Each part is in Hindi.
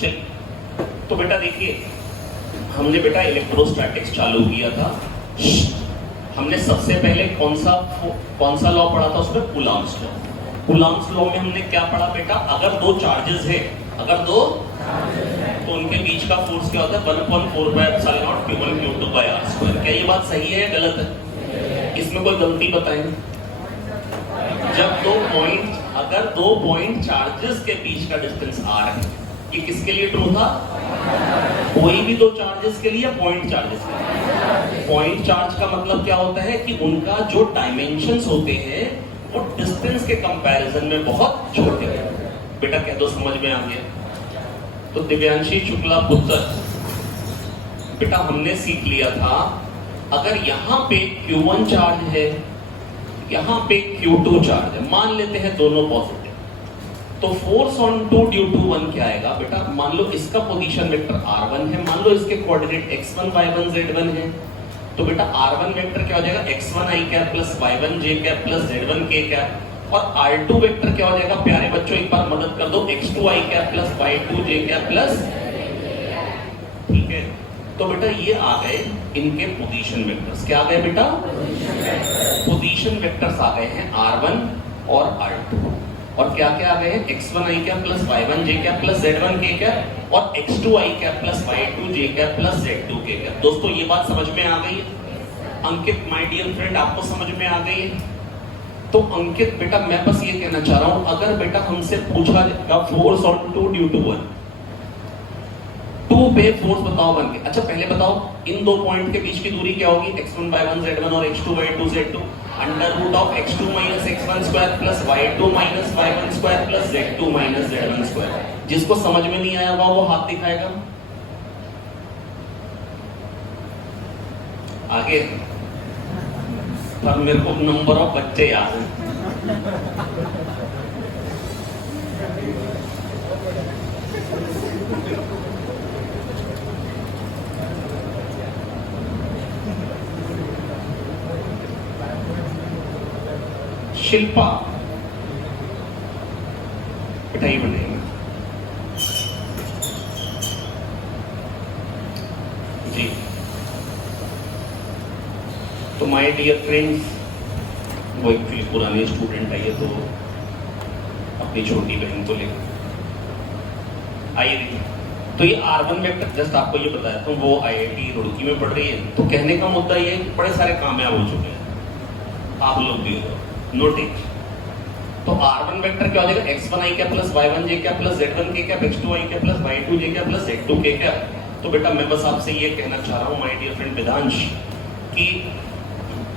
चलिए, तो बेटा देखिए, हमने बेटा इलेक्ट्रोस्टैटिक्स चालू किया था। हमने सबसे पहले कौन सा लॉ पढ़ा था उसमें? Coulomb's law. कूलॉम्स लॉ में हमने क्या पढ़ा बेटा? अगर दो चार्जेस है, तो उनके बीच का फोर्स क्या होता है? 1/4 pi epsilon not q1 q2 by r²। क्या ये बात सही है या गलत है? इसमें कोई गलती बताएं? जब अगर दो पॉइंट चार्जेस के बीच का डिस्टेंस r है, ये किसके लिए ट्रू था? कोई भी दो चार्जेस के लिए या पॉइंट चार्जेस के लिए? पॉइंट चार्ज का मतलब क्या होता है कि उनका जो डायमेंशंस होते हैं वो डिस्टेंस के कंपैरिजन में बहुत छोटे हैं। बेटा कह दो समझ में आ गया? तो दिव्यांशी शुक्ला पुत्र, बेटा हमने सीख लिया था, अगर यहां पे Q1 चार्ज है, यहां पे Q2 चार्ज है, मान लेते हैं दोनों पॉजिटिव, तो force on two due to 1 क्या आएगा बेटा? मान लो इसका पोजीशन वेक्टर r1 है, मान लो इसके कोऑर्डिनेट x1 y1 z1 है, तो बेटा r1 वेक्टर क्या हो जाएगा? x1 i cap plus y1 j cap plus z1 k cap. और r2 वेक्टर क्या हो जाएगा? प्यारे बच्चों एक बार मदद कर दो, x2 i cap plus y2 j cap plus, ठीक है? तो बेटा ये आ गए इनके पोजीशन वेक्टर्स। क्या आ गए बेटा? पोजीशन वेक्टर्स आ गए हैं r1 और r2। और क्या क्या आ गए हैं? x1 i cap plus y1 j cap plus z1 k cap और x2 i cap plus y2 j cap plus z2 k cap. दोस्तों ये बात समझ में आ गई है? अंकित माय डियर फ्रेंड, आपको समझ में आ गई है? तो अंकित बेटा मैं बस ये कहना चाह रहा हूं, अगर बेटा हमसे पूछा जाएगा force on two due to 1, 2 पे फोर्स बताओ बन के। अच्छा पहले बताओ इन दो पॉइंट के बीच की दूरी क्या होगी? x1 y1 z1 और x2 y2 z2 under root of x2 minus x1 square plus y2 minus y1 square plus z2 minus z1 square. जिसको समझ में नहीं आया वो हाथ दिखाएगा। आगे पर मेरे को नंबर ऑफ बच्चे याद हैं। शिल्पा मिठाई बनेगी जी। तो माय डियर फ्रेंड्स, वो एक्चुअली पुराने स्टूडेंट आई है तो अपनी छोटी बहन को लेकर आइए। देखिए तो ये r1 वेक्टर, जस्ट आपको ये बताया तो वो IIT रुड़की में पढ़ रही है। तो कहने का मुद्दा ये है कि बड़े सारे कामयाब हो चुके हैं, आप लोग भी हो, नोटिस। तो r1 वेक्टर क्या हो जाएगा? x1 i cap plus y1 j cap plus z1 k cap x2 i cap plus y2 j cap plus z2 k cap. तो बेटा मैं बस आपसे ये कहना चाह रहा हूँ माय डियर फ्रेंड वेदांश, कि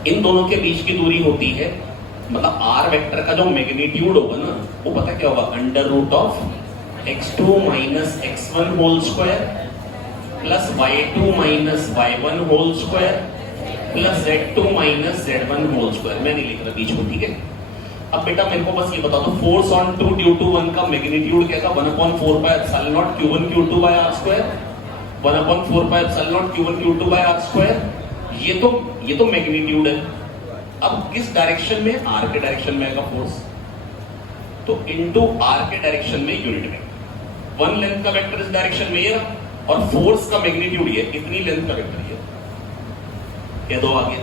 इन दोनों के बीच की दूरी होती है, मतलब r वेक्टर का जो मैग्नीट्यूड होगा ना, वो पता क्या होगा? Under root of x2 minus x1 whole square plus y2 minus y1 whole square plus z2 minus z1 whole square. मैं नहीं लिख रहा बीच में, ठीक है? अब बेटा मेरे को बस ये बता दो, force on two due to 1 का मैग्नीट्यूड क्या था? 1/4 pi epsilon not q1 q2 by r², 1/4 pi epsilon not q1 q2 by r²। ये तो मैग्नीट्यूड है। अब किस डायरेक्शन में? r के डायरेक्शन में आएगा फोर्स, तो इनटू r के डायरेक्शन में यूनिट वेक्टर। वन लेंथ का वेक्टर इस डायरेक्शन में ये, और फोर्स का मैग्नीट्यूड ये, इतनी लेंथ का वेक्टर ये। कह दो आगे।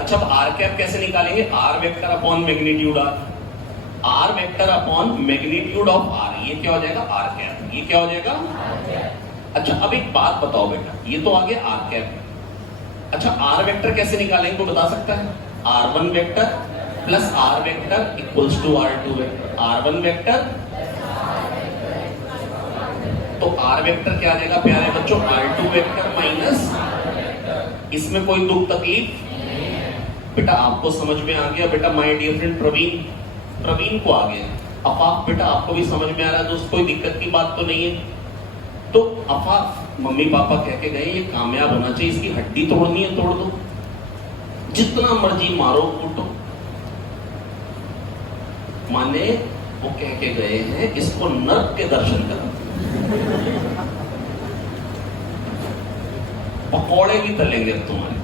अच्छा अब r कैप कैसे निकालेंगे? r vector upon magnitude r vector upon magnitude of r, ये क्या हो जाएगा? r cap. ये क्या हो जाएगा? अच्छा अब एक बात बताओ बेटा, ये तो आ गया r कैप। अच्छा r वेक्टर कैसे निकालेंगे कोई बता सकता है? r1 vector plus r vector equals to r2 vector. r1 vector तो r वेक्टर क्या आ जाएगा प्यारे बच्चों? r2 वेक्टर माइनस, इसमें कोई दुख तकलीफ बेटा? आपको समझ में आ गया बेटा? माय डियर फ्रेंड प्रवीण को आ गया। अब आप बेटा आपको भी समझ में आ रहा है दोस्त, कोई दिक्कत की बात तो नहीं है? तो अफा मम्मी पापा कह के गए ये कामयाब होना चाहिए, इसकी हड्डी तोड़नी है तोड़ दो, जितना मर्जी मारो कूटो। माने वो कह के गए हैं इसको नर्क के दर्शन करो, पकौड़े भी तलेंगे तुम्हारे।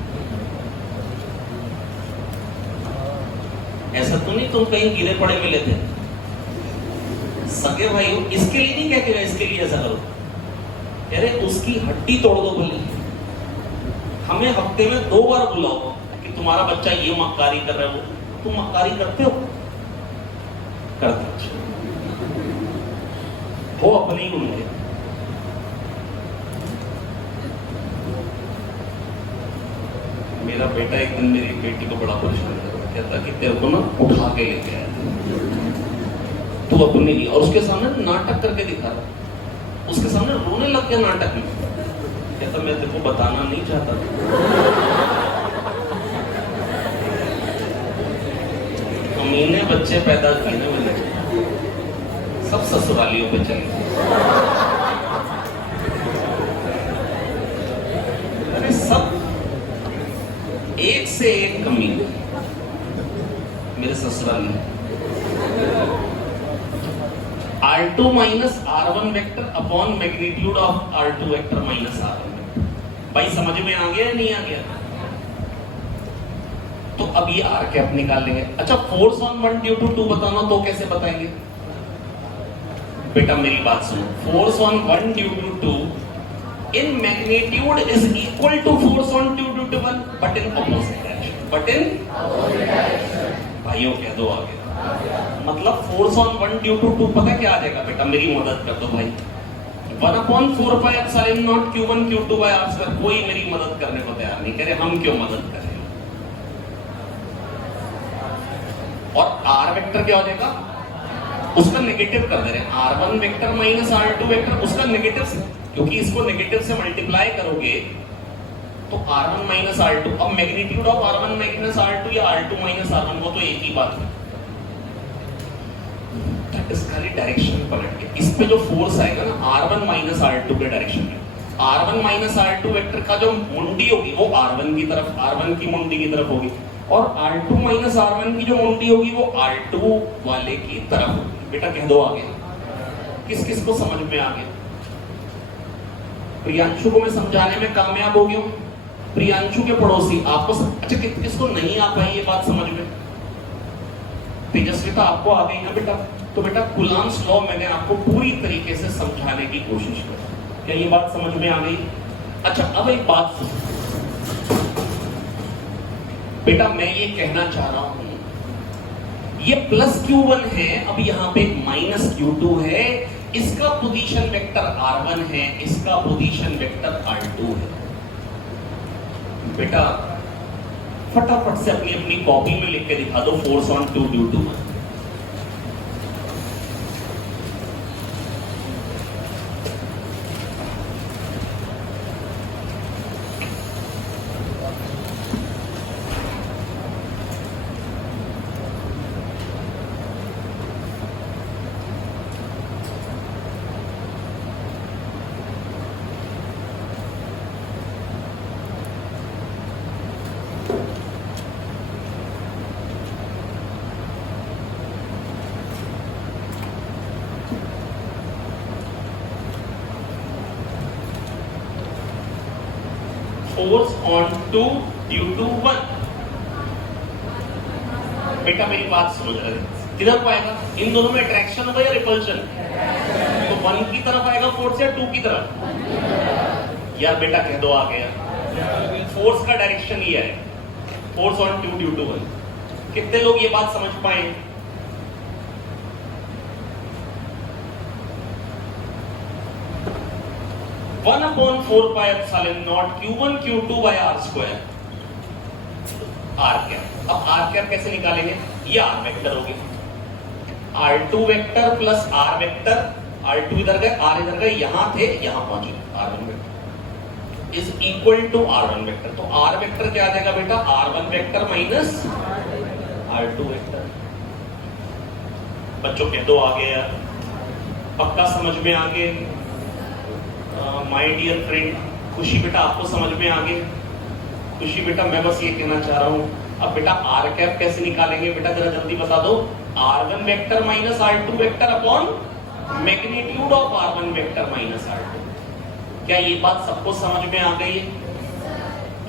ऐसा तो नहीं तुम कहीं गिरे पड़े मिले थे? सगे भाई इसके लिए नहीं कह के गए इसके लिए ऐसा करो। अरे उसकी हड्डी तोड़ दो भले, हमें हफ्ते में 2 बार बुलाओ कि तुम्हारा बच्चा ये मक्कारी कर रहा है, वो तुम मक्कारी करते हो? करते हो अपने ही उनके। मेरा बेटा एक दिन मेरी बेटी को बड़ा परेशान कर रहा, कहता कि तेरे को ना उठा के लेके आया तू अपनी नहीं, और उसके सामने नाटक करके दिखा रहा, उसके सामने रोने लग गया नाटक में। कहता मैं तेरे को बताना नहीं चाहता, कमीने बच्चे पैदा किए ना मैंने, सब ससुरालियों पे चले। अरे सब एक से एक कमीने मेरे ससुराली। R2 minus R1 vector upon magnitude of R2 vector minus R1। भाई समझ में आ गया या नहीं आ गया? तो अब ये R कैप निकाल लेंगे। अच्छा फोर्स ऑन 1 ड्यू टू 2 बताना, तो कैसे बताएंगे? बेटा मेरी बात सुनो, force on 1 due to 2 in magnitude is equal to force on 2 due to 1 but in opposite direction. But in भाइयों कह दो आगे, मतलब फोर्स ऑन 1 ड्यू टू 2 पता क्या आ जाएगा? बेटा मेरी मदद कर दो भाई, 1/4 pi epsilon not q1 q2 by r²। कोई मेरी मदद करने को तैयार नहीं, कह रहे हम क्यों मदद करें। और r वेक्टर क्या हो जाएगा? उसका नेगेटिव कर दे रहे हैं, r1 vector minus r2 vector, उसका नेगेटिव से, क्योंकि इसको नेगेटिव से मल्टीप्लाई करोगे तो r1 माइनस r2। अब magnitude of r1 minus r2 या r2 माइनस r1 वो तो एक ही बात है, खाली डायरेक्शन पलट के। इस पे जो फोर्स आएगा ना r1 माइनस r2 के डायरेक्शन में, r1 माइनस r2 वेक्टर का जो मुंडी होगी वो r1 की तरफ, r1 की मुंडी की तरफ होगी, और r2 माइनस r1 की जो मुंडी होगी वो r2 वाले की तरफ होगी। बेटा कह दो आगे, किस किस को समझ में आ गया? प्रियांशु को मैं समझाने में कामयाब हो गया हूं, प्रियांशु के पड़ोसी आपको अच्छा किसको नहीं आ पाई ये बात समझ में? तेजस्विता आपको आ गई ना बेटा? तो बेटा कुलाम्स लॉ मैंने आपको पूरी तरीके से समझाने की कोशिश की, क्या ये बात समझ में आ गई? अच्छा अब एक बात बेटा मैं ये कहना चाह रहा हूं, ये प्लस q1 है, अब यहां पे माइनस q2 है, इसका पोजीशन वेक्टर r1 है, इसका पोजीशन वेक्टर r2 है। बेटा फटाफट से अपनी अपनी कॉपी में लिख के दिखा दो force on 2 due to 1। Force on 2 due to 1। बेटा मेरी बात सुनो जरा, किधर पाएगा? इन दोनों में अट्रैक्शन होगा या रिपल्शन? तो 1 की तरफ आएगा फोर्स या 2 की तरफ? यार बेटा कह दो आ गया, फोर्स का डायरेक्शन ये है, फोर्स ऑन 2 ड्यू टू 1। कितने लोग ये बात समझ पाए? One upon 4 pi epsilon not q1 q2 by r²। r cap, अब r कैप कैसे निकालेंगे? ये r वेक्टर हो गया, r2 vector plus r vector, r2 इधर गए r इधर गए, यहां थे यहां पहुंचे, r1 vector is equal to r1 vector. तो r वेक्टर क्या आ जाएगा बेटा? r1 vector minus r2 vector. बच्चों कह दो आ गया, पक्का समझ में आ गए? माय डियर फ्रेंड खुशी बेटा आपको समझ में आ गए? खुशी बेटा मैं बस ये कहना चाह रहा हूं, अब बेटा r कैप कैसे निकालेंगे? बेटा जरा जल्दी बता दो, r1 vector minus r2 vector upon magnitude of r1 vector minus r2। क्या ये बात सबको समझ में आ गई है?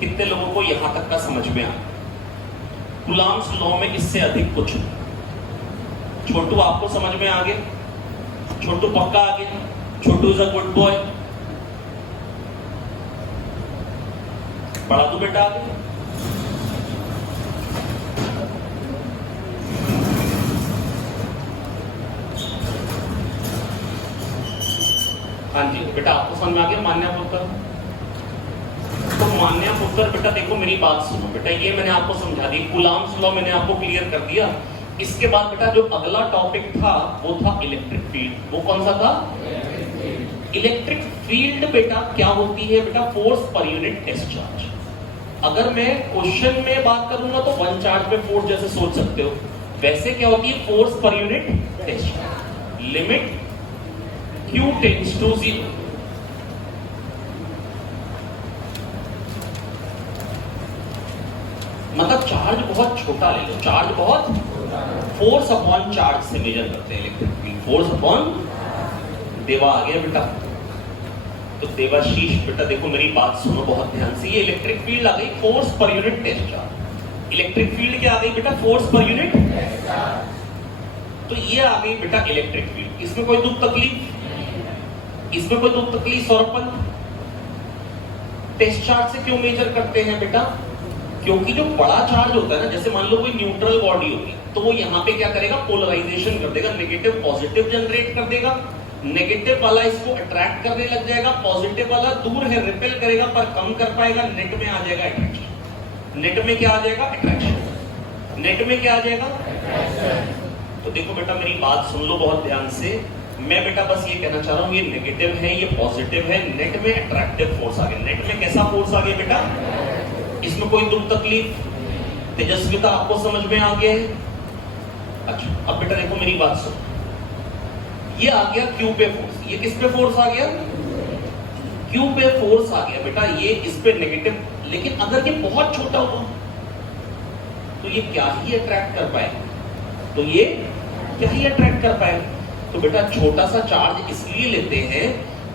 कितने लोगों को यहां तक का समझ में आ? कुलाम्स लॉ में इससे अधिक कुछ। छोटू आपको समझ में आ गया? छोटू पक्का आ गया? छोटू इज अ गुड बॉय। पढ़ा दो बेटा आगे। हाँ जी बेटा, आपको समझ में आ गया मान्या पुत्र? तो मान्या पुत्र बेटा देखो मेरी बात सुनो बेटा, ये मैंने आपको समझा दी, कूलम्ब्स लॉ मैंने आपको क्लियर कर दिया। इसके बाद बेटा जो अगला टॉपिक था वो था इलेक्ट्रिक फील्ड। वो कौन सा था? इलेक्ट्रिक फील्ड बेटा क्या होती है बेटा? फोर्स पर यूनिट डिस्चार्ज। अगर मैं क्वेश्चन में बात करूंगा तो वन चार्ज पे फोर्स जैसे सोच सकते हो, वैसे क्या होती है फोर्स पर unit discharge. Limit Q tends to 0। मतलब चार्ज बहुत छोटा ले लो, चार्ज बहुत, फोर्स अपॉन चार्ज से मेजर करते हैं इलेक्ट्रिक फील्ड। फोर्स अपॉन, देवा आ गया बेटा, तो देवाशीष बेटा देखो मेरी बात सुनो बहुत ध्यान से। ये इलेक्ट्रिक फील्ड आ गई फोर्स पर यूनिट डिस्चार्ज। इलेक्ट्रिक फील्ड क्या आ गई बेटा? फोर्स पर यूनिट डिस्चार्ज। तो ये आ गई बेटा इलेक्ट्रिक फील्ड। इसमें कोई दुख तकलीफ? इसमें कोई दुख तकलीफ? सौरभ टेस्ट चार्ज से क्यों मेजर करते हैं बेटा? क्योंकि जो बड़ा चार्ज होता है ना, जैसे मान लो कोई न्यूट्रल बॉडी होगी तो वो यहाँ पे क्या करेगा? पोलराइजेशन कर देगा, नेगेटिव पॉजिटिव जनरेट कर देगा। नेगेटिव वाला इसको अट्रैक्ट करने लग जाएगा, पॉजिटिव वाला दूर है रिपेल करेगा पर कम कर पाएगा, नेट में आ जाएगा अट्रैक्शन। नेट में क्या आ जाएगा? अट्रैक्शन। नेट में क्या आ जाएगा? तो देखो बेटा मेरी बात सुन लो बहुत ध्यान से। मैं बेटा बस ये कहना चाह रहा हूँ, ये नेगेटिव है ये पॉजिटिव है, नेट में अट्रैक्टिव फोर्स आ गया। नेट में कैसा फोर्स आ गया बेटा? इसमें कोई दुख तकलीफ? तेजस्विता आपको समझ में आ गया है? अच्छा अब बेटा देखो मेरी बात सुन, ये आ गया क्यू पे फोर्स। ये किस पे फोर्स आ गया? क्यू पे फोर्स आ गया बेटा, ये इस पे नेगेटिव। लेकिन अगर ये बहुत छोटा हुआ तो ये क्या ही अट्रैक्ट कर पाए? तो ये क्या ही अट्रैक्ट कर पाए? तो बेटा छोटा सा चार्ज इसलिए लेते हैं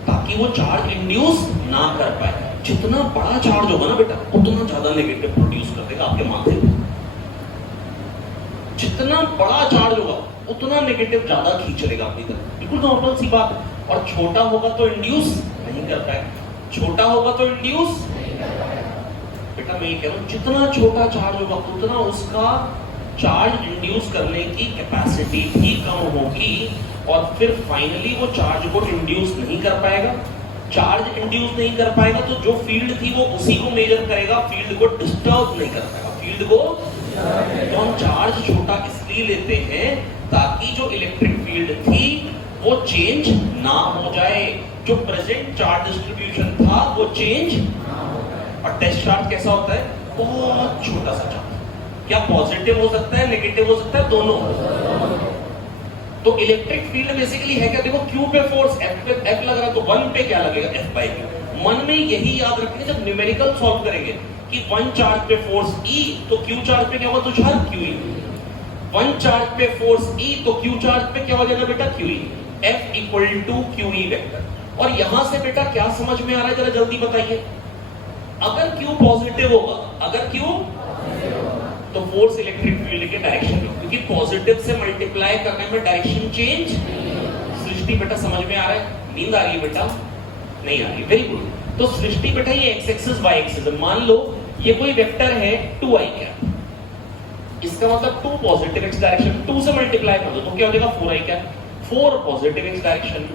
ताकि वो चार्ज इंड्यूस ना कर पाए। जितना बड़ा चार्ज होगा ना बेटा उतना ज्यादा नेगेटिव प्रोड्यूस कर देगा आपके माथे पे। जितना बड़ा चार्ज होगा उतना नेगेटिव ज्यादा खींच लेगा अपनी तरफ, बिल्कुल नॉर्मल सी बात। और छोटा होगा तो इंड्यूस नहीं कर पाए, छोटा होगा तो इंड्यूस बेटा मैं ये कह रहा हूं जितना छोटा चार्ज होगा उतना उसका चार्ज इंड्यूस करने की कैपेसिटी भी कम होगी और फिर फाइनली वो चार्ज को इंड्यूस नहीं कर पाएगा। चार्ज इंड्यूस नहीं कर पाएगा तो जो फील्ड थी वो उसी को मेजर करेगा, फील्ड को डिस्टर्ब नहीं कर पाएगा, फील्ड को। तो हम चार्ज छोटा इसलिए लेते हैं ताकि जो इलेक्ट्रिक फील्ड थी वो चेंज ना हो जाए, जो प्रेजेंट चार्ज डिस्ट्रीब्यूशन था वो चेंज ना हो जाए। और टेस्ट चार्ज कैसा होता है? बहुत छोटा सा चार्ज, क्या पॉजिटिव हो सकता है नेगेटिव हो सकता है, दोनों। तो इलेक्ट्रिक फील्ड बेसिकली है क्या? देखो क्यू पे फोर्स F लग रहा है तो 1 पे क्या लगेगा? F by Q. मन में यही याद रखना जब न्यूमेरिकल सॉल्व करेंगे कि 1 चार्ज पे फोर्स E तो Q चार्ज पे क्या होगा? तुषार QE। 1 चार्ज पे फोर्स E तो Q चार्ज पे क्या हो जाएगा बेटा? QE। F equal to QE vector. और यहां से बेटा क्या समझ में आ रहा है जरा जल्दी बताइए? अगर Q पॉजिटिव होगा, अगर Q तो फोर्स इलेक्ट्रिक फील्ड के डायरेक्शन में, क्योंकि पॉजिटिव से मल्टीप्लाई करने में डायरेक्शन चेंज। सृष्टि बेटा समझ में आ रहा है? नींद आ रही है बेटा? नहीं आ रही, वेरी गुड। तो सृष्टि बेटा ये एक्स एक्सिस वाई एक्सिस, मान लो ये कोई वेक्टर है 2i कैप, इसका मतलब 2 पॉजिटिव एक्स डायरेक्शन, 2 से मल्टीप्लाई कर दो तो क्या हो जाएगा? 4i cap, 4 positive x direction.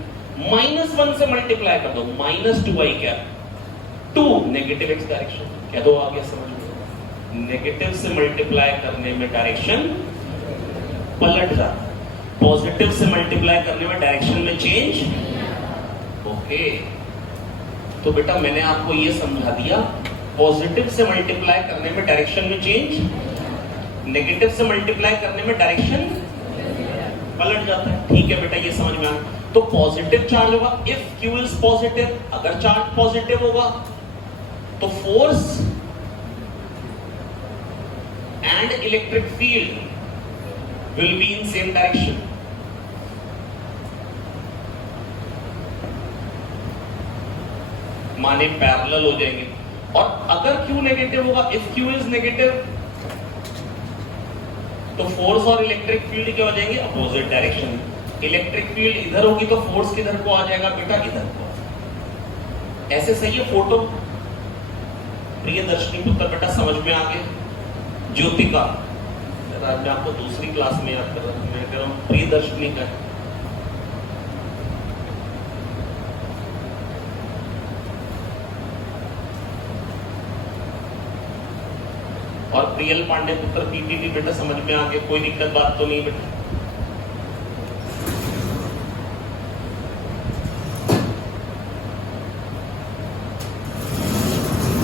-1 से मल्टीप्लाई कर दो -2i cap, 2 negative x direction. क्या दो आ गया समझ में? नेगेटिव से मल्टीप्लाई करने में डायरेक्शन पलट जाता है, पॉजिटिव से मल्टीप्लाई करने में डायरेक्शन में चेंज। ओके तो बेटा मैंने आपको ये समझा दिया, पॉजिटिव से मल्टीप्लाई करने में डायरेक्शन में चेंज, नेगेटिव से मल्टीप्लाई करने में डायरेक्शन पलट जाता है। ठीक है बेटा ये समझ में आ गया। तो पॉजिटिव चार्ज होगा इफ Q इज पॉजिटिव, अगर चार्ज पॉजिटिव होगा तो force and electric field will be in same direction. माने पैरेलल हो जाएंगे। और अगर Q नेगेटिव होगा, if Q is नेगेटिव तो फोर्स और इलेक्ट्रिक फील्ड क्या हो जाएंगे? Opposite direction. इलेक्ट्रिक फील्ड इधर होगी तो फोर्स किधर को आ जाएगा बेटा? इधर को। ऐसे सही है? फोटो प्रियदर्शनी पुत्र बेटा समझ में आ गया। ज्योतिका, आज मैं आपको दूसरी क्लास में याद कर रहा हूँ, मैं कह रहा हूँ प्रियदर्शनी का। और प्रियल पांडे पुत्र पीपीटी बेटा समझ में आ गया, कोई दिक्कत बात तो नहीं बेटा।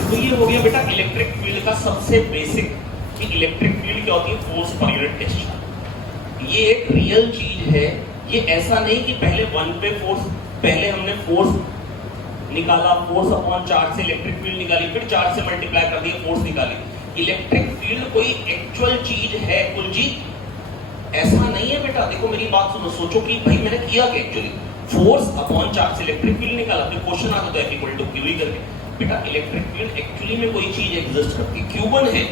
तो ये हो गया बेटा इलेक्ट्रिक फील्ड का सबसे बेसिक कि इलेक्ट्रिक फील्ड क्या होती है, फोर्स पर यूनिट डिस्चार्ज। ये एक रियल चीज है, ये ऐसा नहीं कि पहले वन पे फोर्स, पहले हमने फोर्स निकाला, फोर्स अपॉन चार्ज से इलेक्ट्रिक फील्ड निकाली, फिर चार्ज से मल्टीप्लाई कर दिया, फोर्स निकाली। इलेक्ट्रिक फील्ड कोई एक्चुअल चीज है कुलजीत, ऐसा नहीं है बेटा। देखो मेरी बात सुनो, सोचो कि भाई मैंने किया क्या एक्चुअली, फोर्स अपॉन चार्ज से इलेक्ट्रिक फील्ड निकाला, फिर क्वेश्चन आता तो F इक्वल टू Q ही करके। बेटा इलेक्ट्रिक फील्ड एक्चुअली में कोई चीज एग्जिस्ट करती है, Q1 है,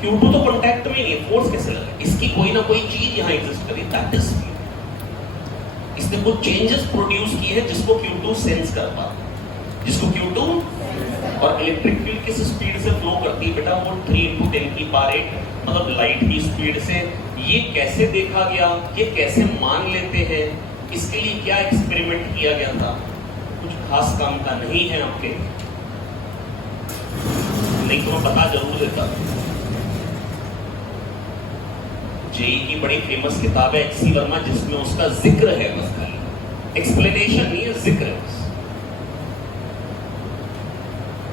Q2 तो कांटेक्ट में नहीं है, फोर्स कैसे लगा, इसकी कोई ना कोई चीज यहां एग्जिस्ट करी, दैट इज इसने कुछ चेंजेस प्रोड्यूस किए हैं जिसको Q2 सेंस कर पा, जिसको Q2। और इलेक्ट्रिक फील्ड किस स्पीड से फ्लो करती है बेटा, वो 3 × 10⁸, मतलब लाइट की स्पीड से। ये कैसे देखा गया, ये कैसे मान लेते हैं, इसके लिए क्या एक्सपेरिमेंट किया गया था, कुछ खास काम का नहीं है आपके, नहीं तो मैं बता जरूर देता। जेई की बड़ी फेमस किताब है HC वर्मा, जिसमें उसका जिक्र है, बस खाली एक्सप्लेनेशन नहीं है, जिक्र है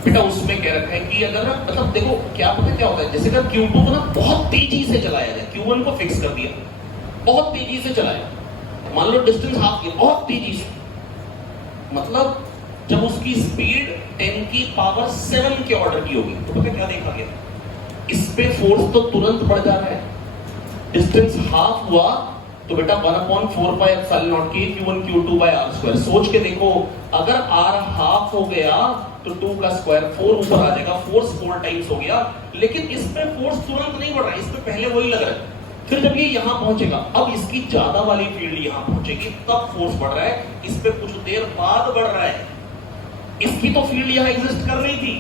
बेटा। उसमें कह रखा है कि अगर ना, मतलब देखो क्या पता क्या होता है, जैसे अगर Q2 को ना बहुत तेजी से चलाया जाए, Q1 को फिक्स कर दिया, बहुत तेजी से चलाया, मान लो डिस्टेंस हाफ किया बहुत तेजी से, मतलब जब उसकी स्पीड 10⁷ के ऑर्डर की होगी, तो पता क्या देखा गया, इस पे फोर्स तो तुरंत बढ़ जा रहा है, डिस्टेंस हाफ हुआ तो बेटा 1/4πε0 के Q1 Q2/r²। सोच के देखो, अगर r हाफ हो गया तो 2 का स्क्वायर 4 ऊपर आ जाएगा, फोर्स 4 टाइम्स हो गया। लेकिन इस पे फोर्स तुरंत नहीं बढ़ रहा है, इस पे पहले वही लग रहा है। फिर जब ये यहां पहुंचेगा, अब इसकी ज्यादा वाली फील्ड यहां पहुंचेगी, तब फोर्स बढ़ रहा है, इस पे कुछ देर बाद बढ़ रहा है। इसकी तो फील्ड यहां एग्जिस्ट कर रही थी,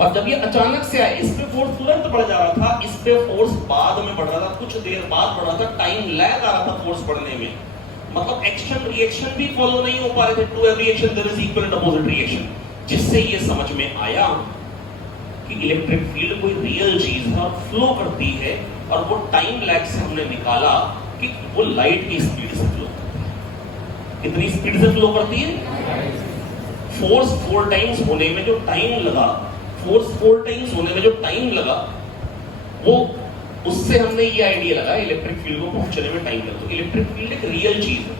और जब ये अचानक से आया, इस पे फोर्स तुरंत बढ़ जा रहा था, इस पे फोर्स बाद में बढ़ रहा था, कुछ देर बाद बढ़ रहा था, टाइम लैग आ रहा था फोर्स बढ़ने में, मतलब एक्शन रिएक्शन भी फॉलो नहीं हो पा रहे थे। To every action there is equal and opposite reaction, जिससे ये समझ में आया कि इलेक्ट्रिक फील्ड कोई रियल चीज है और फ्लो करती है, और वो टाइम लैग से हमने निकाला कि वो लाइट की स्पीड से फ्लो करती है। कितनी स्पीड से फ्लो करती है, फोर्स 4 टाइम्स होने में जो टाइम लगा, फोर्स 4 टाइम्स होने में जो टाइम लगा, वो उससे हमने ये आइडिया लगा इलेक्ट्रिक फील्ड को पहुंचने में टाइम लगा। तो इलेक्ट्रिक फील्ड एक रियल चीज है,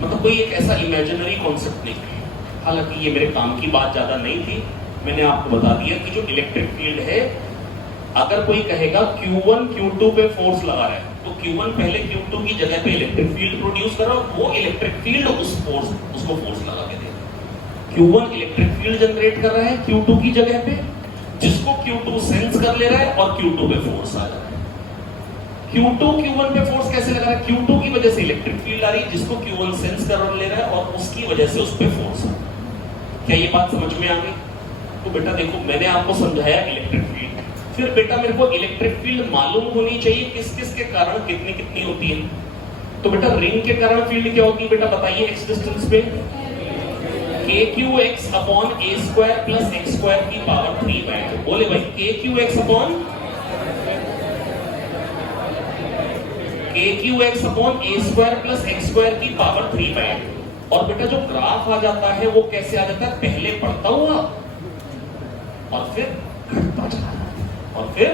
मतलब कोई एक ऐसा इमेजिनरी कॉन्सेप्ट नहीं है। हालांकि ये मेरे काम की बात ज्यादा नहीं थी, मैंने आपको बता दिया कि जो इलेक्ट्रिक फील्ड है, अगर कोई कहेगा Q1 Q2 पे फोर्स लगा रहा है, तो Q1 पहले Q2 की जगह पे इलेक्ट्रिक फील्ड प्रोड्यूस कर रहा है, वो इलेक्ट्रिक फील्ड उसको फोर्स लगा के देगा। Q1 इलेक्ट्रिक फील्ड जनरेट कर रहा है Q2 की जगह पे, जिसको Q2 सेंस कर ले रहा है, और Q2 पे फोर्स आ जा रहा है। Q2 Q1 पे फोर्स कैसे लगा रहा है, Q2 की वजह से इलेक्ट्रिक फील्ड आ रही है, जिसको Q1 सेंस कर ले रहा है, और उसकी वजह से उस पे फोर्स। क्या ये बात समझ में आ गई? तो बेटा देखो, मैंने आपको समझाया इलेक्ट्रिक फील्ड, फिर बेटा मेरे को इलेक्ट्रिक फील्ड मालूम होनी चाहिए किस किस के कारण कितनी कितनी होती है। तो बेटा रिंग के कारण फील्ड क्या होती है बेटा, बताइए x डिस्टेंस पे, kqx upon a² plus x² की पावर 3/2। बोले भाई kqx upon a² plus x² की पावर 3/2। और बेटा जो ग्राफ आ जाता है वो कैसे आ जाता है, पहले बढ़ता हुआ और फिर घटता चला जाता, और फिर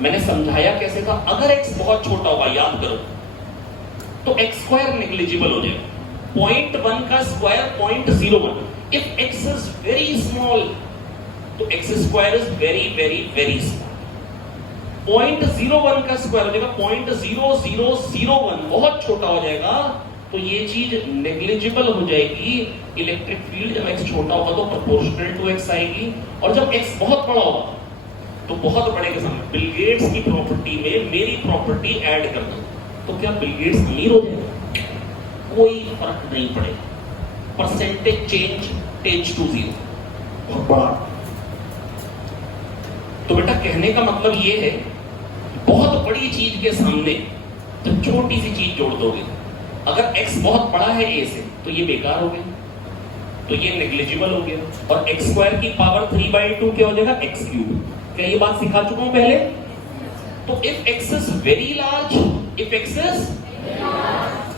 मैंने समझाया कैसे था, अगर x बहुत छोटा होगा, याद करो, तो x² नेग्लिजिबल हो जाएगा, 0.1 का square 0.01। If x is very small तो x² is very very very small. 0.01 का स्क्वायर हो जाएगा 0.0001, बहुत छोटा हो जाएगा, तो ये चीज नेग्लिजिबल हो जाएगी। इलेक्ट्रिक फील्ड जब x छोटा होगा तो प्रोपोर्शनल टू x आएगी, और जब x बहुत बड़ा होगा तो बहुत बड़े के सामने बिल गेट्स की प्रॉपर्टी में मेरी प्रॉपर्टी ऐड कर दो, तो क्या बिल गेट्स अमीर हो जाएगा? कोई फर्क नहीं पड़ेगा। परसेंटेज चेंज टेंड्स टू 0, बहुत बड़ा। तो बेटा कहने का मतलब ये है, बहुत बड़ी चीज के सामने तो छोटी सी चीज जोड़ दोगे। अगर x बहुत बड़ा है a से तो ये बेकार हो गया, तो ये नेग्लिजिबल हो गया। और x स्क्वायर की पावर 3/2 क्या हो जाएगा, x क्यूब। क्या ये बात सिखा चुका हूं पहले? तो if x is very large, if x is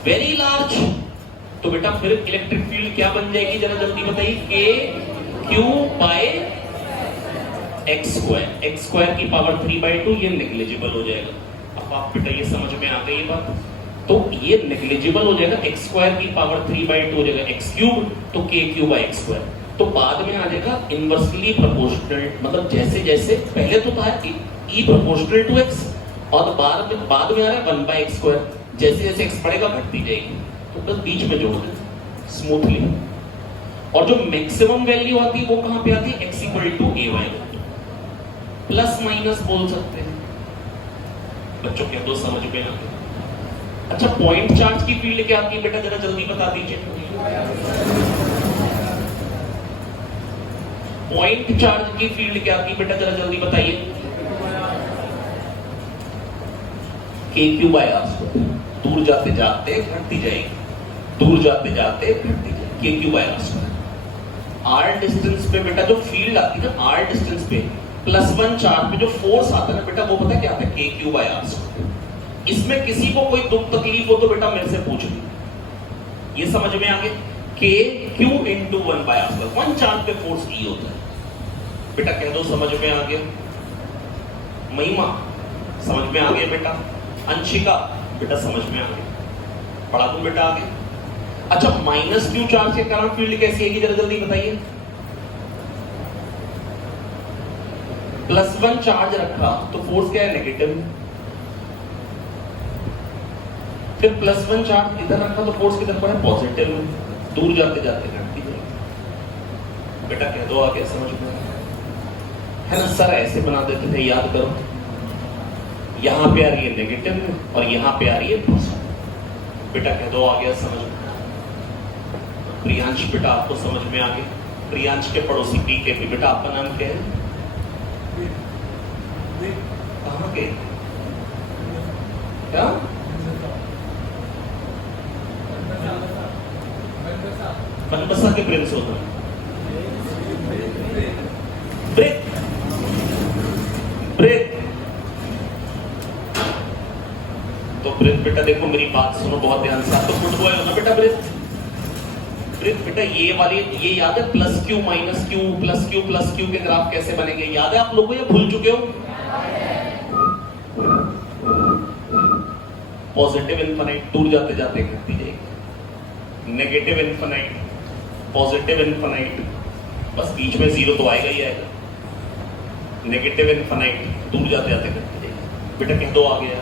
very large, तो बेटा फिर इलेक्ट्रिक फील्ड क्या बन जाएगी, जरा जल्दी बताइए, k cube by x square. x square की पावर 3/2 ये नेग्लिजिबल हो जाएगा। अब आप बेटा ये समझ में आ गई ये बात? तो ये नेग्लिजिबल हो जाएगा, x स्क्वायर की पावर 3/2 हो जाएगा x क्यूब, तो k cube by x square. तो बाद में आ जाएगा इनवर्सली प्रोपोर्शनल, मतलब जैसे जैसे पहले तो था e प्रोपोर्शनल टू x, और बाद में आ रहा है 1/x स्क्वायर, जैसे जैसे x बढ़ेगा घटती जाएगी। तो बस बीच में जोड़ दें स्मूथली। और जो मैक्सिमम वैल्यू आती है वो कहां पे आती है, x equal to ay, plus minus बोल सकते हैं बच्चों, क्या तो समझ में आ गया? अच्छा, पॉइंट चार्ज की फील्ड क्या आती है बेटा, जरा जल्दी बता दीजिए। पॉइंट चार्ज की फील्ड क्या आती है बेटा, जरा जल्दी बताइए। k cube by r square, दूर जाते जाते घटती जाएगी, दूर जाते जाते घटती जाएगी, k cube by r square. r distance पे बेटा जो फील्ड आती है ना, r डिस्टेंस पे +1 चार्ज पे जो फोर्स आता है ना बेटा, वो पता है क्या आता है, k cube by r square. इसमें किसी को कोई दुख तकलीफ हो तो बेटा मेरे से पूछ लो, ये समझ में आ गया, k q into 1/r², 1 charge पे फोर्स E होता है बेटा, कह दो समझ में आ गया। महिमा समझ में आ गया बेटा, अंशिका बेटा समझ में आ गया, पढ़ा दूं बेटा आगे। अच्छा, -q चार्ज के कारण फील्ड कैसी है जरा जल्दी बताइए। +1 चार्ज रखा तो फोर्स क्या है, नेगेटिव। फिर +1 चार्ज इधर रखा तो फोर्स किधर पर है, पॉजिटिव। दूर जाते जाते घटती जाएगी बेटा, कह दो आगे समझ में है ना। सर ऐसे बना देते थे, याद करो, यहां पे आ रही है नेगेटिव और यहां पे आ रही है पॉजिटिव बेटा, कह दो आ गया समझ में। प्रियांश बेटा आपको समझ में आ गया। प्रियांश के पड़ोसी पी के बेटा आपका नाम क्या है, कहां के, क्या बनबसा के प्रिंस होता है, ब्रेक ब्रेक। तो ब्रेक बेटा देखो मेरी बात सुनो बहुत ध्यान से, तो गुड बॉय होना बेटा। ब्रेक ब्रेक बेटा ये वाली, ये याद है +q -q +q +q के ग्राफ कैसे बनेंगे, याद है आप लोगों को या भूल चुके हो? पॉजिटिव इनफिनिट, दूर जाते जाते घटती जाएगी, नेगेटिव इनफिनिट, पॉजिटिव इनफिनिट, बस बीच में 0 तो आएगा ही आएगा, नेगेटिव इनफिनिट, दूर जाते जाते घटती जाएगी बेटा, कह दो आ गया।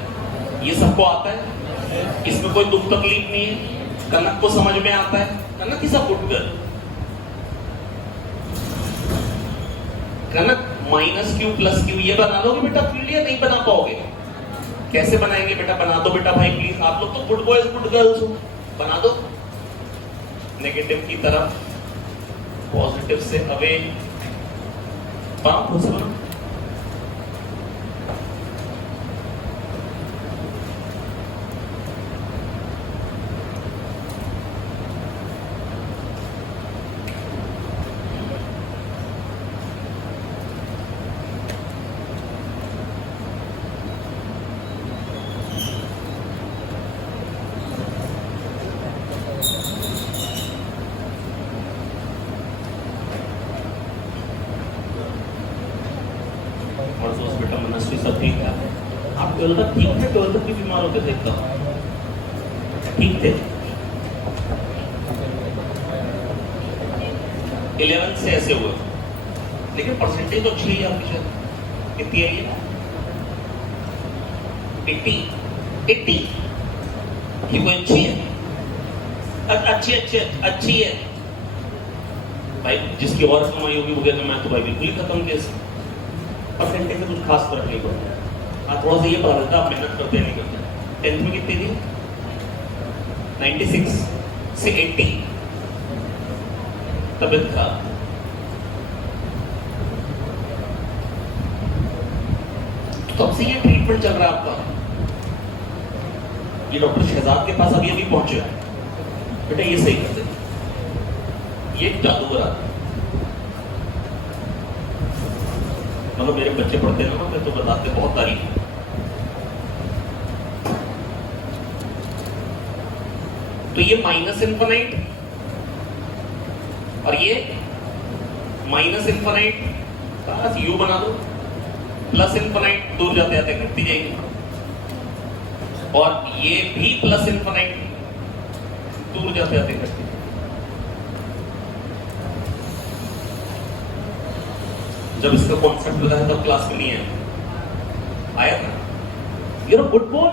ये सबको आता है, इसमें कोई दुख तकलीफ नहीं है। कनक को समझ में आता है, Kanak is a good girl. Kanak -q +q ये बना लोगे बेटा फील्ड, या नहीं बना पाओगे? कैसे बनाएंगे बेटा, बना दो बेटा भाई प्लीज, आप लोग तो गुड बॉयज गुड गर्ल्स हो, बना दो। नेगेटिव की तरफ, पॉजिटिव से अवे, खुद से बनो। बेटा मनस्वी सब ठीक है, आप 12 तक ठीक थे, 12 तक भी बीमार होते थे एकदम ठीक थे, 11 से ऐसे हुए, लेकिन परसेंटेज तो अच्छी है आपकी, शायद कितनी आई है, 80 ये कोई अच्छी है, अच्छी है भाई, जिसकी और कमाई होगी वगैरह मैं तो भाई बिल्कुल ही खत्म कैसे, परसेंटेज से कुछ खास फर्क नहीं पड़ता। आप थोड़ा सा ये पता रहता, आप मेहनत करते नहीं करते। 10th में कितनी थी, 96 से 80, तबीयत खराब। तो अब से ये ट्रीटमेंट चल रहा है आपका। ये डॉक्टर शहजाद के पास अभी अभी पहुंचे, बेटा ये सही कर दे, ये जादूगर आता। मतलब मेरे बच्चे पढ़ते हैं ना, मैं तो बताते बहुत तारीफ। तो ये माइनस इन्फिनाइट और ये माइनस इन्फिनाइट, बस यू बना दो, प्लस इन्फिनाइट दूर जाते जाते घटती जाएगी, और ये भी प्लस इन्फिनाइट दूर जाते जाते घटती। जब इसका कॉन्सेप्ट बताया तब क्लास में नहीं आया था। You are good boy.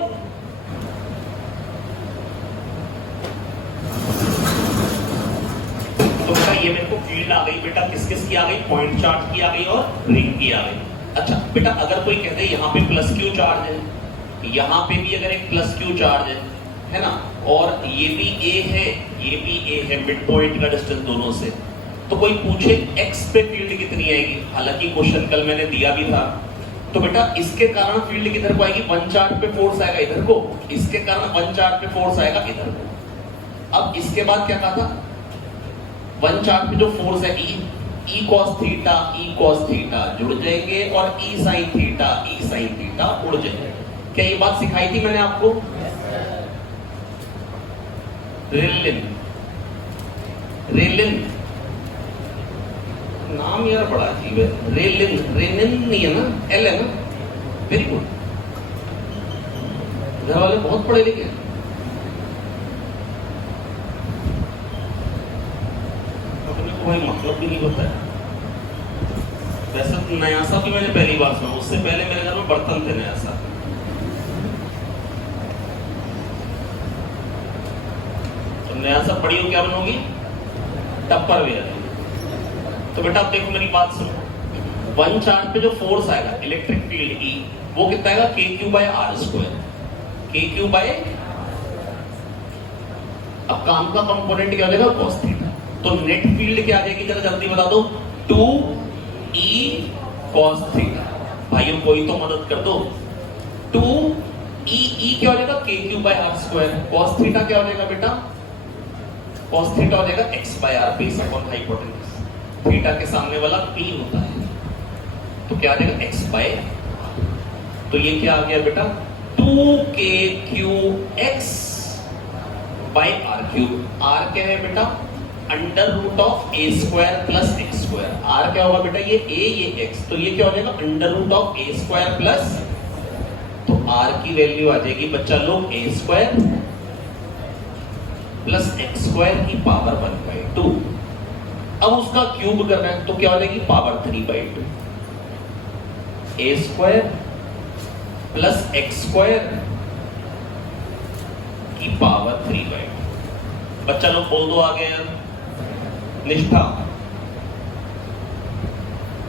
तो बेटा ये मेरे को फील्ड आ गई, बेटा किस किस की आ गई, पॉइंट चार्ज की आ गई और रिंग की आ गई। अच्छा बेटा अगर कोई कहते यहाँ पे प्लस क्यू चार्ज है, यहाँ पे भी अगर एक प्लस क्यू चार्ज है ना, और ये भी ए है, ये भी ए है, मिड पॉइंट का डिस्टेंस दोनों से, तो कोई पूछे एक्स पे फील्ड कितनी आएगी, हालांकि क्वेश्चन कल मैंने दिया भी था। तो बेटा इसके कारण फील्ड किधर को आएगी, वन चार्ज पे फोर्स आएगा इधर को, इसके कारण वन चार्ज पे फोर्स आएगा इधर को। अब इसके बाद क्या कहा था, वन चार्ज पे जो फोर्स है ई कॉस थीटा जुड़ जाएंगे और ई साइन थीटा उड़ जाएंगे। क्या ये बात सिखाई थी मैंने आपको? रेलिन नाम यार बड़ा अजीब है, रेनिन नहीं है ना, एल है ना, वेरी गुड। घर वाले बहुत पढ़े लिखे, कोई मतलब भी नहीं होता है। वैसे तो नया सा भी मैंने पहली बार सुना, उससे पहले मेरे घर में बर्तन थे नया सा। तो नया सा पढ़ी हो क्या बनोगी, टप्परवेयर। तो बेटा अब देखो मेरी बात सुनो, वन चार्ज पे जो फोर्स आएगा इलेक्ट्रिक फील्ड ई, वो कितना आएगा, के क्यू बाय आर स्क्वायर, के क्यू बाय। अब काम का कंपोनेंट क्या हो जाएगा, कॉस थीटा। तो नेट फील्ड क्या आ जाएगी, जरा जल्दी बता दो, 2e cos थीटा। भाइयों कोई तो मदद कर दो, 2e क्या हो जाएगा, k q by r square, cos theta क्या हो जाएगा बेटा, cos थीटा हो जाएगा x by r base upon hypotenuse. Theta के सामने वाला p होता है, तो क्या आ जाएगा x बाय। तो ये क्या आ गया बेटा, 2kqx bye are cube. r क्या है बेटा, under root of a square plus x square. R क्या होगा बेटा, ये ए ये एक्स, तो ये क्या हो जाएगा, under root of a square plus, तो आर की वैल्यू आ जाएगी बच्चा लोग a square plus x square की पावर 1/2। अब उसका क्यूब करना है तो क्या हो जाएगी, पावर 3/2, ए स्क्वायर प्लस एक्स स्क्वायर की पावर 3/2। बच्चा लोग बोल दो आगे यार, निष्ठा।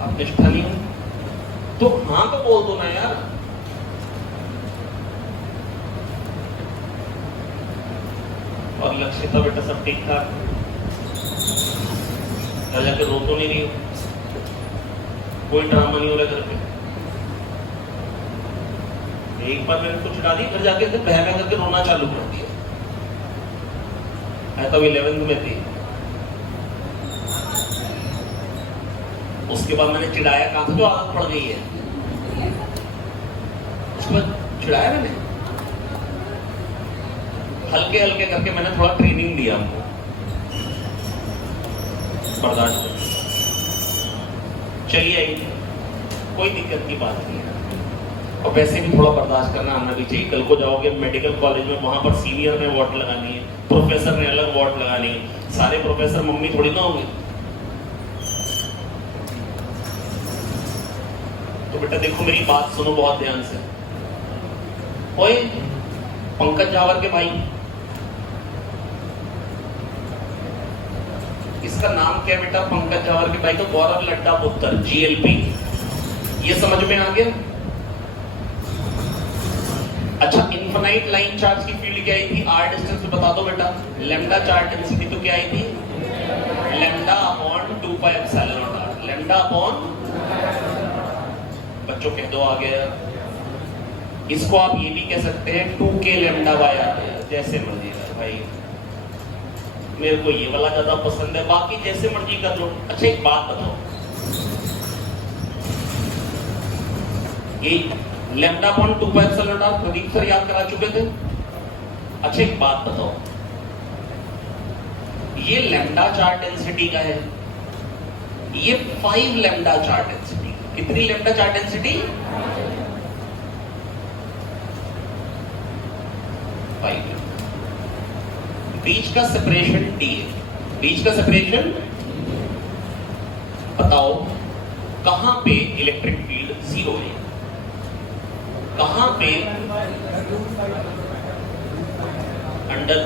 आप निष्ठा नहीं हो तो हाँ तो बोल दो ना यार। और लक्षिता बेटा सब ठीक ठाक, घर जाके रो तो नहीं रही हो, कोई ड्रामा नहीं हो रहा घर पे। एक बार मैंने कुछ चिढ़ा दी, घर जाके बह करके रोना चालू कर दिया। मैं तो 11th में थी, उसके बाद मैंने चिढ़ाया कहां से, जो आदत पड़ गई है उसके बाद चिढ़ाया मैंने, हल्के हल्के करके मैंने थोड़ा ट्रेनिंग दिया हमको, बर्दाश्त कर। चलिए कोई दिक्कत की बात नहीं है, और वैसे भी थोड़ा बर्दाश्त करना आना भी चाहिए। कल को जाओगे मेडिकल कॉलेज में, वहां पर सीनियर ने वॉट लगानी है, प्रोफेसर ने अलग वॉट लगानी है, सारे प्रोफेसर मम्मी थोड़ी ना होंगे। तो बेटा देखो मेरी बात सुनो बहुत ध्यान से। ओए पंकज जावर के भाई, इसका नाम क्या है बेटा, पंकज जावर के भाई तो गौरव लड्डा पुत्र, GLP। ये समझ में आ गया। अच्छा इनफाइनाइट लाइन चार्ज की फील्ड क्या आई थी, r डिस्टेंस पे बता दो बेटा, लैम्डा चार्ज डेंसिटी तो क्या आई थी, lambda upon 2 pi epsilon not r, lambda upon, बच्चों कह दो आगे। इसको आप ये भी कह सकते हैं 2k लैम्डा बाय आर, जैसे मर्जी है भाई, मेरे को ये वाला ज्यादा पसंद है, बाकी जैसे मर्जी कर लो। अच्छा एक बात बताओ, ये lambda upon 2 pi epsilon not r Pradeep sir याद करा चुके थे। अच्छा एक बात बताओ, ये लैम्डा चार्ज डेंसिटी का है, ये 5 लैम्डा चार्ज डेंसिटी, कितनी लैम्डा चार्ज डेंसिटी? 5। बीच का सेपरेशन d है, बीच का सेपरेशन, बताओ कहां पे इलेक्ट्रिक फील्ड 0 है, कहां पे अंडर,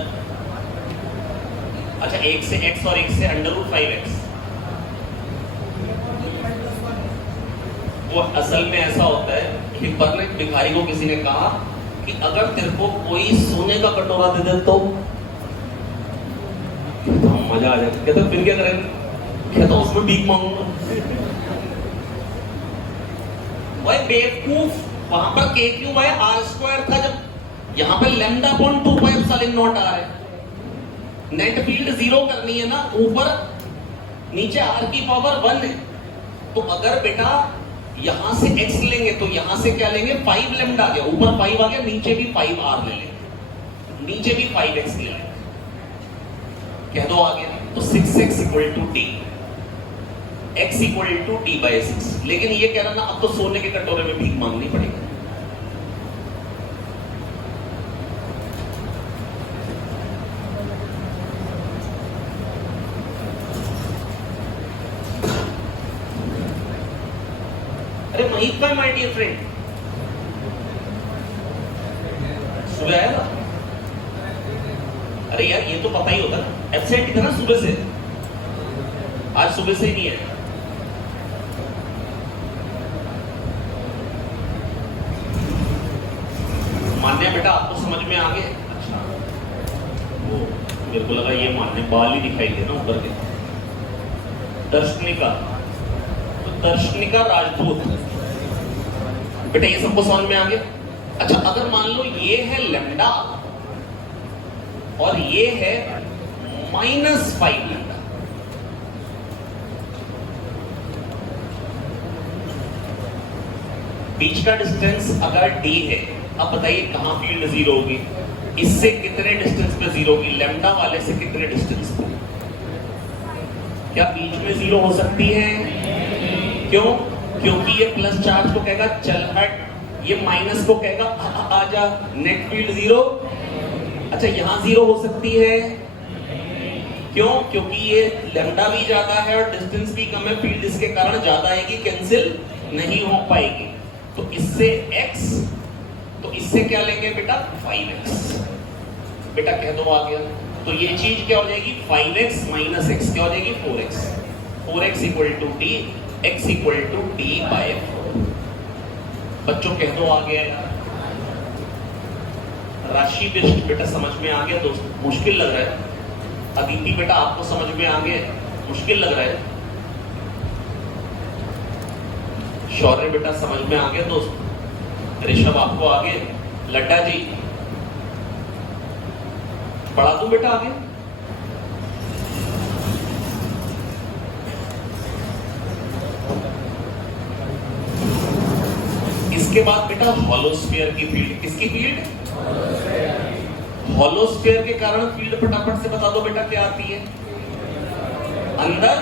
अच्छा 1 से x और 1 से √5x, वो असल में ऐसा होता है कि पर एक भिखारी को किसी ने कहा कि अगर तेरे को कोई सोने का कटोरा दे दे तो मजा आ जाए, कहता फिर क्या करेंगे, कहता उसमें भीख मांगूंगा। भाई बेवकूफ, वहां पर k क्यूब है r² था, जब यहां पर lambda upon 2 pi epsilon naught आ है, नेट फील्ड 0 करनी है ना, ऊपर नीचे r की पावर 1 है, तो अगर बेटा यहां से x लेंगे तो यहां से क्या लेंगे, 5 लैम्डा आ गया, ऊपर 5 आ गया, नीचे भी 5r ले लेंगे, नीचे भी 5x ले लेंगे, कह दो आ गया, तो 6x equal to d, x equal to d/6। लेकिन ये कह रहा ना अब तो सोने के कटोरे में भीख मांगनी पड़ेगी। अरे महीप का माय डियर फ्रेंड, सुबह आया था? अरे यार ये तो पता ही होता ना, एब्सेंट था ना सुबह से, आज सुबह से ही नहीं है। मान्य बेटा आपको समझ में आ गए? अच्छा वो मेरे को लगा ये मान्य बाल ही दिखाई दे ना ऊपर के। दर्शनिका, तो दर्शनिका राजपूत, बेटा ये सबको समझ में आ गया? अच्छा अगर मान लो ये है लैम्डा और ये है -5 लैम्डा, बीच का डिस्टेंस अगर d है, अब बताइए कहां फील्ड 0 होगी, इससे कितने डिस्टेंस पे 0 होगी, लैम्डा वाले से कितने डिस्टेंस पे? क्या बीच में 0 हो सकती है? क्यों? क्योंकि ये प्लस चार्ज को कहेगा चल हट, ये माइनस को कहेगा आजा, नेट फील्ड 0। अच्छा यहां 0 हो सकती है, क्यों? क्योंकि ये लैम्डा भी ज्यादा है और डिस्टेंस भी कम है, फील्ड इसके कारण ज्यादा आएगी, कैंसिल नहीं हो पाएगी। तो इससे x, तो इससे क्या लेंगे बेटा 5x, बेटा कह दो आ गया, तो ये चीज क्या हो जाएगी 5x माइनस x क्या हो जाएगी 4x, 4x equal to d, x equal to d/4। बच्चों कह दो आ गया यार, राशि विशिष्ट बेटा समझ में आ गया दोस्तों? मुश्किल लग रहा है? अदिति बेटा आपको समझ में आ गया? मुश्किल लग रहा है? शौर्य बेटा समझ में आ गया दोस्त? ऋषभ आपको आगे? लड्डा जी पढ़ा दूं बेटा आगे? इसके बाद बेटा हॉलोस्फीयर की फील्ड, किसकी फील्ड? हॉलोस्फीयर के कारण फील्ड फटाफट से बता दो बेटा क्या आती है? अंदर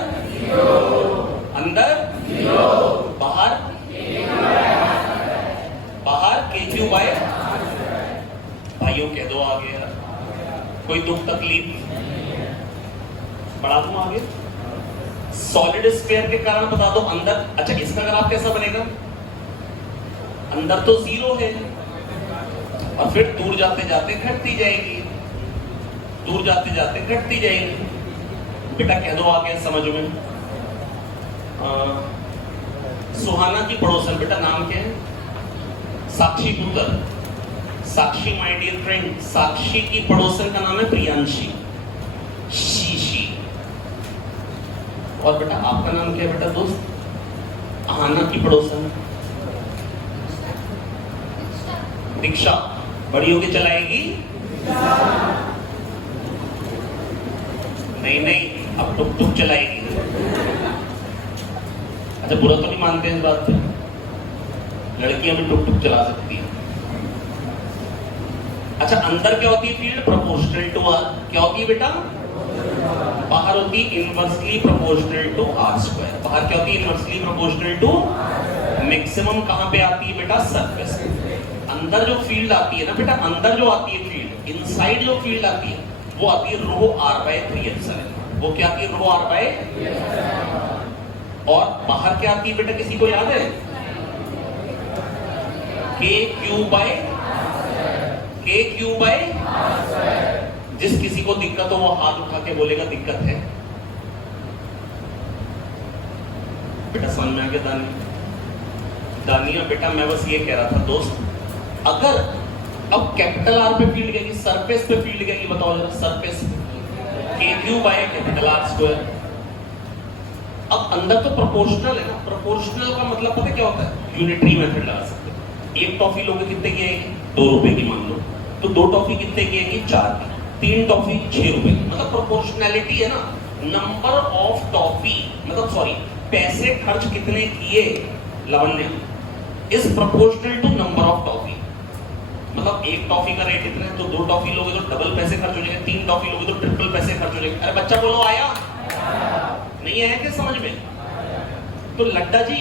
अंदर, बाहर बाहर, k3 बाय, भाइयों कह दो आगे यार, कोई दुख तकलीफ? पढ़ा दूं आगे? सॉलिड स्फीयर के कारण बता दो अंदर। अच्छा इसका ग्राफ कैसा बनेगा? अंदर तो 0 है और फिर दूर जाते जाते घटती जाएगी, दूर जाते जाते घटती जाएगी। बेटा कह दो आगे समझ में? सुहाना की पड़ोसन बेटा नाम क्या है? साक्षी पुत्र। साक्षी माय डियर फ्रेंड, साक्षी की पड़ोसन का नाम है प्रियांशी। शी और बेटा आपका नाम क्या है बेटा दोस्त? आना की पड़ोसन? दीक्षा। बड़ी होके चलाएगी? नहीं नहीं, अब टुक टुक चलाएगी। अच्छा, बुरा तो नहीं मानते इस बात पे? लड़कियां भी टुक टुक चला सकती है। अच्छा, अंदर क्या होती है फील्ड? Proportional to are. क्या होती है बेटा? बाहर होती है inversely proportional to r square. बाहर क्या होती है? Inversely proportional to. मैक्सिमम कहां पे आती है बेटा? सरफेस। अंदर जो फील्ड आती है ना बेटा, अंदर जो आती है फील्ड, इनसाइड जो फील्ड आती है वो आती है रो आर बाय 3 एप्सिलॉन। वो क्या आती है? Rho R bye. और बाहर क्या आती है बेटा, किसी को याद है? K q bye. के क्यू बाय। जिस किसी को दिक्कत हो वो हाथ उठा के बोलेगा दिक्कत है। बेटा समझ में आ गया दानिया बेटा मैं बस ये कह रहा था दोस्त, अगर अब कैपिटल आर पे फील्ड गई, सरफेस पे फील्ड गई, बताओ जरा, surface k q by capital r square. अब अंदर तो प्रोपोर्शनल है ना, प्रोपोर्शनल का मतलब पता क्या होता है? यूनिटरी मेथड लगा सकते हैं। एक टॉफी लोगे कितने की आएगी? 2 रुपए की मान लो, तो 2 टॉफी कितने की आएगी? 4 की। 3 टॉफी 6 रुपए। मतलब प्रोपोर्शनैलिटी है ना, नंबर ऑफ टॉफी, मतलब सॉरी, पैसे खर्च कितने किए Lavanya is proportional to number of toffee. मतलब एक टॉफी का रेट इतना है, तो 2 टॉफी लोगे तो डबल पैसे खर्च हो जाएंगे, 3 टॉफी लोगे तो ट्रिपल पैसे खर्च हो जाएंगे। अरे बच्चा बोलो आया? नहीं आया क्या समझ में? तो लड्डा जी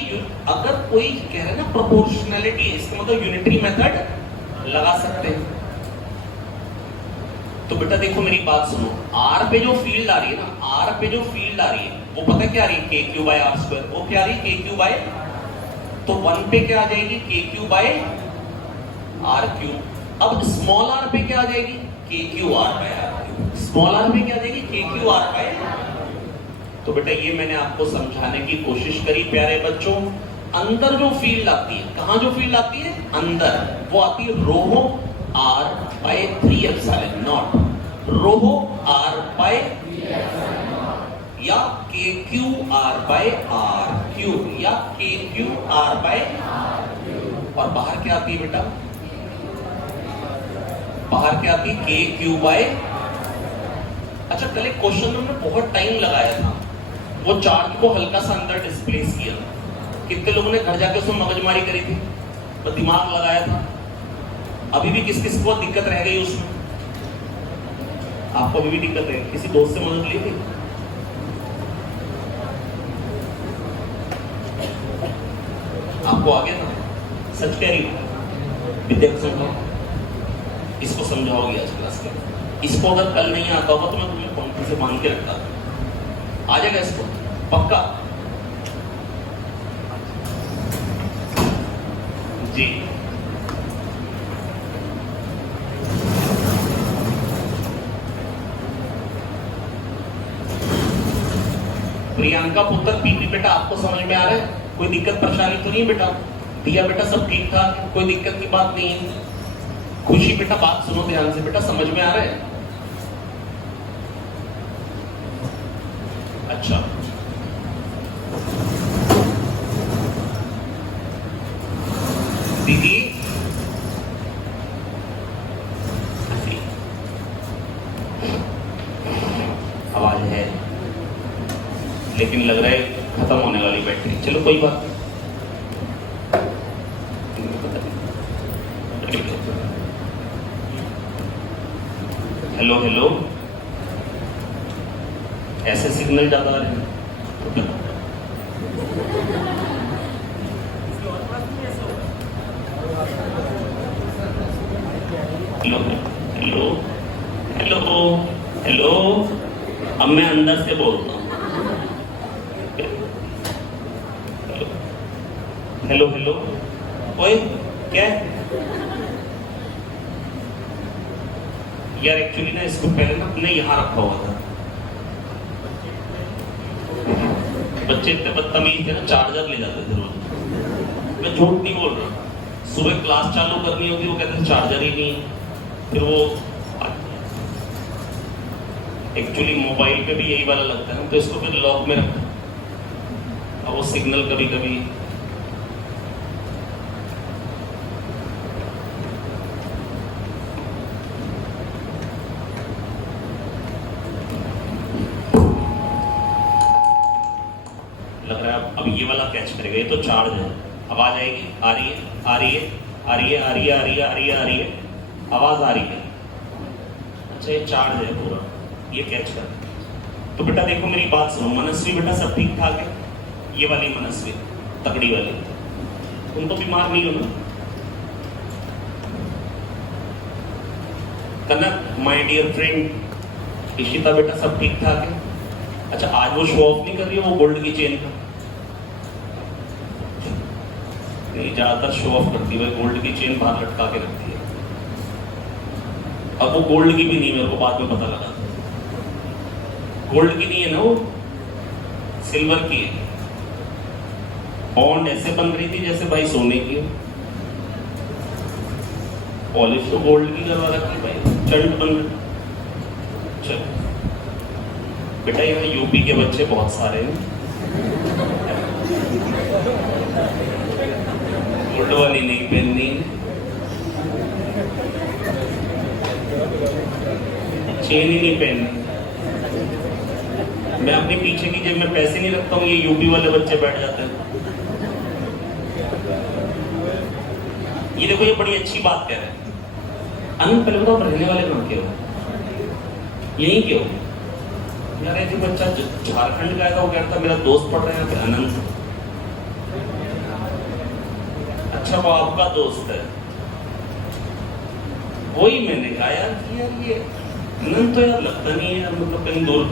अगर कोई कह रहे हैं ना प्रोपोर्शनैलिटी, इसका मतलब यूनिटरी मेथड लगा सकते हैं। तो बेटा देखो मेरी बात सुनो, आर पे जो फील्ड आ रही है ना, आर पे जो फील्ड आ रही है वो पता क्या आ रही है? K q by r square. वो क्या आ रही है? K q bye. तो 1 पे क्या आ जाएगी? K q by are q. अब स्मॉल आर पे क्या आ जाएगी? K Q R by are q. Small r पे क्या आ जाएगी? K Q R bye. तो बेटा ये मैंने आपको समझाने की कोशिश करी प्यारे बच्चों। अंदर जो फील्ड आती है, कहां जो फील्ड आती है? अंदर, वो आती है rho R by 3 epsilon naught. Rho R by या K Q R by are Q या के क्यू आर बाय। और बाहर क्या आती है बेटा? बाहर क्या आती है? K q bye. अच्छा, कल एक क्वेश्चन में हमने बहुत टाइम लगाया था, वो चार्ज को हल्का सा अंदर डिस्प्लेस किया। कितने लोगों ने घर जाके उसमें मगजमारी करी थी, तो दिमाग लगाया था? अभी भी किस किस को दिक्कत रह गई उसमें? आपको अभी भी दिक्कत है? किसी दोस्त से मदद ली थी? आपको आ गया था? सच कह रही हूं, विद्या को समझाओ, इसको समझाओगी आज क्लास में। इसको अगर कल नहीं आता होगा तो मैं तुम्हें कॉन्फ्रेंस से बांध के रखता, आ जाएगा इसको पक्का जी। प्रियंका पुत्र पीपी बेटा आपको समझ में आ रहा है? कोई दिक्कत परेशानी तो नहीं बेटा? दिया बेटा सब ठीक ठाक, कोई दिक्कत की बात नहीं है। खुशी बेटा बात सुनो ध्यान से बेटा, समझ में आ रहा है? अच्छा, दीदी आवाज है लेकिन लग रहा है खत्म होने वाली बैटरी। चलो कोई बात नहीं। हेलो हेलो, ऐसे सिग्नल ज्यादा आ रहे हैं। हेलो हेलो हेलो हेलो, अब मैं अंदर से बोलता हूँ। हेलो हेलो, ओए क्या है यार? एक्चुअली ना इसको पहले ना अपने यहाँ रखा हुआ था, बच्चे इतने बदतमीज थे ना, चार्जर ले जाते थे रोज। मैं झूठ नहीं बोल रहा, सुबह क्लास चालू करनी होती वो कहते थे चार्जर ही नहीं। फिर वो एक्चुअली मोबाइल पे भी यही वाला लगता है ना, तो इसको फिर लॉक में रखा। अब वो सिग्नल कभी कभी लग रहा है अब ये वाला कैच करेगा, ये तो चार्ज है, आवाज आएगी, आ रही है, आ रही है, आ रही है, आ रही है, आ रही है, आ रही है, आ रही है, आवाज आ रही है। अच्छा ये चार्ज है पूरा, ये कैच कर। तो बेटा देखो मेरी बात सुनो, मनस्वी बेटा सब ठीक ठाक है, ये वाली मनस्वी तगड़ी वाली, तुम तो बीमार नहीं हो ना? कनक माय डियर फ्रेंड इशिता बेटा सब ठीक ठाक है? अच्छा आज वो शो ऑफ नहीं कर रही है वो गोल्ड की चेन का? नहीं, ज्यादातर शो ऑफ करती है, गोल्ड की चेन बाहर लटका के रखती है। अब वो गोल्ड की भी नहीं, मेरे को बाद में पता लगा, गोल्ड की नहीं है ना, वो सिल्वर की है। बॉन्ड ऐसे बन रही थी जैसे भाई सोने की हो, पॉलिश तो गोल्ड की करवा रखी भाई, चंट बन रही। चलो बेटा यहाँ यूपी के बच्चे बहुत सारे हैं, गोल्ड वाली नहीं पहननी है, चेन ही नहीं पहननी। मैं अपने पीछे की जेब में पैसे नहीं रखता हूँ, ये यूपी वाले बच्चे बैठ जाते हैं। ये देखो ये बड़ी अच्छी बात कह रहे हैं। अनंत पहले बताओ रहने वाले कहाँ के हो? यहीं के हो? यार जो बच्चा झारखंड का था वो कह रहा था मेरा दोस्त पढ़ रहा है अनंत। अच्छा वो आपका दोस्त है? वही मैंने कहा यार ये अनंत तो यार लगता नहीं है यार, मतलब कहीं दूर।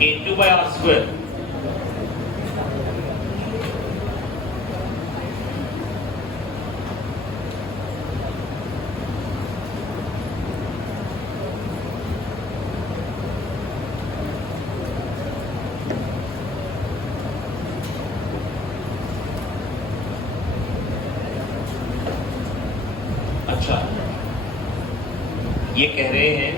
K2 by R square. अच्छा ये कह रहे हैं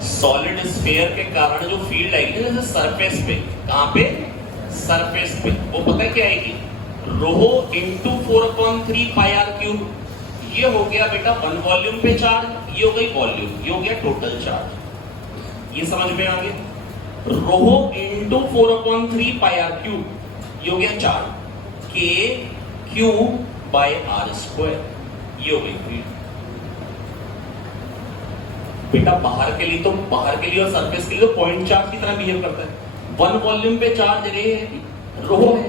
सॉलिड स्फीयर के कारण जो फील्ड आएगी जैसे सरफेस पे, कहां पे? सरफेस पे, वो पता है क्या आएगी? रोहो इंटू 4/3 पाई आर क्यूब। ये हो गया बेटा वन वॉल्यूम पे चार्ज, ये हो गई वॉल्यूम, ये हो गया टोटल चार्ज। ये समझ में आ गया? रोहो इंटू 4/3 पाई आर क्यूब, ये हो गया चार्ज, के क्यूब बाय आर स्क्वायर, ये हो गई फील्ड। बेटा बाहर के लिए और सरफेस के लिए तो पॉइंट चार्ज की तरह बिहेव करता है। वन वॉल्यूम पे चार्ज रो है,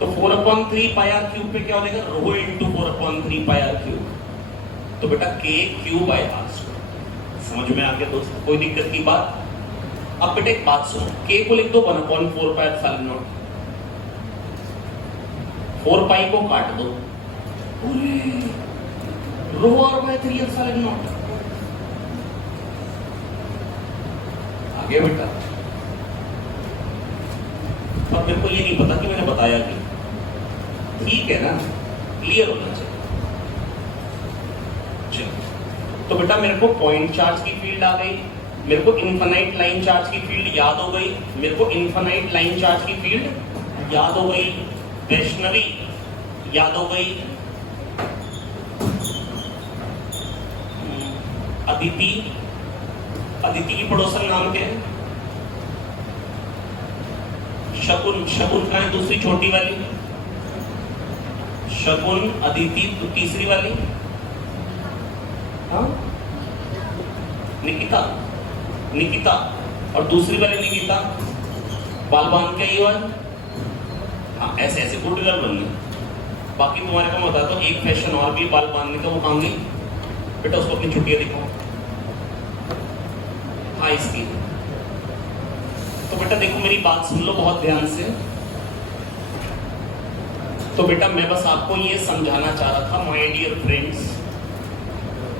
तो 4/3 पाई आर क्यूब पे क्या हो जाएगा? Rho into 4/3 pi are cube, तो बेटा के क्यूब बाय आर स्क्वायर। समझ में आ गया दोस्तों? कोई दिक्कत की बात? अब बेटा एक बात सुनो, के को लिख दो 1/4 पाई एप्सिलॉन नॉट, 4 पाई को काट दो, रो आर बाय 3 एप्सिलॉन नॉट आ गया बेटा। और मेरे को ये नहीं पता कि मैंने बताया कि ठीक है ना, क्लियर होना चाहिए। चलो तो बेटा मेरे को पॉइंट चार्ज की फील्ड आ गई, मेरे को इनफाइनाइट लाइन चार्ज की फील्ड याद हो गई, मेरे को इनफाइनाइट लाइन चार्ज की फील्ड याद हो गई, वैष्णवी याद हो गई, अदिति की पड़ोसन नाम क्या है? शकुन कहाँ है? दूसरी छोटी वाली शकुन, अदिति तो तीसरी वाली हाँ निकिता और दूसरी वाली निकिता बाल बांध के ही हाँ ऐसे गुड गर्ल बननी। बाकी तुम्हारे को बता दो एक फैशन और भी बाल बांधने का, वो कहाँ गई बेटा? उसको अपनी छुट्टियां दिखाओ। हाँ इसकी। तो बेटा देखो मेरी बात सुन लो बहुत ध्यान से। तो बेटा मैं बस आपको ये समझाना चाह रहा था माय डियर फ्रेंड्स।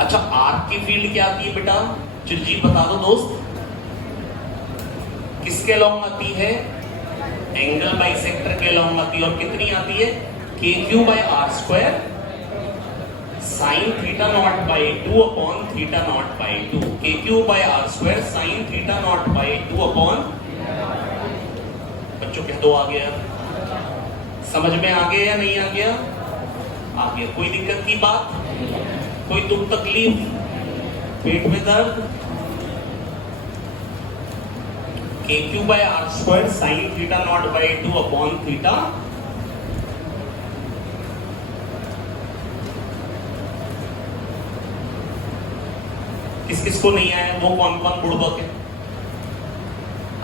अच्छा आर्क की फील्ड क्या आती है बेटा? चिरजीत बता दो दोस्त, किसके अलॉन्ग आती है? एंगल बाइसेक्टर के लॉन्ग आती है और कितनी आती है k q by r square sine theta not by 2 upon theta not by 2, k q by r square sine theta not by 2 upon, बच्चों कह दो आ गया, समझ में आ गया या नहीं आ गया? आ गया। कोई दिक्कत की बात, कोई दुख तकलीफ, पेट में दर्द? K q by r square sine theta not by 2 upon theta, किस किस को नहीं आया, वो कौन कौन बुड़बक है?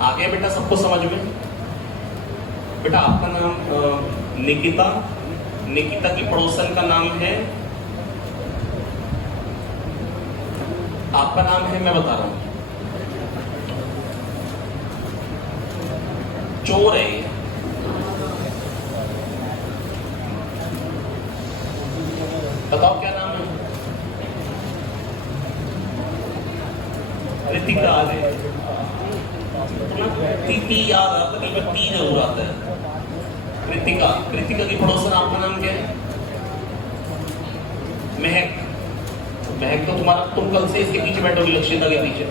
आ गया बेटा सबको समझ में? बेटा आपका नाम निकिता, निकिता की पड़ोसन का नाम है, आपका नाम है, मैं बता रहा हूं, चोर है। बताओ क्या नाम है? ऋतिका। आ गए ती याद आता नहीं, मैं ती जरूर आता है। कृतिका, कृतिका की पड़ोसन आपका नाम क्या है? महक। महक तो तुम्हारा, तुम कल से इसके पीछे बैठोगी, लक्ष्यता के पीछे,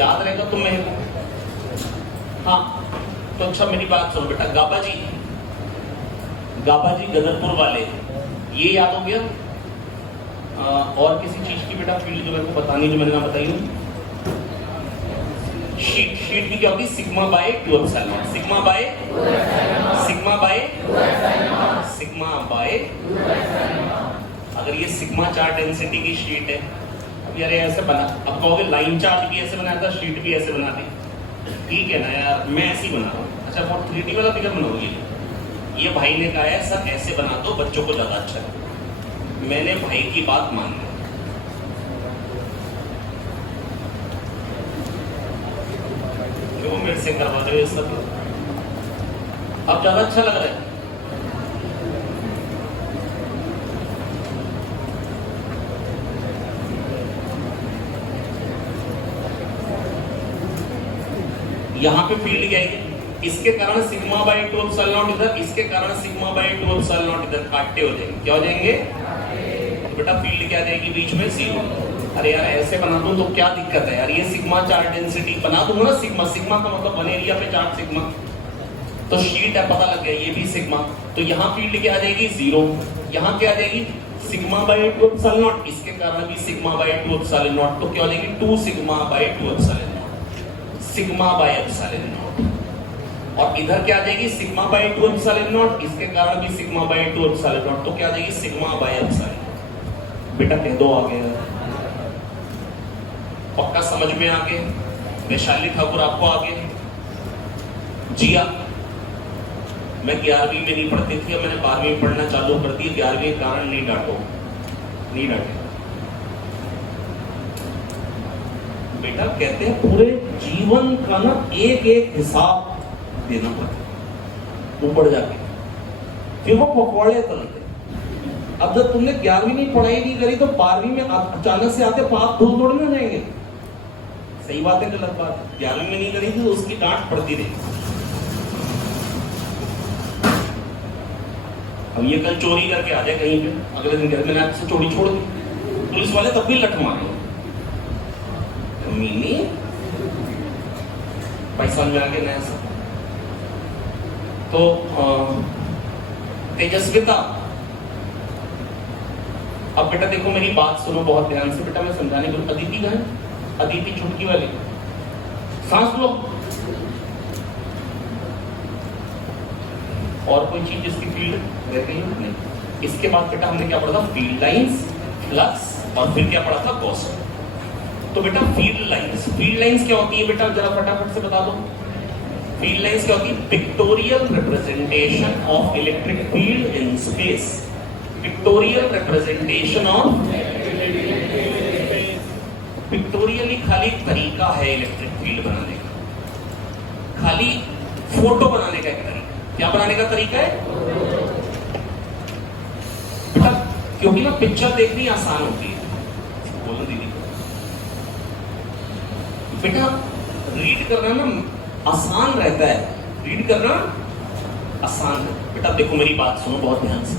याद रहेगा तुम महक। हाँ तो अच्छा मेरी बात सुनो बेटा, गाबा जी, गाबा जी गदरपुर वाले, ये याद हो गया? और किसी चीज की बेटा फील्ड जो मेरे को बतानी, जो मैंने ना बताई हो? शीट, शीट की क्या होगी? Sigma bye 2 epsilon, sigma bye, sigma bye, sigma bye, अगर ये सिग्मा चार्ट डेंसिटी की शीट है, अब यार ऐसे बना, अब कहोगे लाइन चार्ट भी ऐसे बनाया था, शीट भी ऐसे बना दी, ठीक है ना यार, मैं ऐसे ही बना रहा हूँ। अच्छा वो 3D वाला फिगर बनाओगे, ये भाई ने कहा है सर ऐसे बना दो, बच्चों को ज्यादा अच्छा है, मैंने भाई की बात मान ली। क्यों मेरे से करवा रहे हो ये सब? अब ज्यादा अच्छा लग रहा है? यहां पे फील्ड क्या है? इसके कारण सिग्मा बाय 2 एप्सिलॉन नॉट इधर, इसके कारण सिग्मा बाय 2 एप्सिलॉन नॉट इधर, काटते हो जाएंगे, क्या हो जाएंगे? तो बेटा फील्ड क्या जाएगी बीच में? 0। अरे यार ऐसे बना दूं तो क्या दिक्कत है यार, ये सिग्मा चार्ट डेंसिटी बना दूंगा ना, सिग्मा, सिग्मा का मतलब वन एरिया पे चार्ट सिग्मा, तो शीट है, पता लग गया, ये भी सिग्मा, तो यहाँ फील्ड क्या आ जाएगी? 0। यहाँ क्या आ जाएगी? सिग्मा बाय 2 एप्सिलॉन नॉट, इसके कारण भी सिग्मा बाय 2 एप्सिलॉन नॉट, तो क्या हो जाएगी? 2 sigma bye 2 epsilon not, sigma bye epsilon not, और इधर क्या आ जाएगी? सिग्मा बाय 2 एप्सिलॉन नॉट, इसके कारण भी सिग्मा बाय 2 एप्सिलॉन नॉट, तो क्या आ जाएगी? Sigma by epsilon. बेटा कह दो आ गया, पक्का समझ में आ गए? वैशाली ठाकुर आपको आ गए? जिया, मैं 11वीं में नहीं पढ़ती थी, अब मैंने 12वीं में पढ़ना चालू कर दी, 11वीं के कारण नहीं डांटो, नहीं डांटे। बेटा कहते हैं पूरे जीवन का ना एक एक हिसाब देना पड़ता ऊपर जाके, फिर वो पकौड़े तलते। अब जब तुमने 11वीं में पढ़ाई नहीं करी तो 12वीं में अचानक से आते पाप धूल तोड़ ना जाएंगे। सही बात है गलत बात? 11वीं में नहीं करी थी तो उसकी डांट पड़ती रही। अब ये कल चोरी करके आ जाए कहीं पे, अगले दिन कहते मैंने आपसे चोरी छोड़ दी, पुलिस वाले तब भी लठ मारे, मीनी पैसा में आगे नया सब। तो तेजस्विता, अब बेटा देखो मेरी बात सुनो बहुत ध्यान से, बेटा मैं समझाने को, अदिति का है, अदिति छुटकी वाली, सांस लो। और कोई चीज जिसकी फील्ड रह गई नहीं। इसके बाद बेटा हमने क्या पढ़ा था? फील्ड लाइंस, फ्लक्स, और फिर क्या पढ़ा था? गॉस। तो बेटा फील्ड लाइंस, फील्ड लाइंस क्या होती है बेटा जरा फटाफट से बता दो। फील्ड लाइंस क्या होती है? Pictorial representation of electric field in space, pictorial representation of, pictorially खाली तरीका है इलेक्ट्रिक फील्ड बनाने का, खाली फोटो बनाने का एक तरीका। क्या बनाने का तरीका है बेटा? क्योंकि ना पिक्चर देखनी आसान होती है, बोलो दीदी बेटा, रीड करना ना आसान रहता है, रीड करना आसान है बेटा। देखो मेरी बात सुनो बहुत ध्यान से।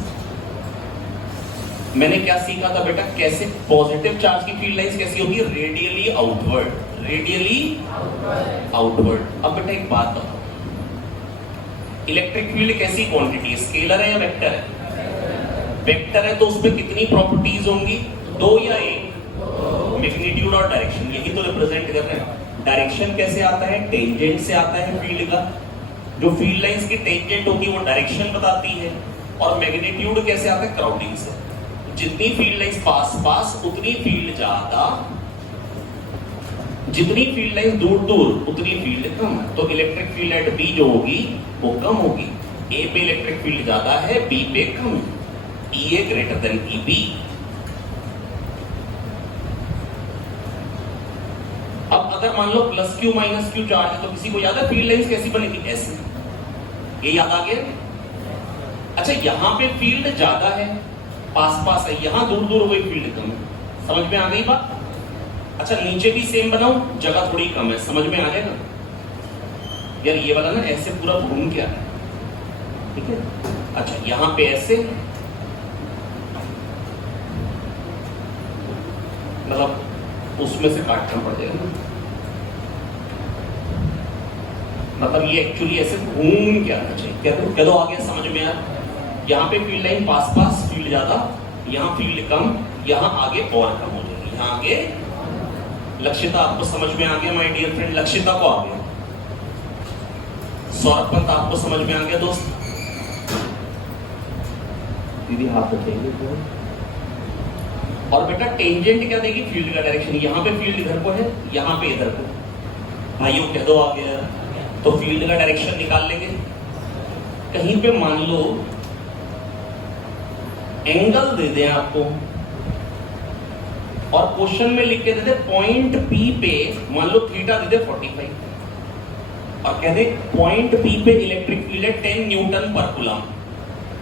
मैंने क्या सीखा था बेटा, कैसे पॉजिटिव चार्ज की फील्ड लाइंस कैसी होगी, रेडियली आउटवर्ड, रेडियली आउटवर्ड। अब बेटा एक बात बताओ, इलेक्ट्रिक फील्ड कैसी क्वांटिटी है, स्केलर है या वेक्टर है? वेक्टर है तो उसमें कितनी प्रॉपर्टीज होंगी, दो या एक? मैग्नीट्यूड और डायरेक्शन, यही तो रिप्रेजेंट कर रहे हैं। डायरेक्शन कैसे आता है, टेंजेंट से आता है फील्ड का। जो फील्ड लाइंस की टेंजेंट होती है वो डायरेक्शन बताती है। और मैग्नीट्यूड कैसे आता है, क्राउडिंग से। जितनी फील्ड लाइंस पास पास उतनी फील्ड ज्यादा, जितनी फील्ड लाइन दूर दूर उतनी फील्ड कम। तो इलेक्ट्रिक फील्ड एट बी जो होगी वो कम होगी। ए पे इलेक्ट्रिक फील्ड ज्यादा है, बी पे कम है। E A greater than E B. अब अगर मान लो plus Q minus Q charge है तो किसी को याद है फील्ड लाइंस कैसी बनेगी, ऐसे। ये याद आ गया? अच्छा यहां पे फील्ड ज्यादा है, पास पास है, यहां दूर दूर हो गई फील्ड कम है। समझ में आ गई बात? अच्छा नीचे भी सेम बनाऊं, जगह थोड़ी कम है, समझ में आ जाएगा? यार ये वाला ना ऐसे पूरा घूम के आ रहा है, ठीक है? अच्छा यहां पे ऐसे, मतलब उसमें से काटना पड़ जाएगा ना, मतलब ये एक्चुअली ऐसे घूम के आना चाहिए। कह दो आ गया, समझ में आया? यहाँ पे फील्ड लाइन पास पास, फील्ड ज्यादा, यहाँ फील्ड कम, यहाँ आगे और कम हो जाएगी, यहाँ आगे। लक्षिता आपको समझ में आ गया माय डियर फ्रेंड? लक्षिता को आ गया? सौरभ पंत आपको समझ में आ गया दोस्त? दीदी हाथ उठाइए तो। और बेटा टेंजेंट क्या देगी, फील्ड का डायरेक्शन। यहाँ पे फील्ड इधर को है, यहाँ पे इधर को। भाइयों कह दो आ गया? तो फील्ड का डायरेक्शन निकाल लेंगे। कहीं पे मान लो एंगल दे दें आपको और क्वेश्चन में लिख के दे दे पॉइंट पी पे मान लो थीटा दे दे 45 और कह दे पॉइंट पी पे इलेक्ट्रिक फील्ड है 10 न्यूटन पर कूलम।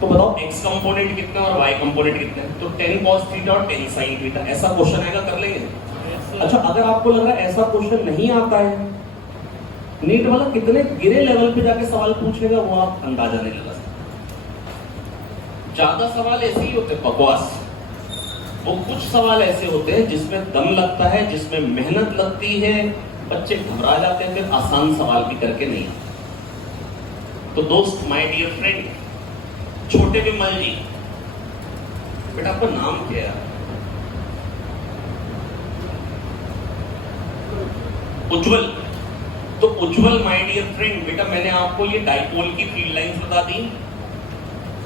तो बताओ एक्स कंपोनेंट कितना और वाई कंपोनेंट कितना है? तो 10 cos थीटा और 10 sin थीटा। ऐसा क्वेश्चन आएगा, कर लेंगे? अच्छा अगर आपको लग रहा है ऐसा क्वेश्चन नहीं आता है, नीट वाला कितने गिरे लेवल पे जाके सवाल पूछेगा वो आप अंदाजा नहीं लगा सकते। ज्यादा सवाल ऐसे ही होते बकवास। वो कुछ सवाल ऐसे होते हैं जिसमें दम लगता है, जिसमें मेहनत लगती है, बच्चे घबरा जाते हैं, फिर आसान सवाल भी करके नहीं। तो दोस्त माय डियर फ्रेंड, छोटे विमल जी, बेटा आपका नाम क्या है? उज्जवल। तो उज्जवल माय डियर फ्रेंड, बेटा मैंने आपको ये डाइपोल की फील्ड लाइंस बता दी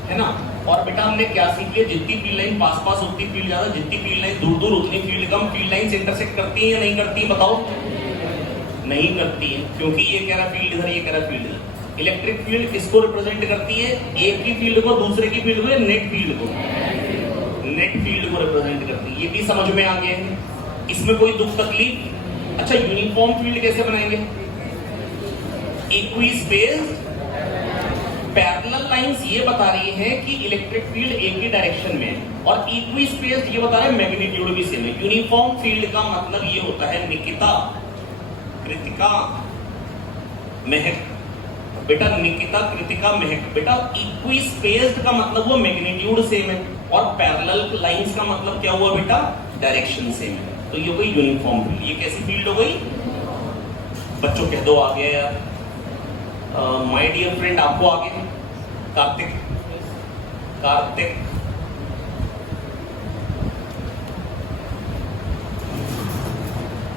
है ना। और बेटा हमने क्या सीख लिया, जितनी फील्ड लाइन पास पास उतनी फील्ड ज्यादा, जितनी फील्ड लाइन दूर दूर उतनी फील्ड कम। फील्ड लाइंस इंटरसेक्ट करती है या नहीं करती, बताओ? नहीं करती है, क्योंकि ये कह रहा फील्ड इधर, ये कह रहा फील्ड इधर। इलेक्ट्रिक फील्ड किसको रिप्रेजेंट करती है, एक की फील्ड को, दूसरे की फील्ड को, या नेट फील्ड को? नेट फील्ड को रिप्रेजेंट करती है। ये भी समझ में आ गया है, इसमें कोई दुख तकलीफ? अच्छा यूनिफॉर्म फील्ड कैसे बनाएंगे? इक्वी स्पेस्ड पैरेलल लाइंस ये बता रही है कि इलेक्ट्रिक फील्ड एक ही डायरेक्शन में है, और इक्वी स्पेस्ड ये बता रहा है मैग्नीट्यूड भी सेम है। यूनिफॉर्म फील्ड का मतलब ये होता है, निकिता, कृतिका, महक, बेटा निकिता, कृतिका, महक, बेटा इक्वी स्पेस्ड का मतलब वो मैग्नीट्यूड सेम है, और पैरेलल लाइंस का मतलब क्या हुआ बेटा, डायरेक्शन सेम है। तो ये कोई यूनिफॉर्म फील्ड, ये कैसी फील्ड हो गई? बच्चों कह दो आ गया यार? माय डियर फ्रेंड आपको आगे कार्तिक, कार्तिक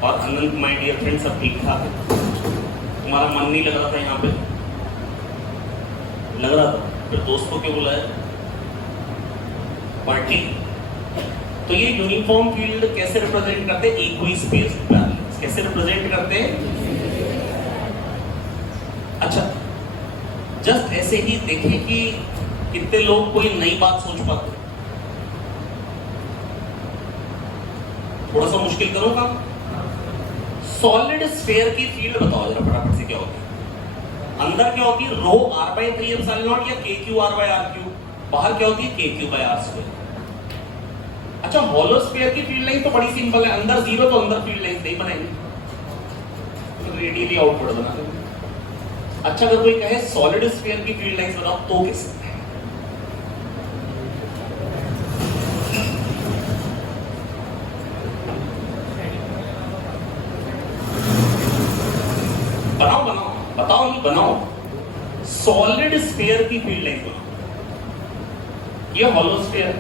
और अनंत, माय डियर फ्रेंड सब ठीक ठाक है? तुम्हारा मन नहीं लग रहा था यहाँ पे? लग रहा था, फिर दोस्त को क्यों बुलाया? पार्टी। तो ये यूनिफॉर्म फील्ड कैसे रिप्रेजेंट करते हैं, इक्वी स्पेस्ड पैरेलल कैसे रिप्रेजेंट करते हैं? अच्छा जस्ट ऐसे ही देखें कि कितने लोग कोई नई बात सोच पाते। थोड़ा सा मुश्किल करो काम। सॉलिड स्फीयर की फील्ड बताओ जरा फटाफट से, क्या होती है? अंदर क्या होती है, रो r by 3 एप्सिलॉन नॉट या k q r by r cube. बाहर क्या होती है, k q by r square. अच्छा हॉलो स्फीयर की फील्ड लाइन तो बड़ी सिंपल है, अंदर जीरो तो अंदर फील्ड लाइन नहीं बनाएंगे, तो रेडियली आउटवर्ड बना देंगे। अच्छा अगर कोई कहे सॉलिड स्फीयर की फील्ड लाइंस बताओ तो कैसे? बनाओ बनाओ, बताओ नहीं बनाओ। सॉलिड स्फीयर की फील्ड लाइंस बनाओ। ये हॉलो स्फीयर,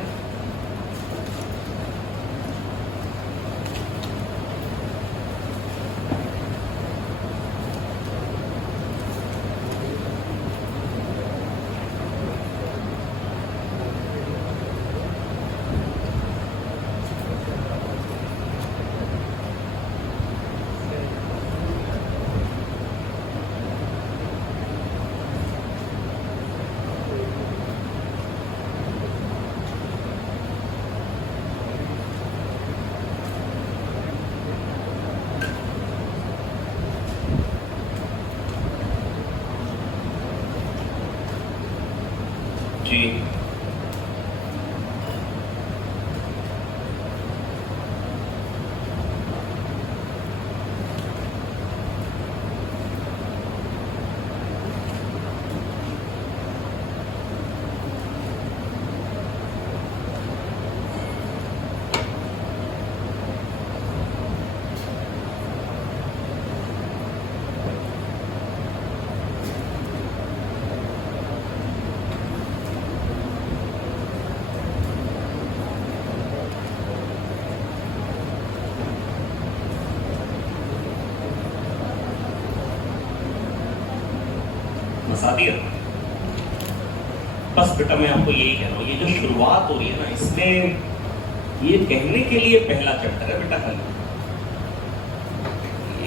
जी मसा दिया। बस बेटा मैं आपको यही कह रहा हूं, ये जो शुरुआत हो रही है ना, इसमें ये कहने के लिए पहला चैप्टर है बेटा, खाली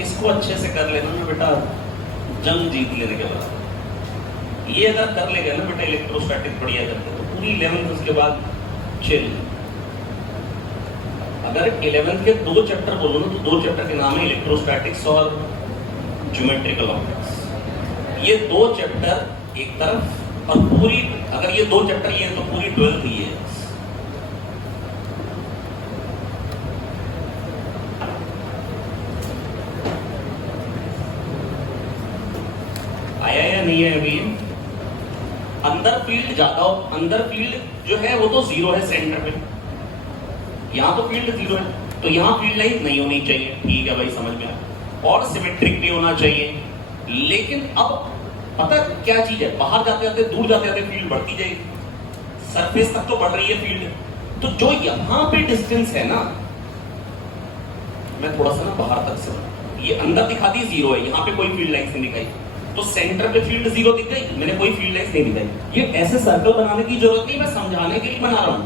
इसको अच्छे से कर लेना ना बेटा, जंग जीत लेने के बाद। ये अगर कर लेगा ना बेटा इलेक्ट्रोस्टैटिक बढ़िया करके, तो पूरी 11th उसके बाद चिल। अगर 11th के 2 चैप्टर बोलो ना, तो 2 चैप्टर के नाम है इलेक्ट्रोस्टैटिक्स और ज्योमेट्रिकल ऑप्टिक्स। ये 2 चैप्टर एक तरफ, और पूरी अगर ये 2 चैप्टर ये तो पूरी 12th ही है। आया या नहीं है अभी? अंदर फील्ड ज्यादा हो, अंदर फील्ड जो है वो तो 0 है सेंटर में, यहां तो फील्ड 0 है, तो यहां फील्ड लाइन नहीं होनी चाहिए। ठीक है भाई, समझ में आया। और सिमेट्रिक भी होना चाहिए। लेकिन अब पता क्या चीज है, बाहर जाते जाते दूर जाते जाते फील्ड बढ़ती जाएगी, सरफेस तक तो बढ़ रही है फील्ड। तो जो यहां पे डिस्टेंस है ना, मैं थोड़ा सा ना बाहर तक से, ये अंदर दिखा दी 0 है, यहां पे कोई फील्ड लाइन नहीं दिखाई, तो सेंटर पे फील्ड 0 दिख गई, मैंने कोई फील्ड लाइन नहीं दिखाई। ये ऐसे सर्कल बनाने की जरूरत नहीं, मैं समझाने के लिए बना रहा हूं।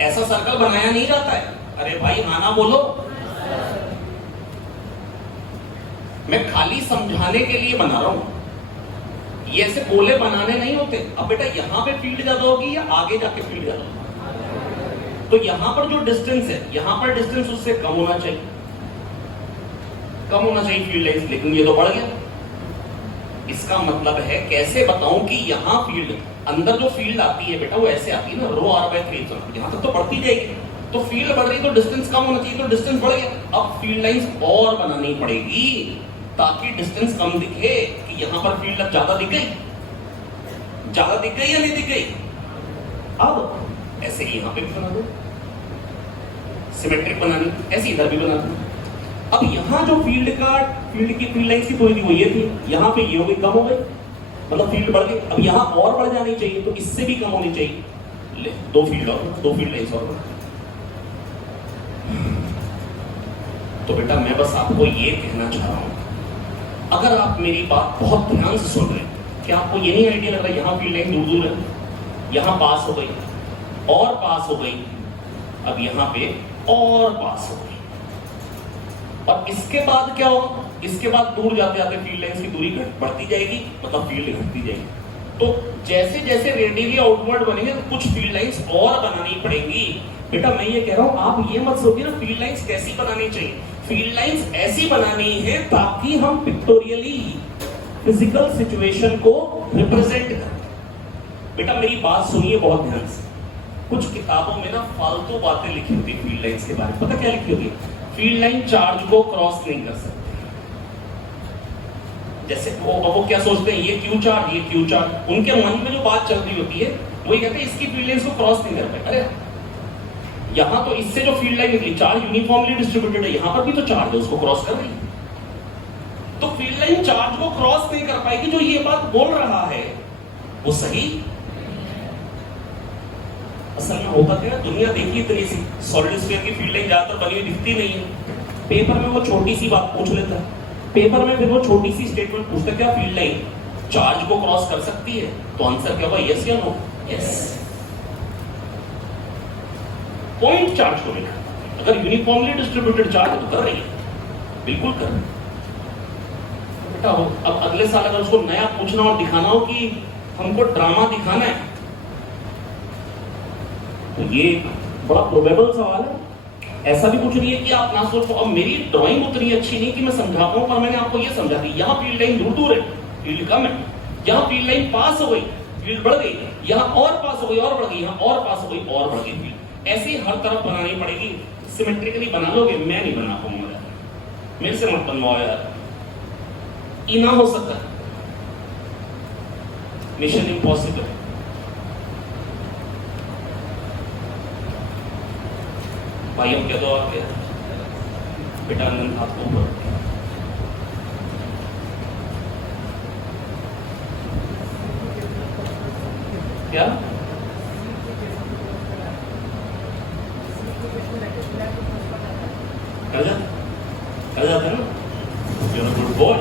ऐसा सर्कल बनाया नहीं जाता है। अरे भाई हाँ ना बोलो, मैं खाली समझाने के लिए बना रहा हूं, ये ऐसे गोले बनाने नहीं होते। अब बेटा यहां पे फील्ड ज्यादा होगी या आगे जाके फील्ड ज्यादा होगी? तो यहां पर जो डिस्टेंस है, यहां पर डिस्टेंस उससे कम होना चाहिए, कम होना चाहिए फील्ड लाइंस, लेकिन ये तो बढ़ गया। इसका मतलब है, कैसे बताऊं कि यहां फील्ड, अंदर जो फील्ड आती है बेटा वो ऐसे आती है ना, ρr/3, यहां तक तो बढ़ती जाएगी, तो फील्ड बढ़ रही तो डिस्टेंस कम होना चाहिए, तो डिस्टेंस बढ़ गया। अब फील्ड लाइंस और बनानी पड़ेगी ताकि डिस्टेंस कम दिखे, कि यहां पर फील्ड अब ज्यादा दिख गई, ज्यादा दिख गई या नहीं दिख गई? अब ऐसे ही यहां पे भी बना दो, सिमेट्रिक बनानी, ऐसे इधर भी बना दो। अब यहां जो फील्ड की फील्ड लाइंस की थोड़ी थी वो ये थी, यहां पे ये हो गई, कम हो गई, मतलब फील्ड बढ़ गई। अब यहां और बढ़ जानी चाहिए, तो इससे भी कम होनी चाहिए। ले 2 फील्ड लाइंस और। तो बेटा मैं बस आपको ये कहना चाह रहा हूं, अगर आप मेरी बात बहुत ध्यान से सुन रहे हैं, क्या आपको ये नहीं आइडिया लग रहा है यहां फील्ड लाइन दूर दूर है, यहां पास हो गई और पास हो गई, अब यहां पे और पास हो गई, और इसके बाद क्या होगा? इसके बाद दूर जाते जाते फील्ड लाइंस की दूरी बढ़ती जाएगी, मतलब फील्ड घटती जाएगी। तो जैसे जैसे रेडियली आउटवर्ड बनेंगे तो कुछ फील्ड लाइंस और बनानी पड़ेंगी। बेटा मैं ये कह रहा हूं, आप ये मत सोचिए ना फील्ड लाइंस कैसी बनानी चाहिए। फील्ड लाइंस ऐसी बनानी है ताकि हम पिक्टोरियली फिजिकल सिचुएशन को रिप्रेजेंट करें। बेटा मेरी बात सुनिए बहुत ध्यान से, कुछ किताबों में ना फालतू बातें लिखी होती फील्ड लाइंस के बारे में। पता क्या लिखी होती? फील्ड लाइन चार्ज को क्रॉस नहीं कर सकती। जैसे वो क्या सोचते हैं, ये क्यू चार्ज, ये क्यू चार्ज, उनके मन में जो बात चल रही होती है वही कहते हैं इसकी फील्ड लाइंस को क्रॉस नहीं कर पाए। अरे यहां तो इससे जो फील्ड लाइन निकली, चार्ज यूनिफॉर्मली डिस्ट्रीब्यूटेड है, यहां पर भी तो चार्ज है, उसको क्रॉस कर रही है। तो फील्ड लाइन चार्ज को क्रॉस नहीं कर पाएगी। जो ये बात बोल रहा है वो सही। असल में होता क्या, दुनिया देखी इतनी सी, सॉलिड स्फीयर की फील्ड लाइन ज्यादातर बनी हुई दिखती नहीं है। पेपर में वो छोटी सी बात पूछ लेता है, पेपर में फिर वो छोटी सी स्टेटमेंट पूछता है, क्या फील्ड लाइन चार्ज को क्रॉस कर सकती है? तो आंसर क्या होगा, यस या नो? यस। पॉइंट चार्ज को लेकर अगर यूनिफॉर्मली डिस्ट्रीब्यूटेड चार्ज है तो कर रही है, बिल्कुल कर रही है। बेटा अब अगले साल अगर उसको नया पूछना और दिखाना हो कि हमको ड्रामा दिखाना है, तो ये बड़ा प्रोबेबल सवाल है। ऐसा भी कुछ नहीं है कि आप ना सोच पाओ। अब मेरी ड्राइंग उतनी अच्छी नहीं कि मैं समझा पाऊं, पर मैंने आपको ये समझा दी, यहाँ फील्ड लाइन दूर दूर है, फील्ड कम है, यहाँ फील्ड लाइन पास हो गई, फील्ड बढ़ गई, यहाँ और पास हो गई और बढ़ गई, यहाँ और पास हो गई और बढ़ गई फील्ड। ऐसे ही हर तरफ बनानी पड़ेगी। सिमेट्रिकली बना लोगे, मैं नहीं बना पाऊंगा, मेरे से मत बनवाओ यार, ये ना हो सकता, मिशन इम्पॉसिबल। भाई हम क्या दो आपके बेटा आनंद आपको ऊपर क्या कर जाते हैं ना, you're a good boy।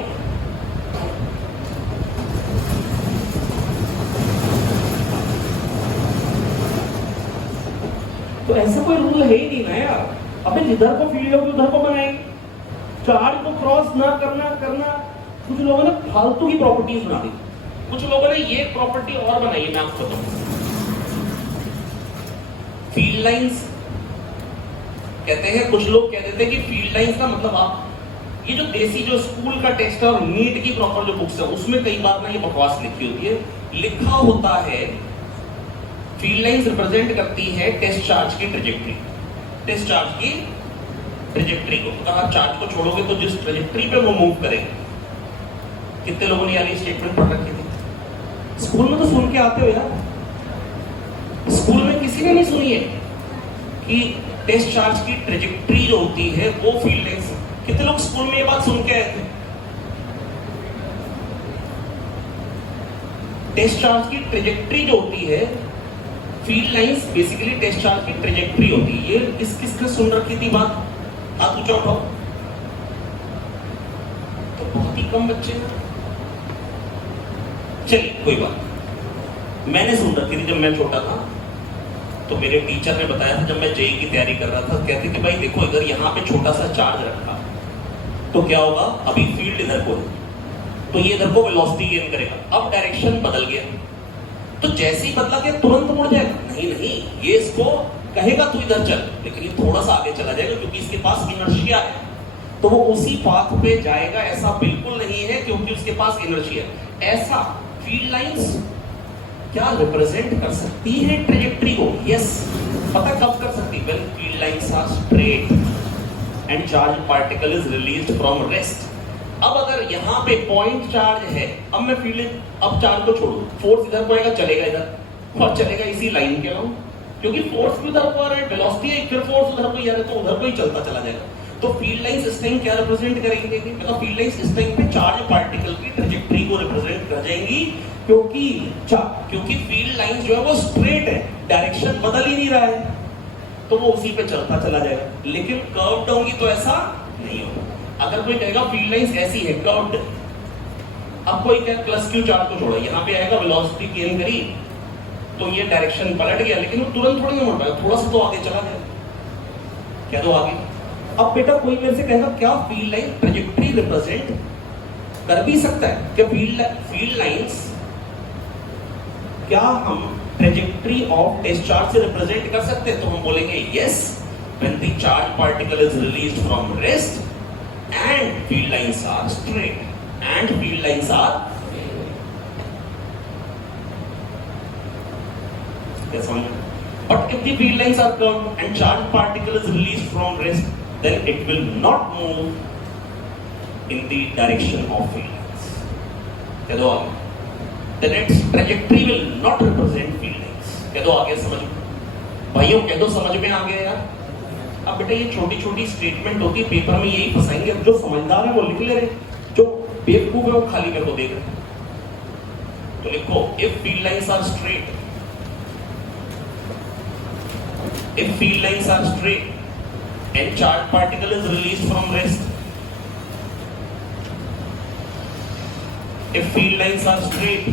तो ऐसा कोई रूल है ही नहीं ना यार। अबे जिधर को फील्ड होगी उधर को बनाएंगे, चार्ज को क्रॉस ना करना। कुछ लोगों ने फालतू की प्रॉपर्टीज बना दी, कुछ लोगों ने ये प्रॉपर्टी और बनाई है, मैं आपको बताऊं। फील्ड लाइंस कहते हैं, कुछ लोग कह देते हैं कि फील्ड लाइंस का मतलब आप ये जो देसी जो स्कूल का टेस्ट है और नीट की प्रॉपर जो बुक्स है उसमें कई बार ना ये बकवास लिखी होती है। लिखा होता है फील्ड लाइंस रिप्रेजेंट करती है टेस्ट चार्ज की ट्रेजेक्टरी, टेस्ट चार्ज की ट्रेजेक्टरी को। अगर आप चार्ज को छोड़ोगे तो जिस ट्रेजेक्टरी पे वो मूव करेगा। कितने लोगों ने यार ये स्टेटमेंट पढ़ रखी थी? स्कूल में तो सुन के आते हो यार, स्कूल में किसी ने नहीं सुनी है कि टेस्ट चार्ज की ट्रेजेक्टरी जो होती है वो फील्ड लाइंस। कितने लोग स्कूल में ये बात सुन के आए थे? टेस्ट चार्ज की ट्रेजेक्टरी जो होती है, field lines basically test charge की ट्रेजेक्टरी होती है। ये किस किसने सुन रखी थी बात? हाथ ऊंचा उठाओ। तो बहुत ही कम बच्चे। चलिए कोई बात, मैंने सुन रखी थी जब मैं छोटा था। तो मेरे टीचर ने बताया था, जब मैं जेईई की तैयारी कर रहा था, कहते थे भाई देखो अगर यहाँ पे छोटा सा चार्ज रखा तो क्या होगा, अभी फील्ड इधर को है तो ये इधर को वेलोसिटी गेन करेगा, अब डायरेक्शन बदल गया तो जैसे ही बदला गया तुरंत मुड़ जाएगा? नहीं, ये इसको कहेगा तू इधर चल, लेकिन ये थोड़ा सा आगे चला जाएगा क्योंकि इसके पास इनर्शिया है, तो वो उसी पाथ पे जाएगा। ऐसा बिल्कुल नहीं है क्योंकि उसके पास इनर्शिया है। ऐसा फील्ड लाइंस क्या रिप्रेजेंट कर सकती है ट्रेजेक्टरी को? यस। पता कब कर सकती? When field lines are straight and charge particle is released from rest. अब अगर यहाँ पे पॉइंट चार्ज है, अब मैं फील्ड, अब चार्ज को छोड़ो, फोर्स इधर को आएगा, चलेगा इधर और चलेगा इसी लाइन के अलावा, क्योंकि फोर्स भी उधर को आ रहा है, वेलोसिटी है, फिर फोर्स उधर को ही आ रहा है, तो उधर को ही चलता चला जाएगा। तो फील्ड लाइंस इस टाइम क्या रिप्रेजेंट करेंगे? मतलब फील्ड लाइंस इस टाइम पे चार्ज पार्टिकल की ट्रेजेक्टरी को रिप्रेजेंट कर जाएंगी, क्योंकि फील्ड लाइंस जो है वो स्ट्रेट है, डायरेक्शन बदल ही नहीं रहा है, तो वो उसी पे चलता चला जाएगा। लेकिन कर्व्ड होंगी तो ऐसा नहीं होगा। अगर कोई कहेगा फील्ड लाइंस ऐसी है कर्व्ड, अब कोई कहे प्लस क्यू चार्ज को छोड़ो, यहाँ पे आएगा वेलोसिटी गेन करी तो ये डायरेक्शन पलट गया, लेकिन वो तुरंत थोड़ी नहीं मुड़ पाएगा, थोड़ा सा तो आगे चला गया। क्या दो आगे? अब बेटा कोई मेरे से कहेगा क्या फील्ड लाइन ट्रेजेक्टरी रिप्रेजेंट कर भी सकता है क्या? फील्ड लाइंस क्या हम ट्रेजेक्टरी ऑफ टेस्ट चार्ज से रिप्रेजेंट कर सकते हैं? तो हम बोलेंगे yes, when the charge particle is released from rest and field lines are straight and field lines are yes on. But if the field lines are curved and charged particle is released from rest, then it will not move in the direction of field lines. कह दो आगे। The next trajectory will not represent feelings. कह दो आगे समझ में। भाइयों कह दो समझ में आ गया यार। अब बेटा ये छोटी छोटी स्टेटमेंट होती है, पेपर में यही फंसाएंगे। अब जो समझदार है वो लिख ले रहे, जो बेवकूफ है वो खाली मेरे को देख रहे। तो लिखो, if field lines are straight, if field lines are straight and charged particle is released from rest, if field lines are straight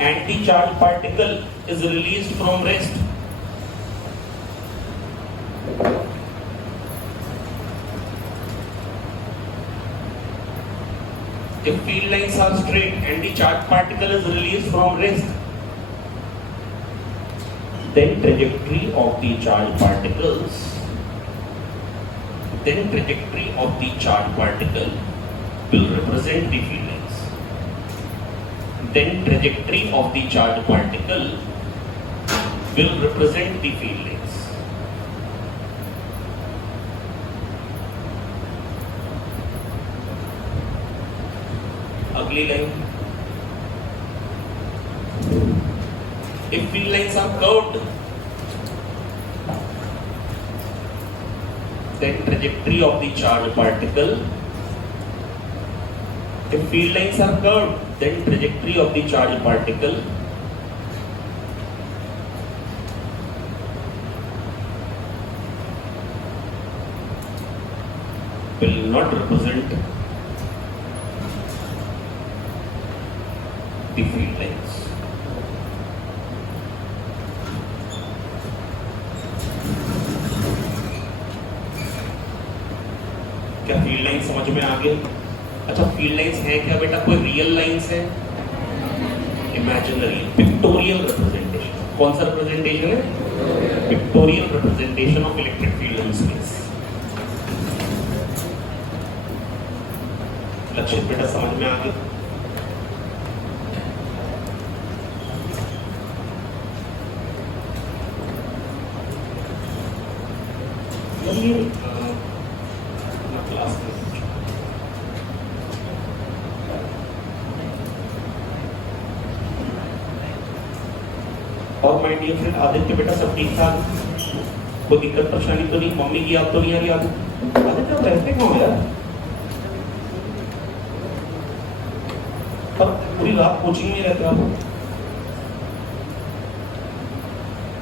and the charged particle is released from rest, if field lines are straight and the charged particle is released from rest, then trajectory of the charged particles, then trajectory of the charged particle will represent the field lines. Then trajectory of the charged particle will represent the field lines. अगली line, if field lines are curved, then trajectory of the charged particle, if field lines are curved, then trajectory of the charged particle will not represent the field lines. क्या फील्ड लाइन समझ में आ गई? अच्छा, फील्ड लाइंस है क्या बेटा? कोई रियल लाइंस है? Imaginary, pictorial representation. कौन सा रिप्रेजेंटेशन है? Pictorial representation of electric field in space. लक्षित बेटा समझ में आ गई? क्लास में और माय डियर फ्रेंड आदित्य बेटा सब ठीक ठाक? कोई दिक्कत परेशानी तो नहीं? मम्मी की याद तो नहीं आ रही आपको? आदित्य आप रहते कहाँ हो यार? अब पूरी रात कोचिंग में रहते आप?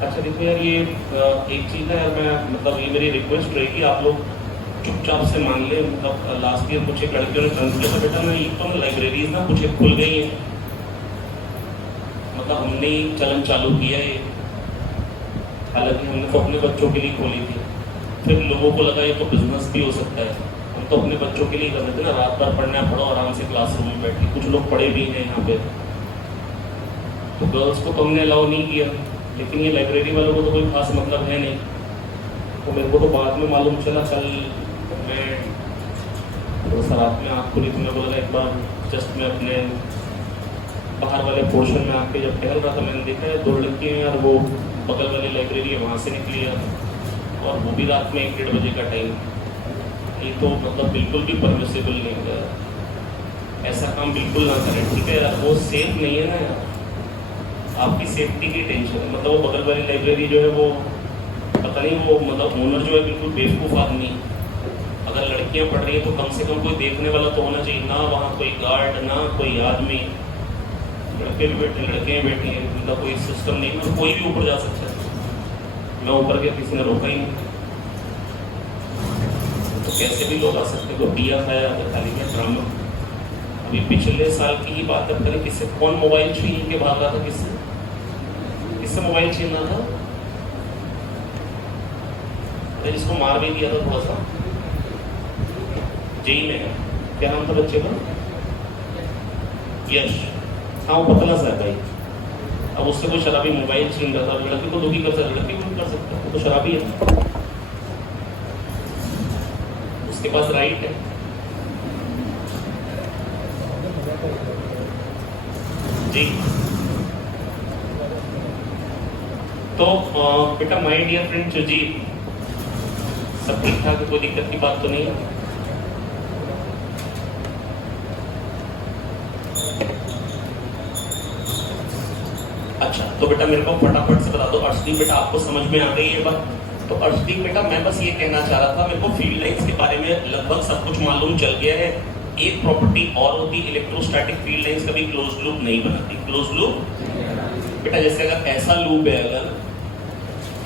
अच्छा देखो यार, ये एक चीज़ है यार, मैं मतलब ये मेरी रिक्वेस्ट रहेगी, आप लोग चुपचाप से मान ले। मतलब लास्ट ईयर कुछ एक लड़कियों ने कंसिडर बेटा मैं एक तो लाइब्रेरीज ना कुछ एक खुल गई हैं, मतलब हमने चलन चालू किया है। हालांकि हमने तो अपने बच्चों के लिए खोली थी, फिर लोगों को लगा ये तो बिजनेस भी हो सकता है। हम तो अपने बच्चों के लिए कर रहे थे ना, रात भर पढ़ना पढ़ो आराम से क्लासरूम में बैठ के। कुछ लोग पढ़े भी हैं यहाँ पे, तो गर्ल्स को तो हमने अलाउ नहीं किया, लेकिन ये लाइब्रेरी वालों को तो कोई खास मतलब है नहीं। तो मेरे को तो बाद में मालूम चला, कल मैं थोड़ा सा रात में आँख खुली तो मैं बोला एक बार जस्ट मैं अपने बाहर वाले पोर्शन में आके जब टहल रहा था, मैंने देखा है 2 लड़कियाँ यार, वो बगल वाली लाइब्रेरी है वहाँ से निकली है, और वो भी रात में 1-1:30 बजे का टाइम। ये तो मतलब बिल्कुल भी परमिसेबल नहीं होगा, ऐसा काम बिल्कुल ना करें, ठीक है यार? वो सेफ नहीं है ना यार, आपकी सेफ्टी की टेंशन है। मतलब वो बगल वाली लाइब्रेरी जो है वो पता नहीं, वो मतलब ओनर जो है बिल्कुल बेवकूफ़ आदमी। अगर लड़कियां पढ़ रही हैं तो कम से कम कोई देखने वाला तो होना चाहिए ना, वहाँ कोई गार्ड ना कोई आदमी। लड़के भी बैठे, लड़कियाँ बैठी हैं, उनका कोई सिस्टम नहीं, मतलब कोई भी ऊपर जा सकता है। मैं ऊपर गया, किसी ने रोका ही नहीं, तो कैसे भी लोग आ सकते। तो पिया खाया खाली में ड्रामा। अभी पिछले साल की ही बात करते हैं, किससे कौन मोबाइल छीन के भाग रहा था? किससे मोबाइल छीन रहा था? जिसको मार भी दिया था थोड़ा सा, जेई में। क्या नाम था बच्चे का? यश। हाँ वो पतला सा है भाई। अब उससे कोई शराबी मोबाइल छीन रहा था, लड़की को दुखी कर सकता, लड़की को नहीं कर सकता, वो तो शराबी है, उसके पास राइट है। जी तो बेटा माय डियर फ्रेंड जी, सब ठीक ठाक, कोई दिक्कत की बात तो नहीं है? अच्छा तो बेटा मेरे को फटाफट से बता दो अर्शदीप बेटा, आपको समझ में आ गई ये बात? तो अर्शदीप बेटा मैं बस ये कहना चाह रहा था, मेरे को फील्ड लाइंस के बारे में लगभग सब कुछ मालूम चल गया है। एक प्रॉपर्टी और होती है, इलेक्ट्रोस्टैटिक फील्ड लाइंस कभी क्लोज लूप नहीं बनाती। क्लोज लूप बेटा जैसे अगर ऐसा लूप है, अगर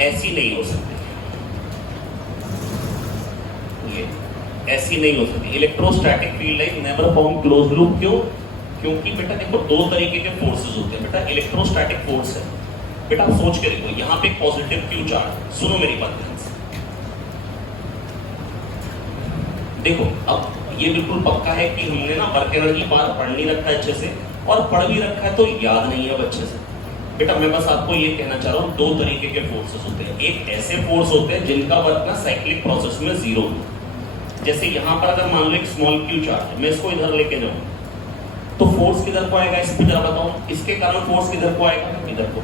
ऐसी नहीं हो सकती, ये ऐसी नहीं हो सकती। Electrostatic field line never form close loop. क्यों? क्योंकि बेटा देखो दो तरीके के फोर्सेस होते हैं बेटा। इलेक्ट्रोस्टैटिक फोर्स है बेटा, आप सोच के देखो, यहाँ पे पॉजिटिव क्यू चार्ज, सुनो मेरी बात ध्यान से देखो। अब ये बिल्कुल पक्का है कि हमने ना वर्क एनर्जी बार पढ़ नहीं रखा है अच्छे से, और पढ़ भी रखा है तो याद नहीं है अच्छे से। बेटा मैं बस आपको ये कहना चाह रहा हूँ, दो तरीके के फोर्सेस होते हैं। एक ऐसे फोर्स होते हैं जिनका वर्क ना साइक्लिक प्रोसेस में जीरो हो। जैसे यहाँ पर अगर मान लो एक स्मॉल क्यू चार्ज, मैं इसको इधर लेके जाऊँ तो फोर्स किधर को आएगा, इस पे जरा बताओ। इसके कारण फोर्स किधर को आएगा, इधर को।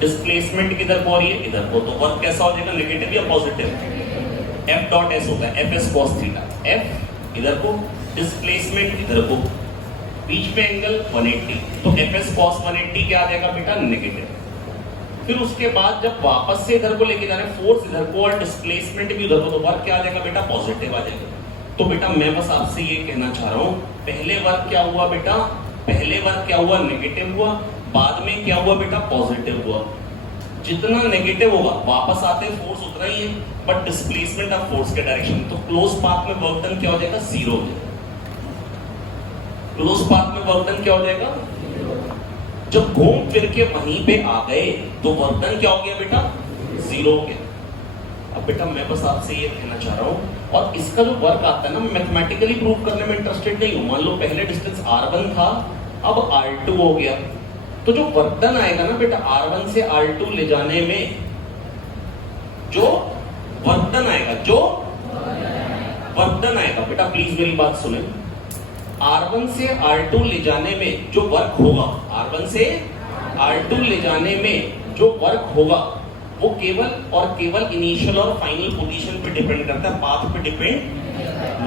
डिस्प्लेसमेंट किधर को आ रही है, इधर को। तो वर्क कैसा हो जाएगा, नेगेटिव या पॉजिटिव? एफ डॉट एस होता है, F S cos theta. F इधर को, डिस्प्लेसमेंट इधर को, बीच में एंगल 180, तो एफ एस कॉस 180 क्या आ जाएगा बेटा, नेगेटिव। फिर उसके बाद जब वापस से इधर को लेके जा रहे हैं, फोर्स इधर को और डिस्प्लेसमेंट भी उधर को, तो वर्क क्या आ जाएगा बेटा, पॉजिटिव आ जाएगा। तो बेटा मैं बस आपसे ये कहना चाह रहा हूं, पहले वर्क क्या हुआ बेटा, पहले वर्क क्या हुआ, नेगेटिव हुआ, बाद में क्या हुआ बेटा, पॉजिटिव हुआ। जितना नेगेटिव होगा वापस आते फोर्स उतना ही है, बट डिस्प्लेसमेंट ऑफ फोर्स के डायरेक्शन। तो क्लोज पाथ में वर्क डन क्या हो जाएगा, जीरो हो जाएगा। क्लोज पाथ में वर्क डन क्या हो जाएगा, जब घूम फिर के वहीं पे आ गए तो वर्क डन क्या हो गया बेटा, जीरो हो गया। अब बेटा मैं बस आपसे ये कहना चाह रहा हूं, और इसका जो वर्क आता है ना, मैथमेटिकली प्रूव करने में इंटरेस्टेड नहीं हूं। मान लो पहले डिस्टेंस r1 था, अब r2 हो गया, तो जो वर्क डन आएगा ना बेटा r1 से r2 ले जाने में, जो वर्क डन आएगा, जो वर्क डन आएगा बेटा, प्लीज मेरी बात सुने, r1 से r2 ले जाने में जो वर्क होगा, r1 से r2 ले जाने में जो वर्क होगा, वो केवल और केवल इनिशियल और फाइनल पोजीशन पे डिपेंड करता है, पाथ पे डिपेंड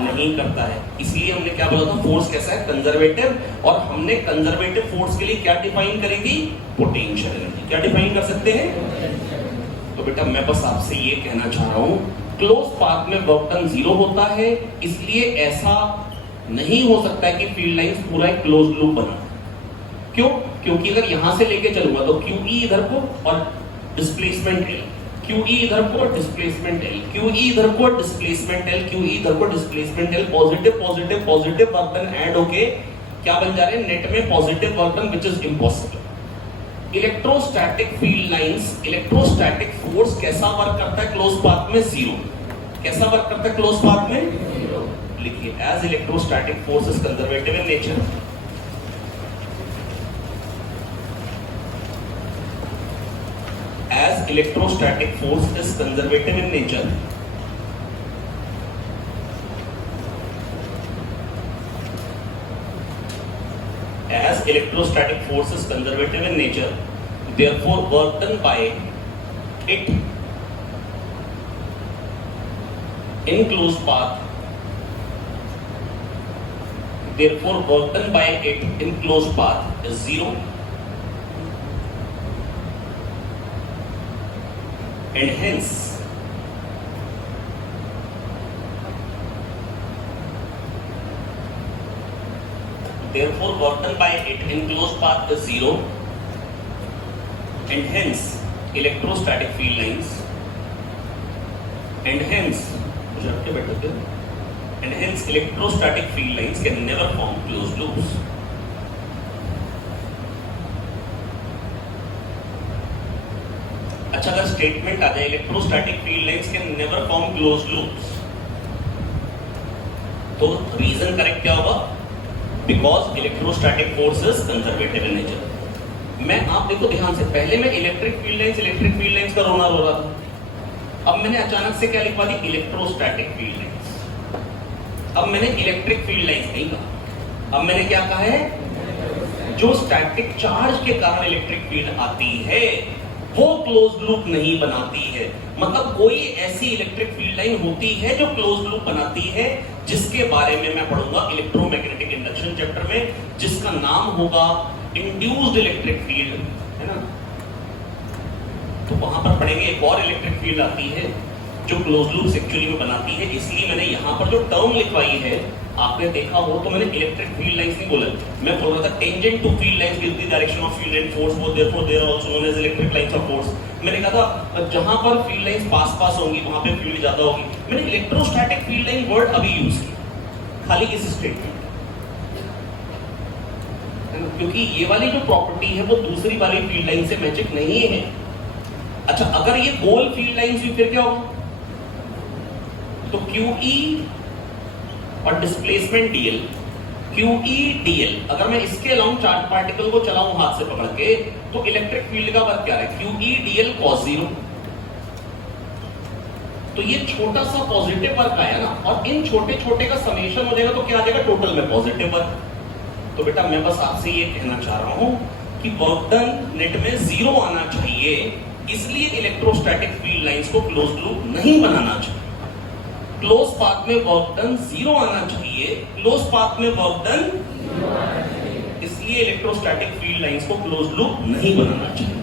नहीं करता है। इसलिए हमने क्या बोला था, फोर्स कैसा है, कंजर्वेटिव। और हमने कंजर्वेटिव फोर्स के लिए क्या डिफाइन करेगी, पोटेंशियल एनर्जी। क्या डिफाइन कर सकते हैं? तो बेटा मैं बस आपसे ये कहना चाह रहा हूं, क्लोज पाथ में वर्क डन जीरो होता है, इसलिए ऐसा नहीं हो सकता है कि फील्ड लाइंस पूरा एक क्लोज लूप बना। क्यों? क्योंकि अगर यहां से लेके चलूंगा तो QE इधर को और डिस्प्लेसमेंट L, QE इधर को डिस्प्लेसमेंट L, QE इधर को डिस्प्लेसमेंट L, QE इधर को displacement L, positive positive positive work done add होके क्या बन जा रहे हैं, नेट में positive work done, which is impossible. Electrostatic field lines, electrostatic force कैसा वर्क करता है क्लोज पाथ में, जीरो। कैसा वर्क करता है क्लोज पाथ में, लिखिए, as electrostatic force is conservative in nature, as electrostatic force is conservative in nature, as electrostatic force is conservative in nature, therefore work done by it in closed path, therefore work done by it in closed path is zero, and hence therefore work done by it in closed path is zero, and hence electrostatic field lines, and hence electrostatic field lines can never form closed loops. अच्छा, अगर स्टेटमेंट आ जाए electrostatic field lines can never form closed loops, तो रीजन करेक्ट क्या होगा, because electrostatic force is conservative in nature. मैं आप देखो ध्यान से, पहले मैं इलेक्ट्रिक फील्ड लाइंस का रोना रो रहा था, अब मैंने अचानक से क्या लिखवा दी, इलेक्ट्रोस्टैटिक फील्ड लाइंस। अब मैंने इलेक्ट्रिक फील्ड लाइंस नहीं कहा, अब मैंने क्या कहा है, जो स्टैटिक चार्ज के कारण इलेक्ट्रिक फील्ड आती है वो क्लोज्ड लूप नहीं बनाती है। मतलब कोई ऐसी इलेक्ट्रिक फील्ड लाइन होती है जो क्लोज्ड लूप बनाती है, जिसके बारे में मैं पढ़ूंगा इलेक्ट्रोमैग्नेटिक इंडक्शन चैप्टर में, जिसका नाम होगा इंड्यूस्ड इलेक्ट्रिक फील्ड, है ना। तो वहां पर पढ़ेंगे एक और इलेक्ट्रिक फील्ड आती है जो क्लोज लूप एक्चुअली में बनाती है। इसलिए मैंने यहाँ पर जो टर्म लिखवाई है, आपने देखा हो तो मैंने इलेक्ट्रिक फील्ड लाइंस नहीं बोला, मैं बोल रहा था tangent to field lines with the direction of field and force, वो therefore they are also known as electric lines of force. मैंने कहा था जहां पर फील्ड लाइंस पास पास होंगी वहां पे फील्ड ज्यादा होगी। मैंने इलेक्ट्रोस्टैटिक फील्ड लाइन वर्ड अभी यूज किया खाली इस स्टेटमेंट, क्योंकि ये वाली जो प्रॉपर्टी है वो दूसरी वाली फील्ड लाइन से मैचिंग नहीं है। अच्छा, अगर ये गोल फील्ड लाइंस हुई फिर क्या होगा? तो QE और डिस्प्लेसमेंट DL, QE DL, अगर मैं इसके अलाउंग चार्ज पार्टिकल को चलाऊं हाथ से पकड़ के, तो इलेक्ट्रिक फील्ड का वर्क क्या है? QE DL cos 0। तो ये छोटा सा पॉजिटिव वर्क आया ना, और इन छोटे छोटे का समेशन हो जाएगा तो क्या आ जाएगा टोटल में पॉजिटिव वर्क। तो बेटा मैं बस आपसे ये कहना चाह रहा हूं कि वर्क डन नेट में 0 आना चाहिए, इसलिए इलेक्ट्रोस्टैटिक फील्ड लाइंस को क्लोज लूप नहीं बनाना चाहिए। क्लोज पाथ में वर्क डन 0 आना चाहिए, क्लोज पाथ में वर्क डन, इसलिए इलेक्ट्रोस्टैटिक फील्ड लाइंस को क्लोज लूप नहीं बनाना चाहिए।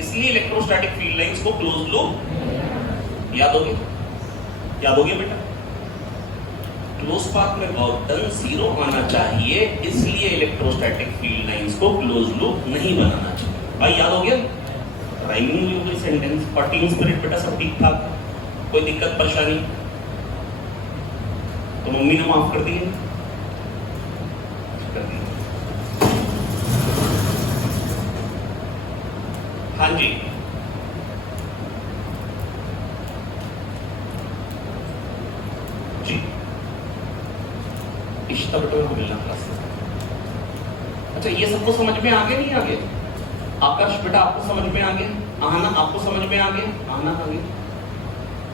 इसलिए इलेक्ट्रोस्टैटिक फील्ड लाइंस को क्लोज लूप, याद हो गया बेटा? क्लोज पाथ में वर्क डन 0 आना चाहिए, इसलिए इलेक्ट्रोस्टैटिक फील्ड लाइंस को क्लोज लूप नहीं बनाना चाहिए। भाई याद हो गया? राइमिंग में कोई सेंटेंस, पार्टी स्पिरिट बेटा सब ठीक ठाक, कोई दिक्कत परेशानी? तो मम्मी ने माफ कर दी है, कर दी। हाँ जी, जी इश्ता बेटा को मिलना क्लास। अच्छा, ये सबको समझ में आ गया नहीं आ गया? आकाश बेटा आपको समझ में आ गया? आना आपको समझ में आ गया? आना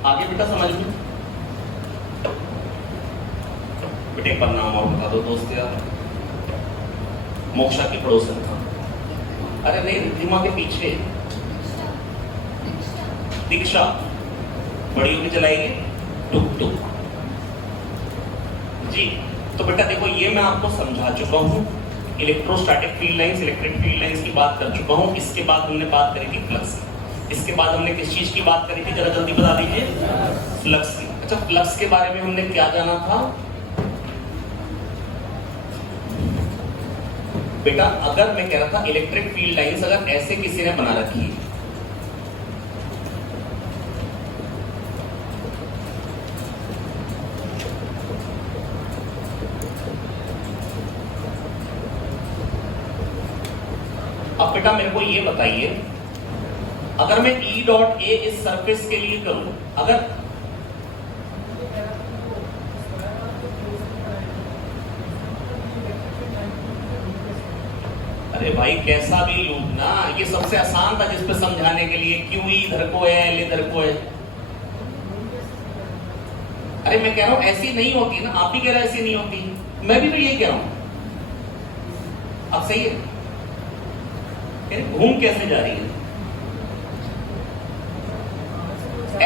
आगे बेटा समझ में? बेटे पर नाम और बता दो दोस्त यार। मोक्षा की पड़ोसन था, अरे नहीं रिद्धिमा के पीछे दीक्षा, बड़ी होकर चलाएगी टुक टुक जी। तो बेटा देखो ये मैं आपको समझा चुका हूं, electrostatic field lines, electric field lines की बात कर चुका हूं। इसके बाद हमने बात करी थी फ्लक्स, इसके बाद हमने किस चीज की बात करी थी जरा जल्दी बता दीजिए? फ्लक्स की। अच्छा, फ्लक्स के बारे में हमने क्या जाना था बेटा? अगर मैं कह रहा था इलेक्ट्रिक फील्ड लाइंस अगर ऐसे किसी ने बना रखी है, अब बेटा मेरे को ये बताइए, अगर मैं E डॉट A इस सरफेस के लिए करूं, अगर अरे भाई कैसा भी लूप ना, ये सबसे आसान था जिस पे समझाने के लिए, QE इधर को है, L इधर को है। अरे मैं कह रहा हूं ऐसी नहीं होती ना, आप ही कह रहे ऐसी नहीं होती, मैं भी तो यही कह रहा हूं। अब सही है, घूम कैसे जा रही है?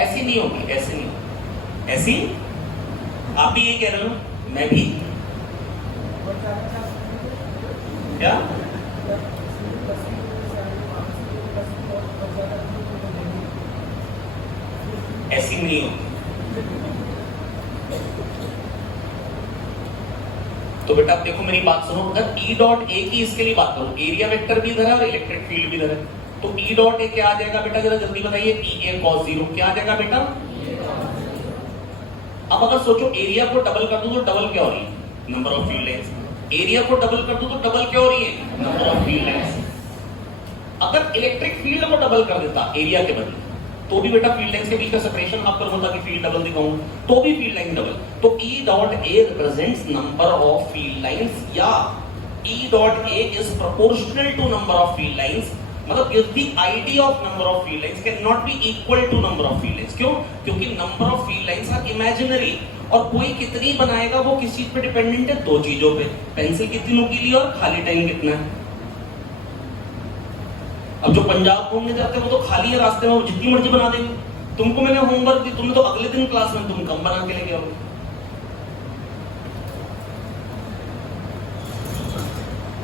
ऐसी नहीं होगी, ऐसी नहीं, ऐसी आप भी यही कह रहे हो, मैं भी क्या? ऐसी नहीं होगी। तो बेटा अब देखो मेरी बात सुनो, अगर E डॉट A की इसके लिए बात करूं, एरिया वेक्टर भी इधर है और इलेक्ट्रिक फील्ड भी इधर है, तो E डॉट A क्या आ जाएगा बेटा? जरा जल्दी बताइए। EA cos 0 क्या आ जाएगा बेटा? अब अगर सोचो एरिया को डबल कर दूं तो डबल क्या हो रही है? Number of field lines. Area को डबल कर दूं तो डबल क्या हो रही है? Number of field lines. अगर इलेक्ट्रिक फील्ड को डबल कर देता एरिया के बदले, तो भी बेटा फील्ड लाइंस के बीच का सेपरेशन हाफ कर होता कि फील्ड डबल दिखाऊं, तो भी फील्ड लाइन डबल। तो E dot A represents number of field lines, या E dot A is proportional to number of field lines, मतलब if the idea of number of field lines cannot be equal to number of field lines। क्यों? क्योंकि number of field lines are imaginary, और कोई कितनी बनाएगा वो किस चीज पे डिपेंडेंट है? दो चीजों पे, पेंसिल कितनी नुकीली और खाली टाइम कितना है। अब जो पंजाब घूमने जाते हैं वो तो खाली है रास्ते में, वो जितनी मर्जी बना देंगे। तुमको मैंने होमवर्क दी, तुमने तो अगले दिन क्लास में तुम कम बना के लेके आओगे।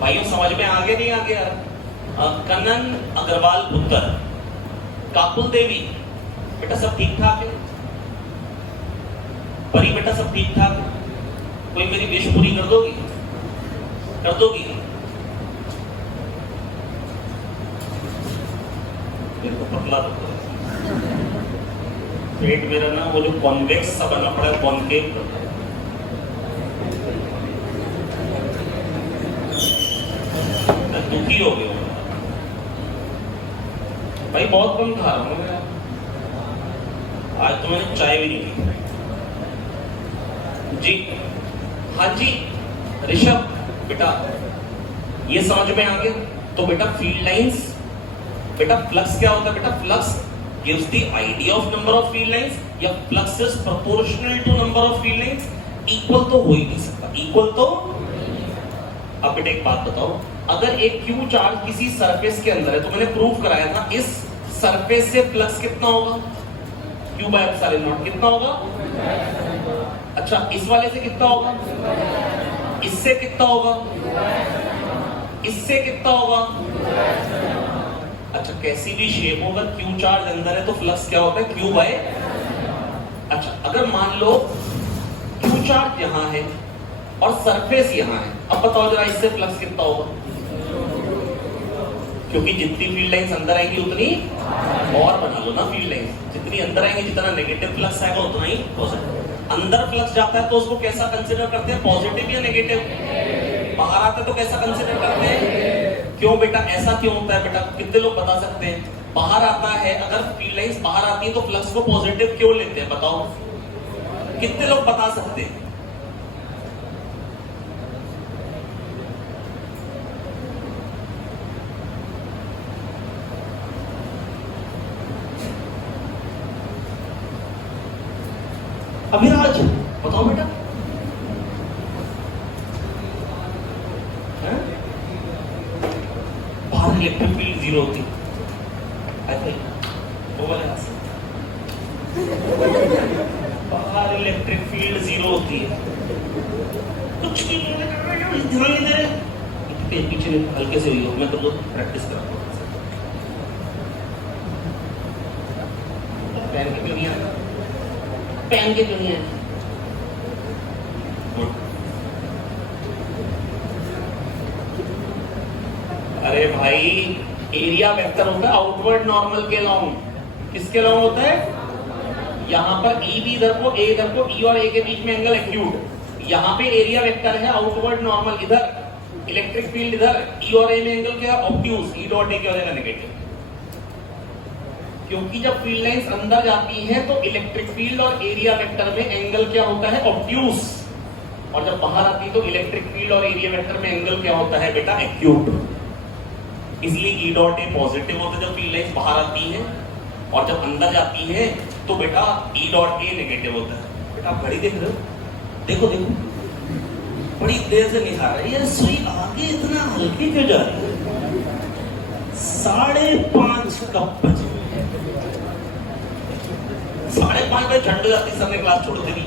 भाइयों समझ में आ गया नहीं आ गया? कनन अग्रवाल पुत्र काकुल देवी, बेटा सब ठीक ठाक है? परी बेटा सब ठीक ठाक है? कोई मेरी विश पूरी कर दोगी? कर दोगी? मेरे को पतला तो पेट मेरा ना वो जो कॉन्वेक्स सा बना पड़ा है, कॉनकेव दुखी हो गया भाई, बहुत कम खा रहा हूँ मैं आज तो, मैंने चाय भी नहीं पी जी। हाँ जी ऋषभ बेटा ये समझ में आ गया? तो बेटा फील्ड लाइंस, बेटा फ्लक्स क्या होता है? बेटा flux gives the idea of number of field lines, या flux is proportional to number of field lines? Equal तो हो ही नहीं सकता, इक्वल तो। अब बेटा एक बात बताओ, अगर एक Q चार्ज किसी सरफेस के अंदर है तो मैंने प्रूव कराया था इस सरफेस से फ्लक्स कितना होगा? Q by epsilon naught कितना होगा? अच्छा इस वाले से कितना होगा? इससे कितना होगा? इससे कितना होगा? अच्छा कैसी भी शेप होगा, Q चार्ज अंदर है तो फ्लक्स क्या होता है? Q by. अच्छा अगर मान लो Q चार्ज यहां है और सरफेस यहां है, अब बताओ जरा इससे फ्लक्स कितना होगा? क्योंकि जितनी फील्ड लाइंस अंदर आएंगी उतनी और बना लो ना फील्ड लाइंस, जितनी अंदर आएंगी जितना नेगेटिव फ्लक्स आएगा उतना ही पॉजिटिव। अंदर फ्लक्स जाता है तो उसको कैसा कंसीडर करते हैं? पॉजिटिव या नेगेटिव? बाहर आता है तो कैसा कंसीडर करते हैं? क्यों बेटा ऐसा क्यों होता है? बेटा कितने लोग बता सकते हैं? बाहर आता है, अगर फील्ड लाइंस बाहर आती है तो फ्लक्स को पॉजिटिव क्यों लेते हैं? बताओ कितने लोग बता सकते हैं? अभिराज बताओ बेटा। बाहर इलेक्ट्रिक फील्ड जीरो होती वो वाले बाहर इलेक्ट्रिक फील्ड जीरो होती है, कुछ भी ध्यान नहीं दे रहे। पीछे हल्के से हुई हो, मैं तो प्रैक्टिस कर रहा हूँ। पहन के क्यों नहीं आया? पहन के क्यों नहीं आया? अरे भाई एरिया वेक्टर होता है आउटवर्ड नॉर्मल के लॉन्ग। किसके लॉन्ग होता है? यहां पर ई भी इधर को, ए इधर को, ई और ए के बीच में एंगल एक्यूट। यहां पे एरिया वेक्टर है आउटवर्ड नॉर्मल इधर, इलेक्ट्रिक फील्ड इधर, ई और ए में एंगल क्या है? ऑब्ट्यूज। ई डॉट ए क्या हो जाएगा? नेगेटिव। क्योंकि जब फील्ड लाइंस अंदर जाती हैं तो इलेक्ट्रिक फील्ड और एरिया वेक्टर में एंगल क्या होता है? ऑब्ट्यूज। और जब बाहर आती है तो इलेक्ट्रिक फील्ड और एरिया वेक्टर में एंगल क्या होता है बेटा? एक्यूट। इसलिए ई डॉट ए पॉजिटिव होता है जब फील्ड लाइंस बाहर आती है, और जब अंदर जाती है तो बेटा ई डॉट ए नेगेटिव होता है। बेटा आप घड़ी देख रहे हो? देखो देखो बड़ी देर से निहार रही है, सुई आगे इतना हल्के क्यों जा रही है? 5:30 कब बजे? 5:30 बजे ठंड हो जाती, सबने क्लास छोड़ दी।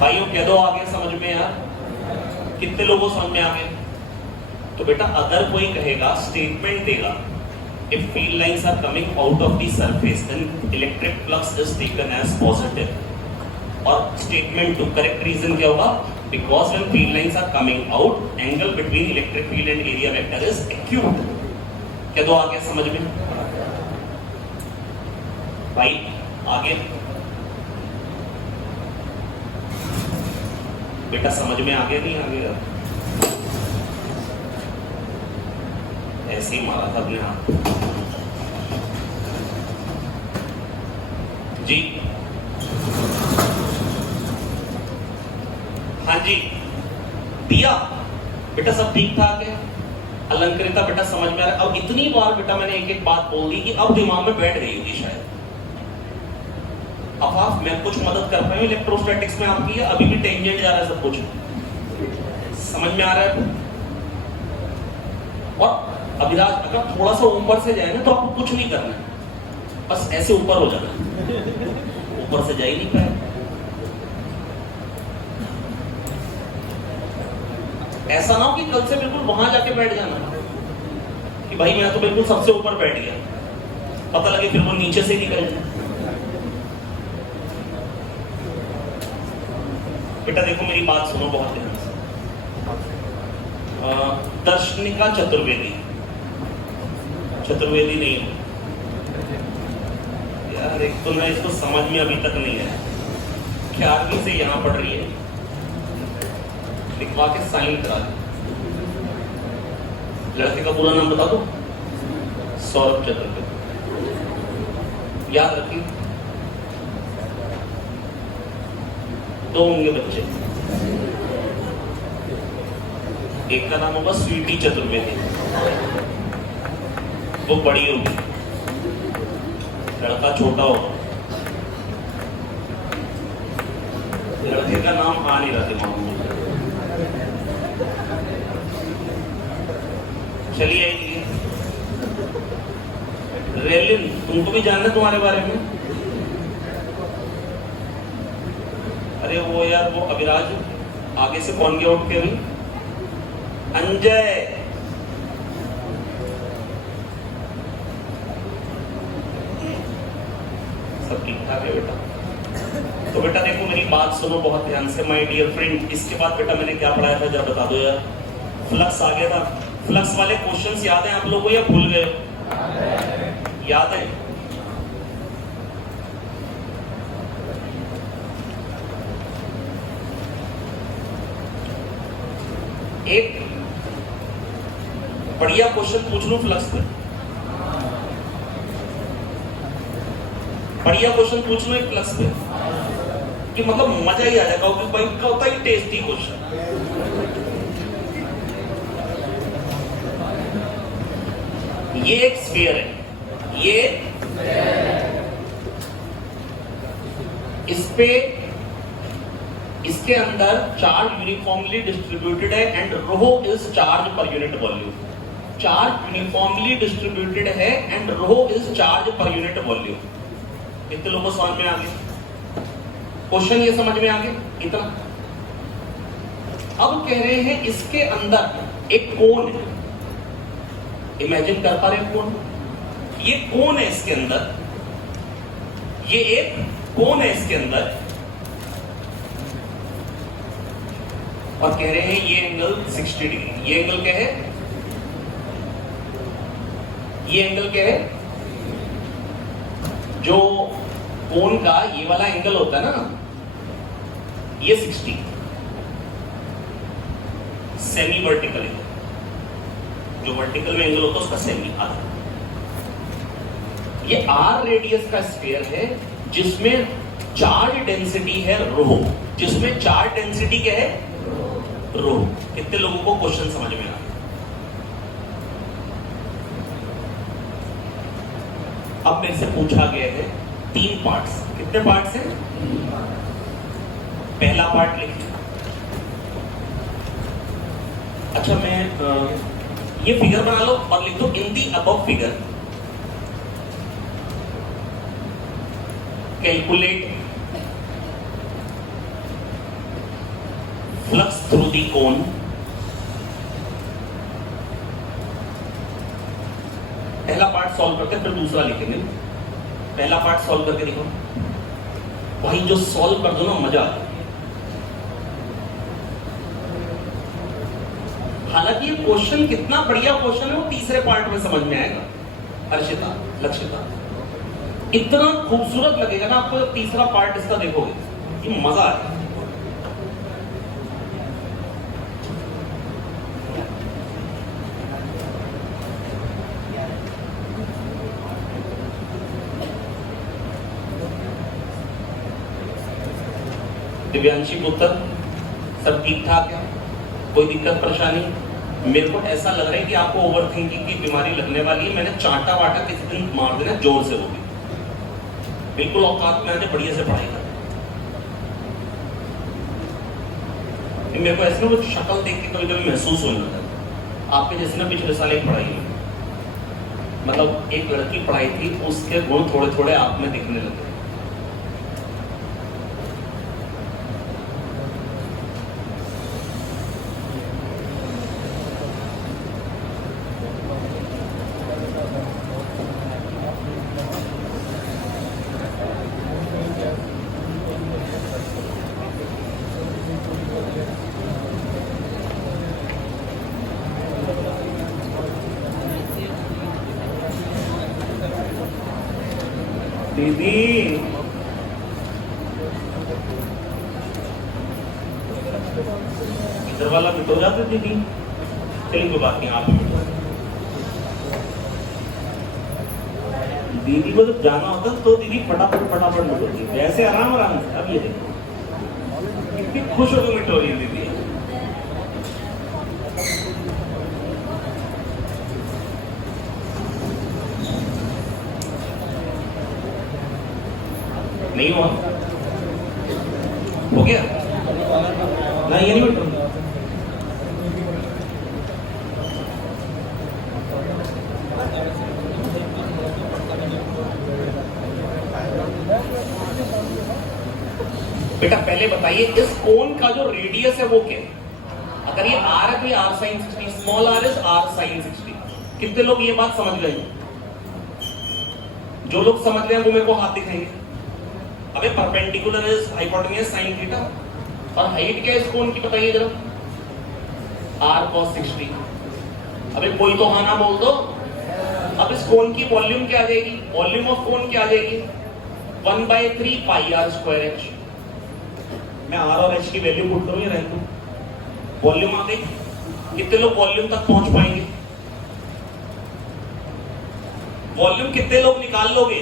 भाइयों कह दो आगे समझ में यार, कितने लोगों समझ में आ गए? तो बेटा अगर कोई कहेगा, स्टेटमेंट देगा, if field lines are coming out of the surface then electric flux is taken as positive, और स्टेटमेंट टू करेक्ट रीजन क्या होगा? because when field lines are coming out angle between electric field and area vector is acute। क्या दो आगे समझ में? भाई आगे बेटा समझ में आ गया नहीं आ गया? ऐसे ही मारा था अपने हाथ जी। हाँ जी दिया बेटा सब ठीक ठाक है? अलंकृता बेटा समझ में आ रहा है? अब इतनी बार बेटा मैंने एक एक बात बोल दी कि अब दिमाग में बैठ गई होगी शायद। अब आप मैं कुछ मदद कर पाए इलेक्ट्रोस्टैटिक्स में आपकी, अभी भी टेंजेंट जा रहा है सब कुछ समझ में आ रहा है? और अभिराज अगर थोड़ा सा ऊपर से जाए ना तो आपको कुछ नहीं करना है, बस ऐसे ऊपर हो जाना। ऊपर से जा ही नहीं पाए। ऐसा ना हो कि कल से बिल्कुल वहां जाके बैठ जाना। कि भाई मैं तो बिल्कुल सबसे ऊपर बैठ गया, पता लगे फिर वो नीचे से निकल जाए। बेटा देखो मेरी बात सुनो बहुत ध्यान से। दर्शनिका चतुर्वेदी, चतुर्वेदी नहीं हो यार, एक तो ना इसको समझ में अभी तक नहीं है, 11वीं से यहां पढ़ रही है, लिखवा के साइन करा दे। लड़के का पूरा नाम बता दो, सौरभ चतुर्वेदी। याद रखिए, 2 होंगे बच्चे, एक का नाम होगा स्वीटी चतुर्वेदी, वो बड़ी होगी, लड़का छोटा होगा। लड़के का नाम आ नहीं रहा दिमाग में, चलिए आइए। रेलिन, तुमको भी जानना तुम्हारे बारे में? अरे वो यार वो अभिराज, आगे से कौन गया उठ के? अभी अंजय, सब ठीक ठाक है बेटा? तो बेटा देखो मेरी बात सुनो बहुत ध्यान से माय डियर फ्रेंड। इसके बाद बेटा मैंने क्या पढ़ाया था जरा बता दो यार। फ्लक्स आ गया था। फ्लक्स वाले क्वेश्चंस याद हैं आप लोगों को या भूल गए? याद है? एक बढ़िया क्वेश्चन पूछ लूं फ्लक्स पे, बढ़िया क्वेश्चन पूछ लूं एक फ्लक्स पे कि मतलब मजा ही आ जाएगा कि भाई का होता ही टेस्टी क्वेश्चन। ये एक स्फीयर है, ये इस पे इसके अंदर चार्ज यूनिफॉर्मली डिस्ट्रीब्यूटेड है and rho is charge per unit volume. Charge uniformly distributed है and rho is charge per unit volume. इतने लोगों को समझ में आ गया क्वेश्चन? ये समझ में आ गया इतना? अब कह रहे हैं इसके अंदर एक कोन है, इमेजिन कर पा रहे कोन? ये कोन है इसके अंदर, ये एक कोन है इसके अंदर, और कह रहे हैं ये एंगल 60 डिग्री। ये एंगल क्या है? ये एंगल क्या है? जो कोन का ये वाला एंगल होता है ना, ये 60 सेमी वर्टिकल एंगल। जो वर्टिकल में एंगल होता है उसका सेमी आधा। ये आर रेडियस का स्फीयर है जिसमें चार्ज डेंसिटी है रो। जिसमें चार्ज डेंसिटी क्या है? रो। कितने लोगों को क्वेश्चन समझ में आ? अब मेरे से पूछा गया है 3 पार्ट्स। कितने पार्ट्स हैं? पहला पार्ट लिखिए। अच्छा मैं ये फिगर बना लो और लिख दो in the above figure calculate flux through the cone. पहला पार्ट सॉल्व करते हैं फिर दूसरा लिखेंगे। पहला पार्ट सॉल्व करके देखो भाई, जो सॉल्व कर दो ना मजा आता है। हालांकि ये क्वेश्चन कितना बढ़िया क्वेश्चन है वो तीसरे पार्ट में समझ में आएगा। हर्षिता, लक्षिता, इतना खूबसूरत लगेगा ना आपको जब तीसरा पार्ट इसका देखोगे, ये मजा आएगा। दिव्यांशी पुत्र, सब ठीक ठाक है? कोई दिक्कत परेशानी? मेरे को ऐसा लग रहा है कि आपको ओवर थिंकिंग की बीमारी लगने वाली है। मैंने चांटा वाटा किसी दिन मार देना जोर से, होगी बिल्कुल औकात में आने बढ़िया से पढ़ाई कर। मेरे को ऐसे ना वो शक्ल देख के कभी कभी महसूस होने लगा आपके जैसे ना पिछले साल एक पढ़ाई में, मतलब एक लड़की पढ़ाई थी, उसके गुण थोड़े थोड़े आप में दिखने लगे। दीदी इधर वाला मिट हो जाता दीदी, चलिए कोई बात नहीं, आप दीदी को जब जाना होता तो दीदी फटाफट फटाफट मिट होती है, वैसे आराम आराम से। अब ये देखो कितनी खुश होकर मिट हो रही है दीदी। नहीं हुआ, हो गया ना, ये नहीं मिट रहा। बेटा पहले बताइए इस कोन का जो रेडियस है वो क्या है? अगर ये r है तो ये r sin 60, small r is r sin 60। कितने लोग ये बात समझ गए? जो लोग समझ गए हैं वो मेरे को हाथ दिखाएंगे। अबे perpendicular is hypotenuse sin theta, और हाइट क्या है इस कोन की बताइए जरा, r cos 60। अबे कोई तो हाँ ना बोल दो। अब इस कोन की वॉल्यूम क्या आ जाएगी? वॉल्यूम ऑफ कोन क्या आ जाएगी? 1/3 पाई r स्क्वायर h। मैं r और h की वैल्यू पुट करूं या रहने दूं? वॉल्यूम आ गई। कितने लोग वॉल्यूम तक पहुंच पाएंगे? वॉल्यूम कितने लोग निकाल लोगे?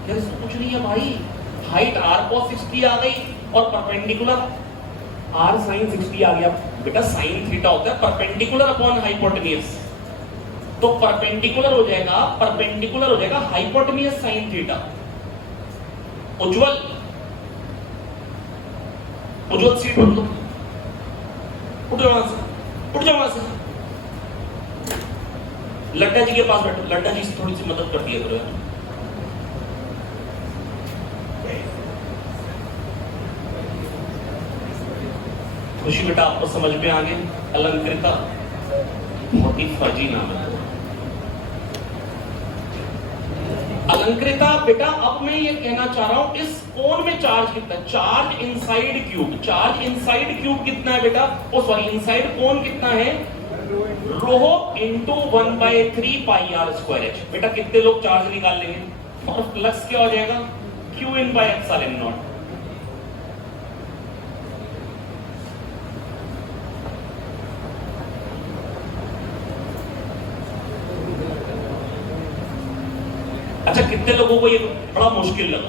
यार इसमें कुछ नहीं है भाई, हाइट r cos 60 आ गई और परपेंडिकुलर r sin 60 आ गया। बेटा sin थीटा होता है परपेंडिकुलर अपॉन हाइपोटेन्यूज, तो परपेंडिकुलर हो जाएगा हाइपोटेन्यूज sin थीटा। उज्जवल सीट उठ लो, उठ जाओ वहां से, लड्डा जी के पास बैठो, लड्डा जी से थोड़ी सी मदद कर दिया करो। खुशी बेटा आपको समझ में आ गई? अलंकृता बहुत ही फर्जी नाम है। अलंकृता बेटा अब मैं ये कहना चाह रहा हूं इस कोन में चार्ज कितना है? चार्ज इनसाइड क्यूब कितना है बेटा? ओ सॉरी, इनसाइड कोन कितना है? रो इंटू 1/3 पाई r स्क्वायर h। बेटा कितने लोग चार्ज निकाल लेंगे? और प्लस क्या हो जाएगा? q in by epsilon not. अच्छा कितने लोगों को ये बड़ा मुश्किल लगा?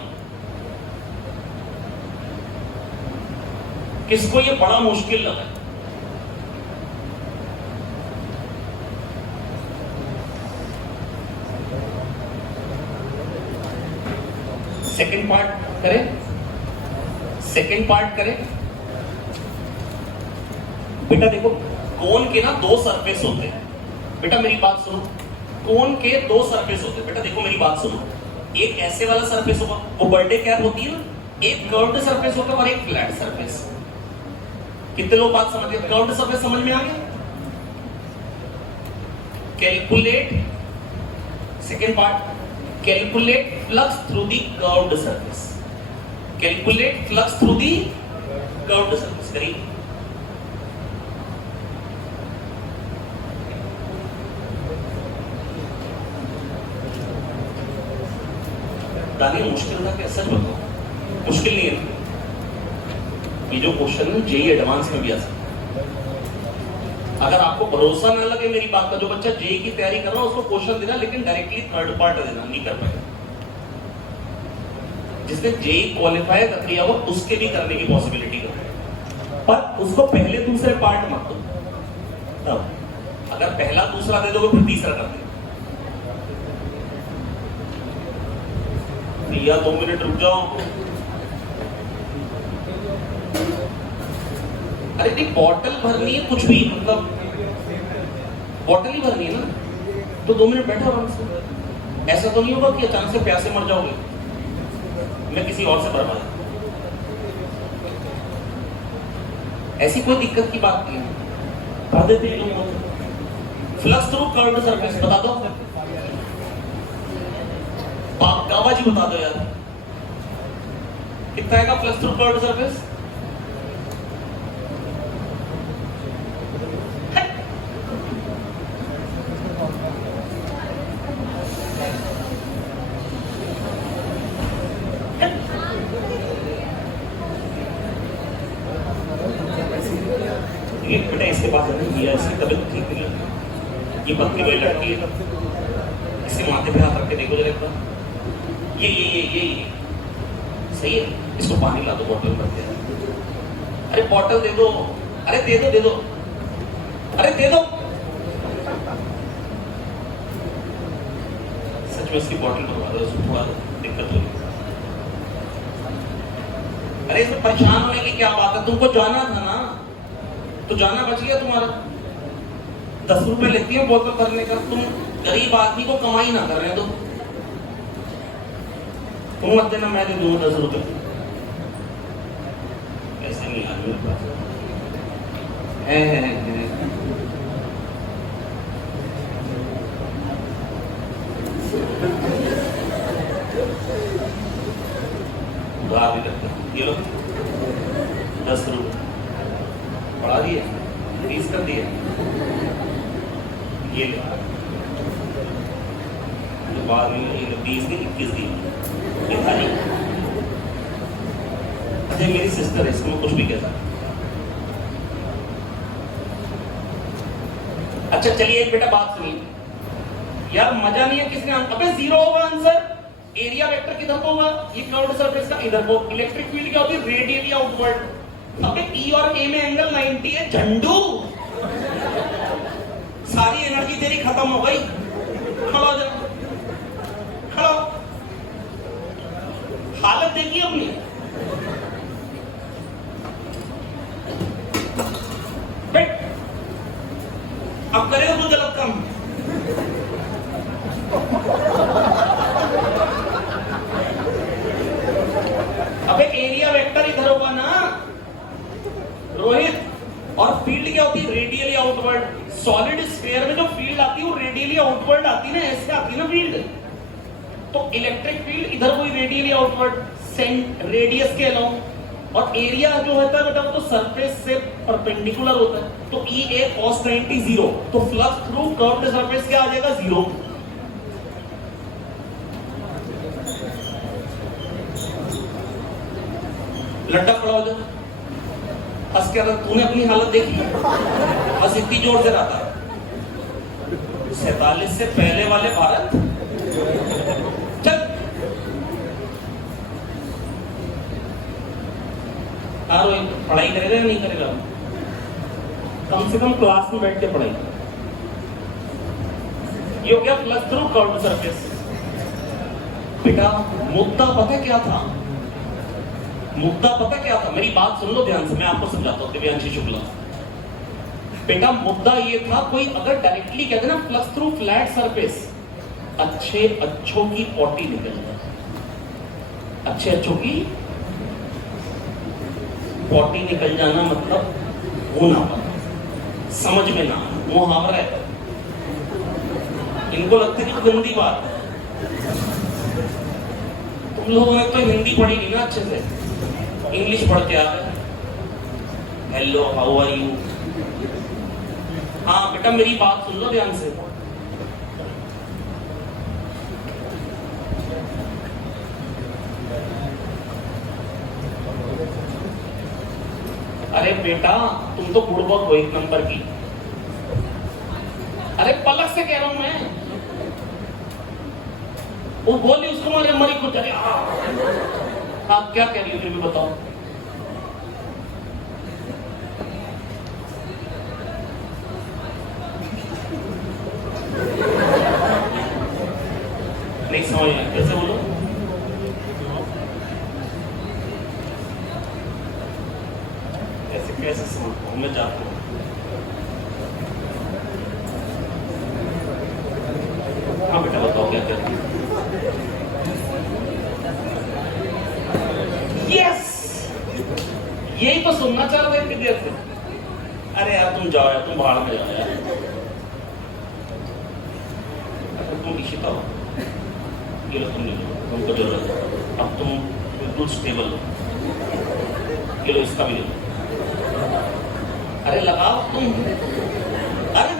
किसको ये बड़ा मुश्किल लगा? सेकंड पार्ट करें। बेटा देखो कोन के ना दो सरफेस होते हैं। बेटा मेरी बात सुनो, कोन के दो सरफेस होते हैं। बेटा देखो मेरी बात सुनो, एक ऐसे वाला सरफेस होगा, वो बर्थडे कैप होती है ना, एक कर्व्ड सरफेस होगा और एक फ्लैट सरफेस। कितने लोग बात समझ गए? कर्व्ड सरफेस समझ में आ गया? Calculate second part, calculate flux through the curved surface. Calculate flux through the curved surface करिए। मुश्किल था क्या? सच बताओ मुश्किल नहीं है। ये जो क्वेश्चन है जेई एडवांस में भी आ सकता है। अगर आपको भरोसा ना लगे मेरी बात का, जो बच्चा जेई की तैयारी कर रहा है उसको क्वेश्चन देना, लेकिन डायरेक्टली थर्ड पार्ट देना नहीं कर पाएगा। जिसने जेई क्वालिफाई कर लिया वो उसके भी करने की पॉसिबिलिटी है, पर उसको पहले दूसरे पार्ट मत दो। तब अगर पहला दूसरा दे दोगे फिर तीसरा कर देगा। भैया 2 मिनट रुक जाओ। अरे नहीं, बॉटल भरनी है, कुछ भी मतलब बॉटल ही भरनी है ना, तो 2 मिनट बैठो आराम से। ऐसा तो नहीं होगा कि अचानक से प्यासे मर जाओगे, मैं किसी और से भरवा दूं। ऐसी कोई दिक्कत की बात नहीं है, भर देते हैं लोग। फ्लक्स थ्रू कर्व्ड सरफेस बता दो, कावा जी बता दो यार, कितना आएगा फ्लक्स थ्रू कर्व्ड सरफेस? ये बेटा इसके पास जाने दिया, इसकी तबीयत ठीक नहीं है, ये पतली हुई लड़की है, इसके माथे पे हाथ रख के देखो जरा एक बार, ये सही है, इसको पानी ला दो बोतल में रख। अरे बॉटल दे दो, अरे दे दो, अरे दे दो। सच में इसकी बॉटल बनवा दो, उसको थोड़ा दिक्कत होगी। अरे इसमें परेशान होने की क्या बात है, तुमको जाना था ना, तो जाना बच गया तुम्हारा। 10 रुपए लेती है बोतल भरने का, तुम गरीब आदमी को कमाई ना कर रहे हो, तुम मत देना, मैं दे दूंगा 10 रुपए। ऐसे नहीं आदमी के पास है। उधार भी लगता है, ये लो 10 रुपए बढ़ा दिए, 20 कर दिए, ये ले बाद में 20 नहीं 21 दी, ये खाली। अच्छा मेरी सिस्टर है, इसको कुछ भी कहता। अच्छा चलिए एक बेटा बात सुनिए यार, मजा नहीं है किसने, अबे 0 होगा आंसर। एरिया वेक्टर किधर को होगा, ये कर्व्ड सरफेस का इधर को। इलेक्ट्रिक फील्ड क्या होती है, रेडियली आउटवर्ड। अबे ई और ए में एंगल 90 है झंडू, सारी एनर्जी तेरी खत्म हो गई। खड़ा हो जाओ, खड़ा, हालत देखिए अपनी। बैठ, अब करेगा तो गलत काम। अबे एरिया वेक्टर इधर होगा ना रोहित, और फील्ड क्या होती है, रेडियली आउटवर्ड। सॉलिड स्फीयर में जो फील्ड आती है वो रेडियली आउटवर्ड आती है ना, ऐसे आती है ना फील्ड। तो इलेक्ट्रिक फील्ड इधर कोई रेडियली आउटवर्ड, रेडियस के अलाउंग। और एरिया जो होता है बेटा वो तो सरफेस से परपेंडिकुलर होता है, तो ई ए cos 90 0, तो फ्लक्स थ्रू कर्व्ड सरफेस क्या आ जाएगा 0। लड्डा खड़ा हो जाओ, हंस के रहा, तूने अपनी हालत देखी, बस इतनी जोर से रहा था। 47 से पहले वाले भारत, चल पढ़ाई करेगा या नहीं करेगा, कम से कम क्लास में बैठ के पढ़ाई। ये हो गया प्लस थ्रू कर्व्ड सरफेस। बेटा मुद्दा पता क्या था, मुद्दा पता क्या था, मेरी बात सुन लो ध्यान से, मैं आपको समझाता हूं दिव्यांशी शुक्ला। बेटा मुद्दा ये था, कोई अगर डायरेक्टली कहते ना प्लस थ्रू फ्लैट सरफेस, अच्छे अच्छों की पॉटी निकल जाए, अच्छे अच्छों की पॉटी निकल जाना मतलब होना पाना, समझ में ना, मुहावरा है। इनको लगती है कि गंदी बात। तुम लोगों ने तो हिंदी पढ़ी नहीं ना अच्छे से, इंग्लिश पढ़ के आ गए, हेलो हाउ आर यू। हाँ बेटा मेरी बात सुन लो ध्यान से। अरे बेटा तुम तो बुड़बक हो 1 नंबर की। अरे पलक से कह रहा हूं मैं, वो बोली उसको मारे मरी कुछ। अरे आप क्या कह रही हो फिर भी बताओ। नहीं समझ में, कैसे बोलो। कैसे समझ मैं जाता हूँ। हाँ बेटा बताओ क्या कहते हैं। यस, यही तो सुनना चाह रहे थे इतनी देर से। अरे यार तुम जाओ यार, तुम बाहर में जाओ यार। तुम इशिता हो, ये लो तुम ले लो, तुमको जरूरत है। अब तुम बिल्कुल स्टेबल हो, ये लो इसका भी ले लो। अरे लगाओ तुम, अरे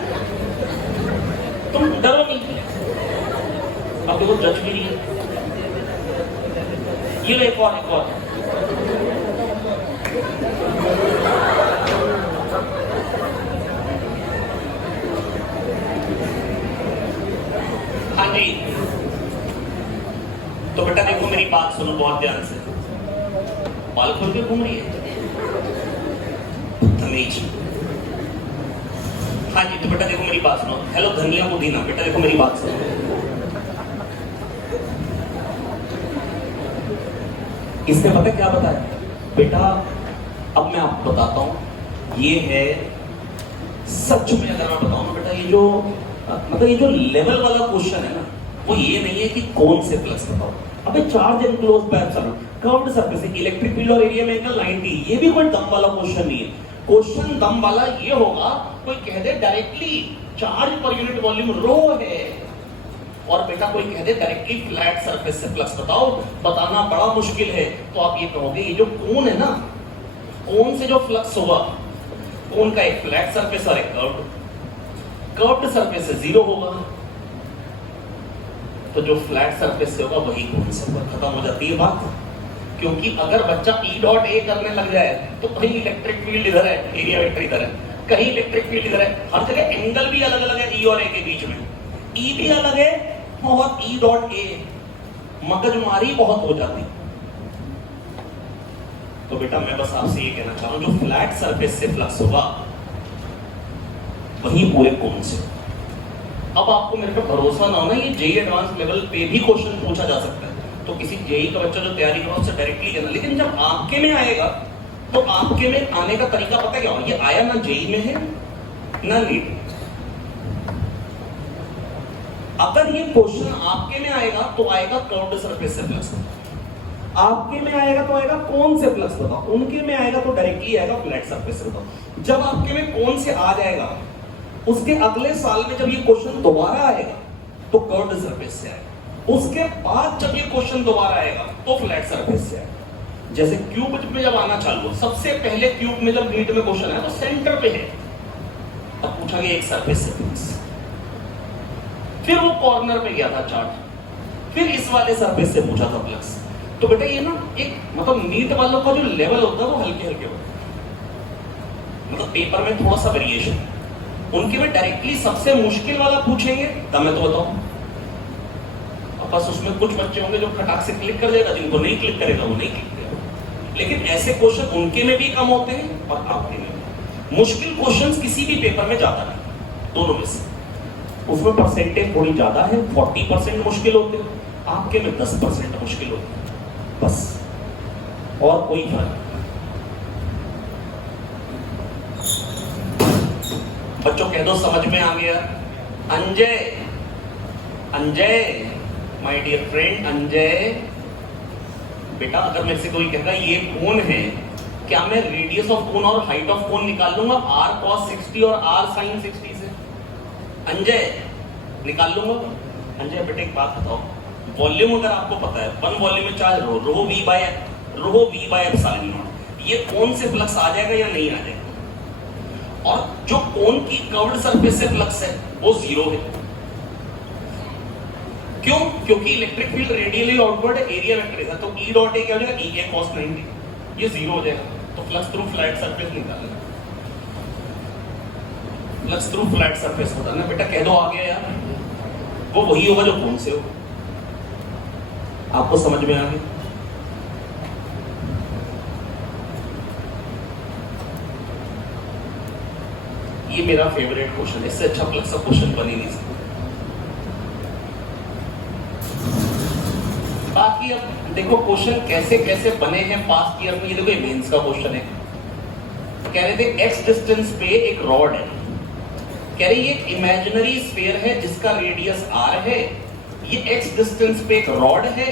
तुम डरो नहीं, अब देखो जज भी नहीं है। ये लो एक और, एक और। बात सुनो बहुत ध्यान से। बाल खोल के घूम रही है तमीज। हाँ जी, तो बेटा देखो मेरी बात सुनो। हेलो धनिया पुदीना, बेटा देखो मेरी बात सुनो। इसने पता क्या बताया बेटा? अब मैं आपको बताता हूं। ये है सच में, अगर मैं बताऊं ना बेटा, ये जो मतलब ये जो लेवल वाला क्वेश्चन है ना, वो ये नहीं है कि कौन से फ्लक्स बताओ। अबे चार्ज एंड क्लोज पैथ चलो, कर्व्ड सरफेस, इलेक्ट्रिक फील्ड और एरिया में एंगल 90, ये भी कोई दम वाला क्वेश्चन नहीं है। क्वेश्चन दम वाला ये होगा, कोई कह दे directly charge per unit volume rho है, और बेटा कोई कह दे डायरेक्टली फ्लैट सरफेस से फ्लक्स बताओ, बताना बड़ा मुश्किल है। तो आप ये कहोगे ये जो कोन है ना, कोन से जो फ्लक्स होगा, कोन का एक फ्लैट सरफेस और एक कर्व्ड सरफेस से जीरो होगा, तो जो फ्लैट सरफेस से होगा वही कोन से होगा। खत्म हो जाती है बात। क्योंकि अगर बच्चा E डॉट A करने लग जाए तो कहीं इलेक्ट्रिक फील्ड इधर है, एरिया वेक्टर इधर है, कहीं इलेक्ट्रिक फील्ड इधर है, हर जगह एंगल भी अलग अलग है E और A के बीच में, E भी अलग है और E डॉट A, मगजमारी बहुत हो जाती। तो बेटा मैं बस आपसे ये कहना चाह रहा हूं, जो फ्लैट सरफेस से फ्लक्स होगा वही पूरे कोन से। अब आपको मेरे पे भरोसा ना हो ना, ये जेई एडवांस लेवल पे भी क्वेश्चन पूछा जा सकता है, तो किसी जेई का बच्चा जो तैयारी करो उससे डायरेक्टली कहना। लेकिन जब आपके में आएगा तो आपके में आने का तरीका पता क्या हो? ये आया ना जेई में है ना नीट। अगर ये क्वेश्चन आपके में आएगा तो आएगा कर्व्ड सरफेस से फ्लक्स, आपके में आएगा तो आएगा कौन से फ्लक्स बताओ, उनके में आएगा तो डायरेक्टली आएगा फ्लैट सरफेस से बताओ। जब आपके में कौन से आ जाएगा, उसके अगले साल में जब ये क्वेश्चन दोबारा आएगा तो कर्व्ड सरफेस से आएगा, उसके बाद जब ये क्वेश्चन दोबारा आएगा तो फ्लैट सरफेस से आएगा। जैसे क्यूब में जब आना चालू हो, सबसे पहले क्यूब में जब नीट में क्वेश्चन है तो सेंटर पे है, अब पूछा गया एक सरफेस से फ्लक्स, फिर वो कॉर्नर पे गया था चार्ट, फिर इस वाले सरफेस से पूछा था फ्लक्स। तो बेटा ये ना एक मतलब नीट वालों का जो लेवल होता है वो हल्के हल्के होता है, मतलब पेपर में थोड़ा सा वेरिएशन। उनके में डायरेक्टली सबसे मुश्किल वाला पूछेंगे तब मैं तो बताऊं, अब बस उसमें कुछ बच्चे होंगे जो खटाक से क्लिक कर देगा, जिनको नहीं क्लिक करेगा वो नहीं क्लिक करेगा। लेकिन ऐसे क्वेश्चन उनके में भी कम होते हैं और आपके में भी। मुश्किल क्वेश्चंस किसी भी पेपर में ज्यादा नहीं, दोनों में से। उसमें परसेंटेज थोड़ी ज्यादा है, 40% मुश्किल होते हैं, आपके में 10% मुश्किल होते हैं, बस, और कोई फर्क। बच्चों कह दो समझ में आ गया। Anjay, Anjay my dear friend Anjay, बेटा अगर मेरे से कोई कहता ये कोन है, क्या मैं रेडियस ऑफ कोन और हाइट ऑफ कोन निकाल लूंगा r cos 60 और r sin 60 से? अंजय निकाल लूंगा। अंजय बेटे एक बात बताओ, वॉल्यूम अगर आपको पता है, वन वॉल्यूम में charge rho v by epsilon not, ये कोन से फ्लक्स आ जाएगा या नहीं आ जाएगा? और जो कोन की कर्व्ड सरफेस से फ्लक्स है वो जीरो है। क्यों? क्योंकि इलेक्ट्रिक फील्ड रेडियली आउटवर्ड है, एरिया वेक्टर है, तो E डॉट A क्या हो जाएगा? E A cos 90, ये जीरो हो जाएगा। तो फ्लक्स थ्रू फ्लैट सरफेस निकालना, फ्लक्स थ्रू फ्लैट सरफेस बताना। बेटा कह दो आ गया यार, वो वही होगा जो कोन से हो। आपको समझ में आ गया? ये मेरा फेवरेट क्वेश्चन है, इससे अच्छा फ्लक्स का क्वेश्चन बन ही नहीं सकता। बाकी अब देखो क्वेश्चन कैसे कैसे बने हैं पास्ट ईयर में। ये देखो मेंस का क्वेश्चन है, कह रहे थे x डिस्टेंस पे एक रॉड है, कह रहे ये एक इमेजिनरी स्फीयर है जिसका रेडियस r है, ये x डिस्टेंस पे एक रॉड है,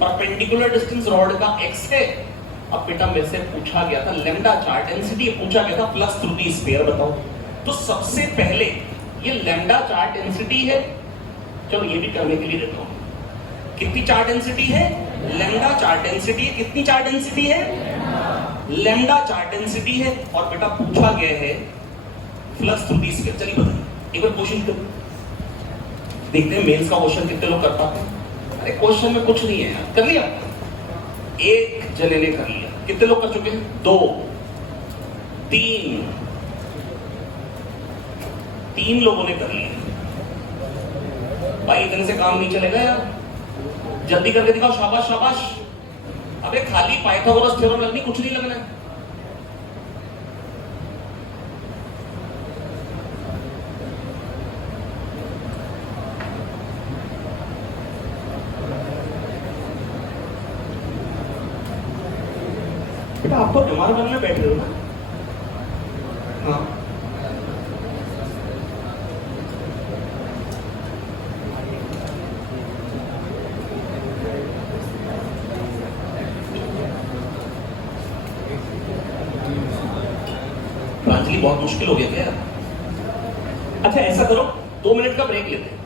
परपेंडिकुलर डिस्टेंस रॉड का x है। अब बेटा मेरे से पूछा गया था लैम्डा चार्ट डेंसिटी, पूछा गया था फ्लक्स थ्रू द स्फीयर बताओ। तो सबसे पहले ये लैम्डा चार्ट डेंसिटी है, चलो ये भी करने के लिए देता हूं। कितनी चार्ट डेंसिटी है? लैम्डा चार्ट डेंसिटी है। कितनी चार्ट डेंसिटी है? लैम्डा चार्ट डेंसिटी है। और बेटा पूछा गया है फ्लक्स थ्रू द स्फीयर। चलिए बताइए एक बार कोशिश करो, देखते हैं मेंस का क्वेश्चन कितने लोग कर पाते हैं। अरे क्वेश्चन में कुछ नहीं है यार, कर लिया एक जने ने कर लिया। कितने लोग कर चुके हैं? 2 3 लोगों ने कर लिया। भाई इतने से काम नहीं चलेगा यार, जल्दी करके दिखाओ, शाबाश शाबाश। अबे खाली पाइथागोरस थ्योरम लगनी, कुछ नहीं लगना है। बेटा आप तो बीमार बनने बैठे हो ना। हाँ प्रांजलि बहुत मुश्किल हो गया क्या? अच्छा ऐसा करो, 2 मिनट का ब्रेक लेते हैं।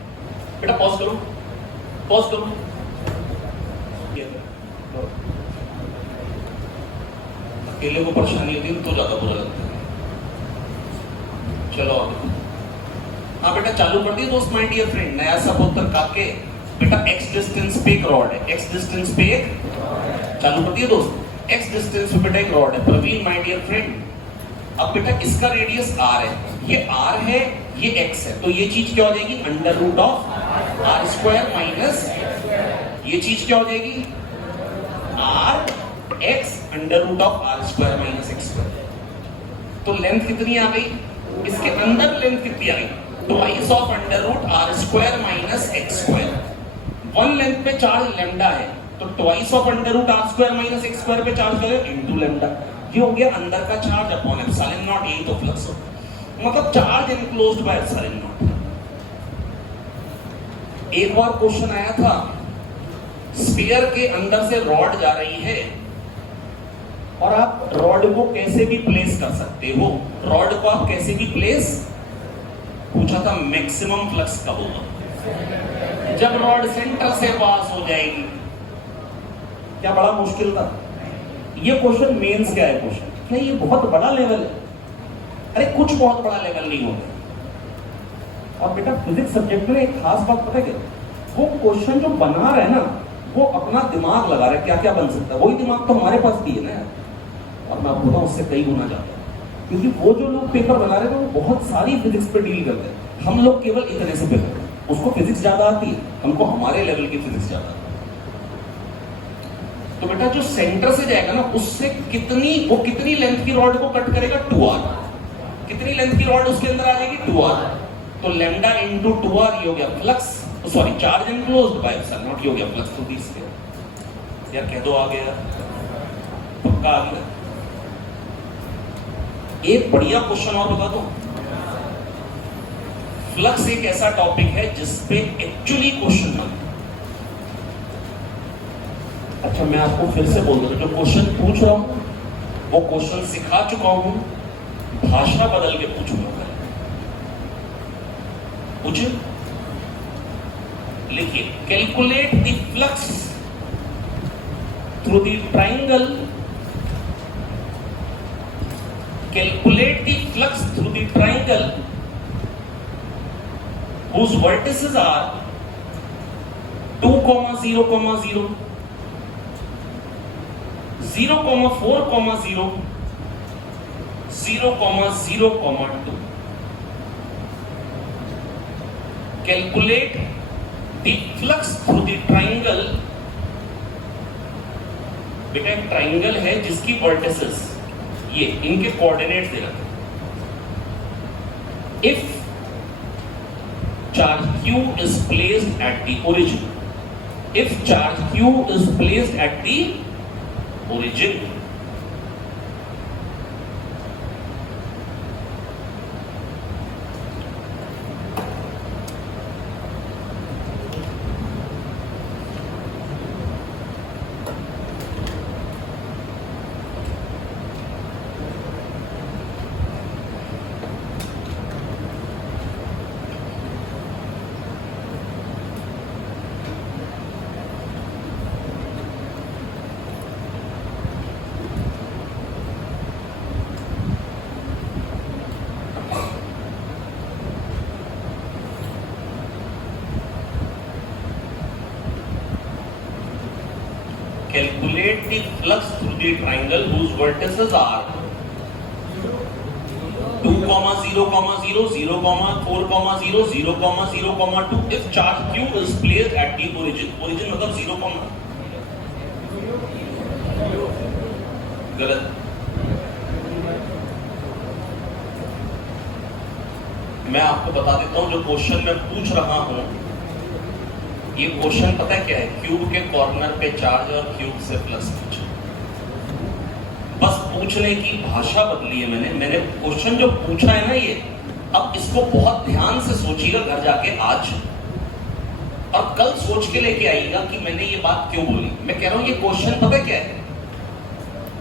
बेटा पॉज करो, पॉज करो। अकेले को परेशानी होती है तो ज्यादा बुरा लगता है। चलो आगे। हाँ बेटा चालू कर दिए दोस्त। माय डियर फ्रेंड, नया सा उत्तर काके बेटा एक्स डिस्टेंस पे एक रॉड है, एक्स डिस्टेंस पे एक चालू कर दिए दोस्त। एक्स डिस्टेंस पे बेटा एक रॉड है प्रवीण माय डियर फ्रेंड। अब बेटा इसका रेडियस r है, ये r है, ये x है, तो ये चीज क्या हो जाएगी? Under root of r square minus ये चीज क्या हो जाएगी? r x under root of r square minus x square. तो लेंथ कितनी आ गई? इसके अंदर लेंथ कितनी आ गई? Twice of under root r square minus x square. One length पे चार्ज लैम्डा है, तो twice of under root r square minus x square पे चार्ज करें इनटू लैम्डा। ये हो गया अंदर का चार्ज अपॉन एप्सिलॉन नॉट, यही तो फ्लक्स हो, मतलब charge enclosed bye epsilon not. एक बार क्वेश्चन आया था, स्फीयर के अंदर से रॉड जा रही है और आप रॉड को कैसे भी प्लेस कर सकते हो। रॉड को आप कैसे भी प्लेस, पूछा था मैक्सिमम फ्लक्स कब होगा? जब रॉड सेंटर से पास हो जाएगी। क्या बड़ा मुश्किल था ये क्वेश्चन? मेंस क्या है क्वेश्चन? नहीं ये बहुत बड़ा लेवल है। अरे कुछ बहुत बड़ा लेवल नहीं होता। और बेटा फिजिक्स सब्जेक्ट में एक खास बात पता है क्या? वो क्वेश्चन जो बना रहे हैं ना, वो अपना दिमाग लगा रहे क्या क्या बन सकता है। वही दिमाग तो हमारे पास भी है ना, और मैं आपको बताऊं उससे कई गुना ज्यादा, क्योंकि वो जो लोग पेपर बना रहे थे वो बहुत सारी फिजिक्स पे डील करते हैं। हम लोग केवल इतने से पेपर, उसको फिजिक्स ज्यादा आती है, हमको हमारे लेवल की फिजिक्स ज्यादा आती है। तो बेटा जो सेंटर से जाएगा ना, उससे कितनी लेंथ की रॉड को कट करेगा? 2r। कितनी लेंथ की रॉड उसके अंदर आ जाएगी? 2r। तो लैम्डा इनटू 2r ये हो गया flux, sorry charge enclosed bye epsilon not, ये हो गया फ्लक्स। तो 20 के यार कह दो आ गया, पक्का आ गया। एक बढ़िया क्वेश्चन और बता दो। फ्लक्स एक ऐसा टॉपिक है जिसपे एक्चुअली क्वेश्चन बनता है। अच्छा मैं आपको फिर से बोल दूं, जो क्वेश्चन पूछ रहा हूं वो क्वेश्चन सिखा चुका हूं, भाषा बदल के पूछूंगा। पूछे, लिखिए calculate the flux through the triangle, calculate the flux through the triangle whose vertices are 2, 0, 0, 0, 4, 0, 0, 0, 2. Calculate the flux through the triangle. बेटा एक ट्राइंगल है जिसकी वर्टिसेस ये इनके कोऑर्डिनेट्स दे रखे। If charge q is placed at the origin, if charge q is placed at the origin, calculate the flux through the triangle whose vertices are 2, 0, 0,0, 0,4,0, 0,0,2. If charge q is placed at the origin, origin मतलब 0, गलत। मैं आपको बता देता हूं जो क्वेश्चन मैं पूछ रहा हूं, ये क्वेश्चन पता है क्या है? क्यूब के कॉर्नर पे चार्ज और क्यूब से प्लस कुछ, बस पूछने की भाषा बदली है मैंने क्वेश्चन जो पूछा है ना ये, अब इसको बहुत ध्यान से सोचिएगा घर जाके आज, और कल सोच के लेके आइएगा कि मैंने ये बात क्यों बोली। मैं कह रहा हूं ये क्वेश्चन पता क्या है?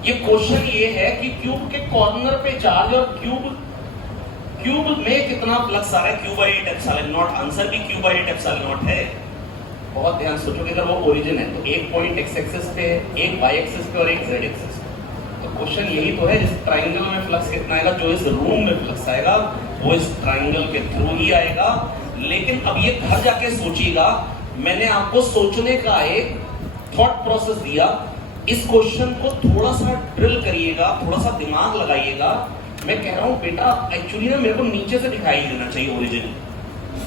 ये क्वेश्चन ये है कि क्यूब के कॉर्नर पे चार्ज और क्यूब में कितना फ्लक्स आ रहा है, Q by 8 epsilon not. Answer भी क्यू बाई 8 एप्सिलॉन नॉट है। बहुत ध्यान सोचोगे, अगर वो ओरिजिन है तो एक पॉइंट एक्स एक्सिस पे है, एक वाई एक्सिस पे और एक जेड एक्सिस पे। तो क्वेश्चन यही तो है, इस ट्राइंगल में फ्लक्स कितना आएगा? जो इस रूम में फ्लक्स आएगा वो इस ट्राइंगल के थ्रू ही आएगा। लेकिन अब ये घर जाके सोचिएगा, मैंने आपको सोचने का एक थॉट प्रोसेस दिया, इस क्वेश्चन को थोड़ा सा ड्रिल करिएगा, थोड़ा सा दिमाग लगाइएगा। मैं कह रहा हूं बेटा एक्चुअली ना मेरे को नीचे से दिखाई देना चाहिए ओरिजिन,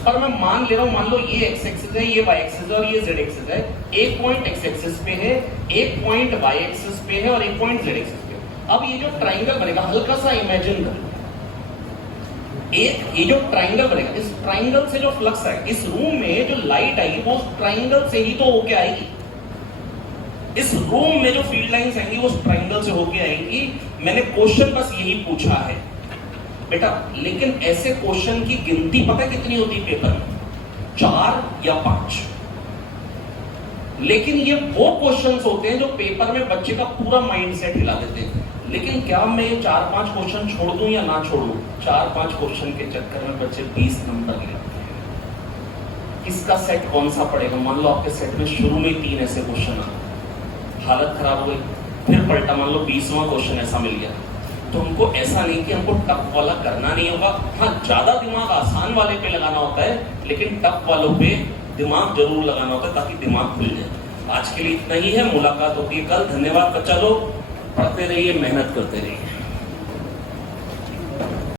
पर मैं मान ले रहा हूं, मान लो ये एक्स एक्सिस है, ये वाई एक्सिस है और ये जेड एक्सिस है। एक पॉइंट एक्स एक्सिस पे है, एक पॉइंट वाई एक्सिस पे है और एक पॉइंट जेड एक्सिस पे। अब ये जो ट्राइंगल बनेगा, हल्का सा इमेजिन करो, एक ये जो ट्राइंगल बनेगा, इस ट्राइंगल से जो फ्लक्स आएगा, इस रूम में जो लाइट आएगी वो उस ट्राइंगल से ही तो होके आएगी। इस रूम में जो फील्ड लाइंस आएंगी वो उस ट्राइंगल से होके आएंगी। मैंने क्वेश्चन बस यही पूछा है बेटा, लेकिन ऐसे क्वेश्चन की गिनती पता है कितनी होती है पेपर में? 4 या 5। लेकिन ये वो क्वेश्चंस होते हैं जो पेपर में बच्चे का पूरा माइंडसेट हिला देते हैं। लेकिन क्या मैं ये 4-5 क्वेश्चन छोड़ दूं या ना छोड़ूं? 4-5 क्वेश्चन के चक्कर में बच्चे 20 नंबर लेते हैं। किसका सेट कौन सा पड़ेगा? मान लो आपके सेट में शुरू में 3 ऐसे क्वेश्चन आए, हालत खराब हो गई, फिर पलटा, मान लो 20वां क्वेश्चन ऐसा मिल गया, तो हमको ऐसा नहीं कि हमको टफ वाला करना नहीं होगा। हाँ, ज्यादा दिमाग आसान वाले पे लगाना होता है, लेकिन टफ वालों पे दिमाग जरूर लगाना होता है ताकि दिमाग खुल जाए। आज के लिए इतना ही है, मुलाकात होती है कल। धन्यवाद बच्चा लोग, पढ़ते रहिए, मेहनत करते रहिए।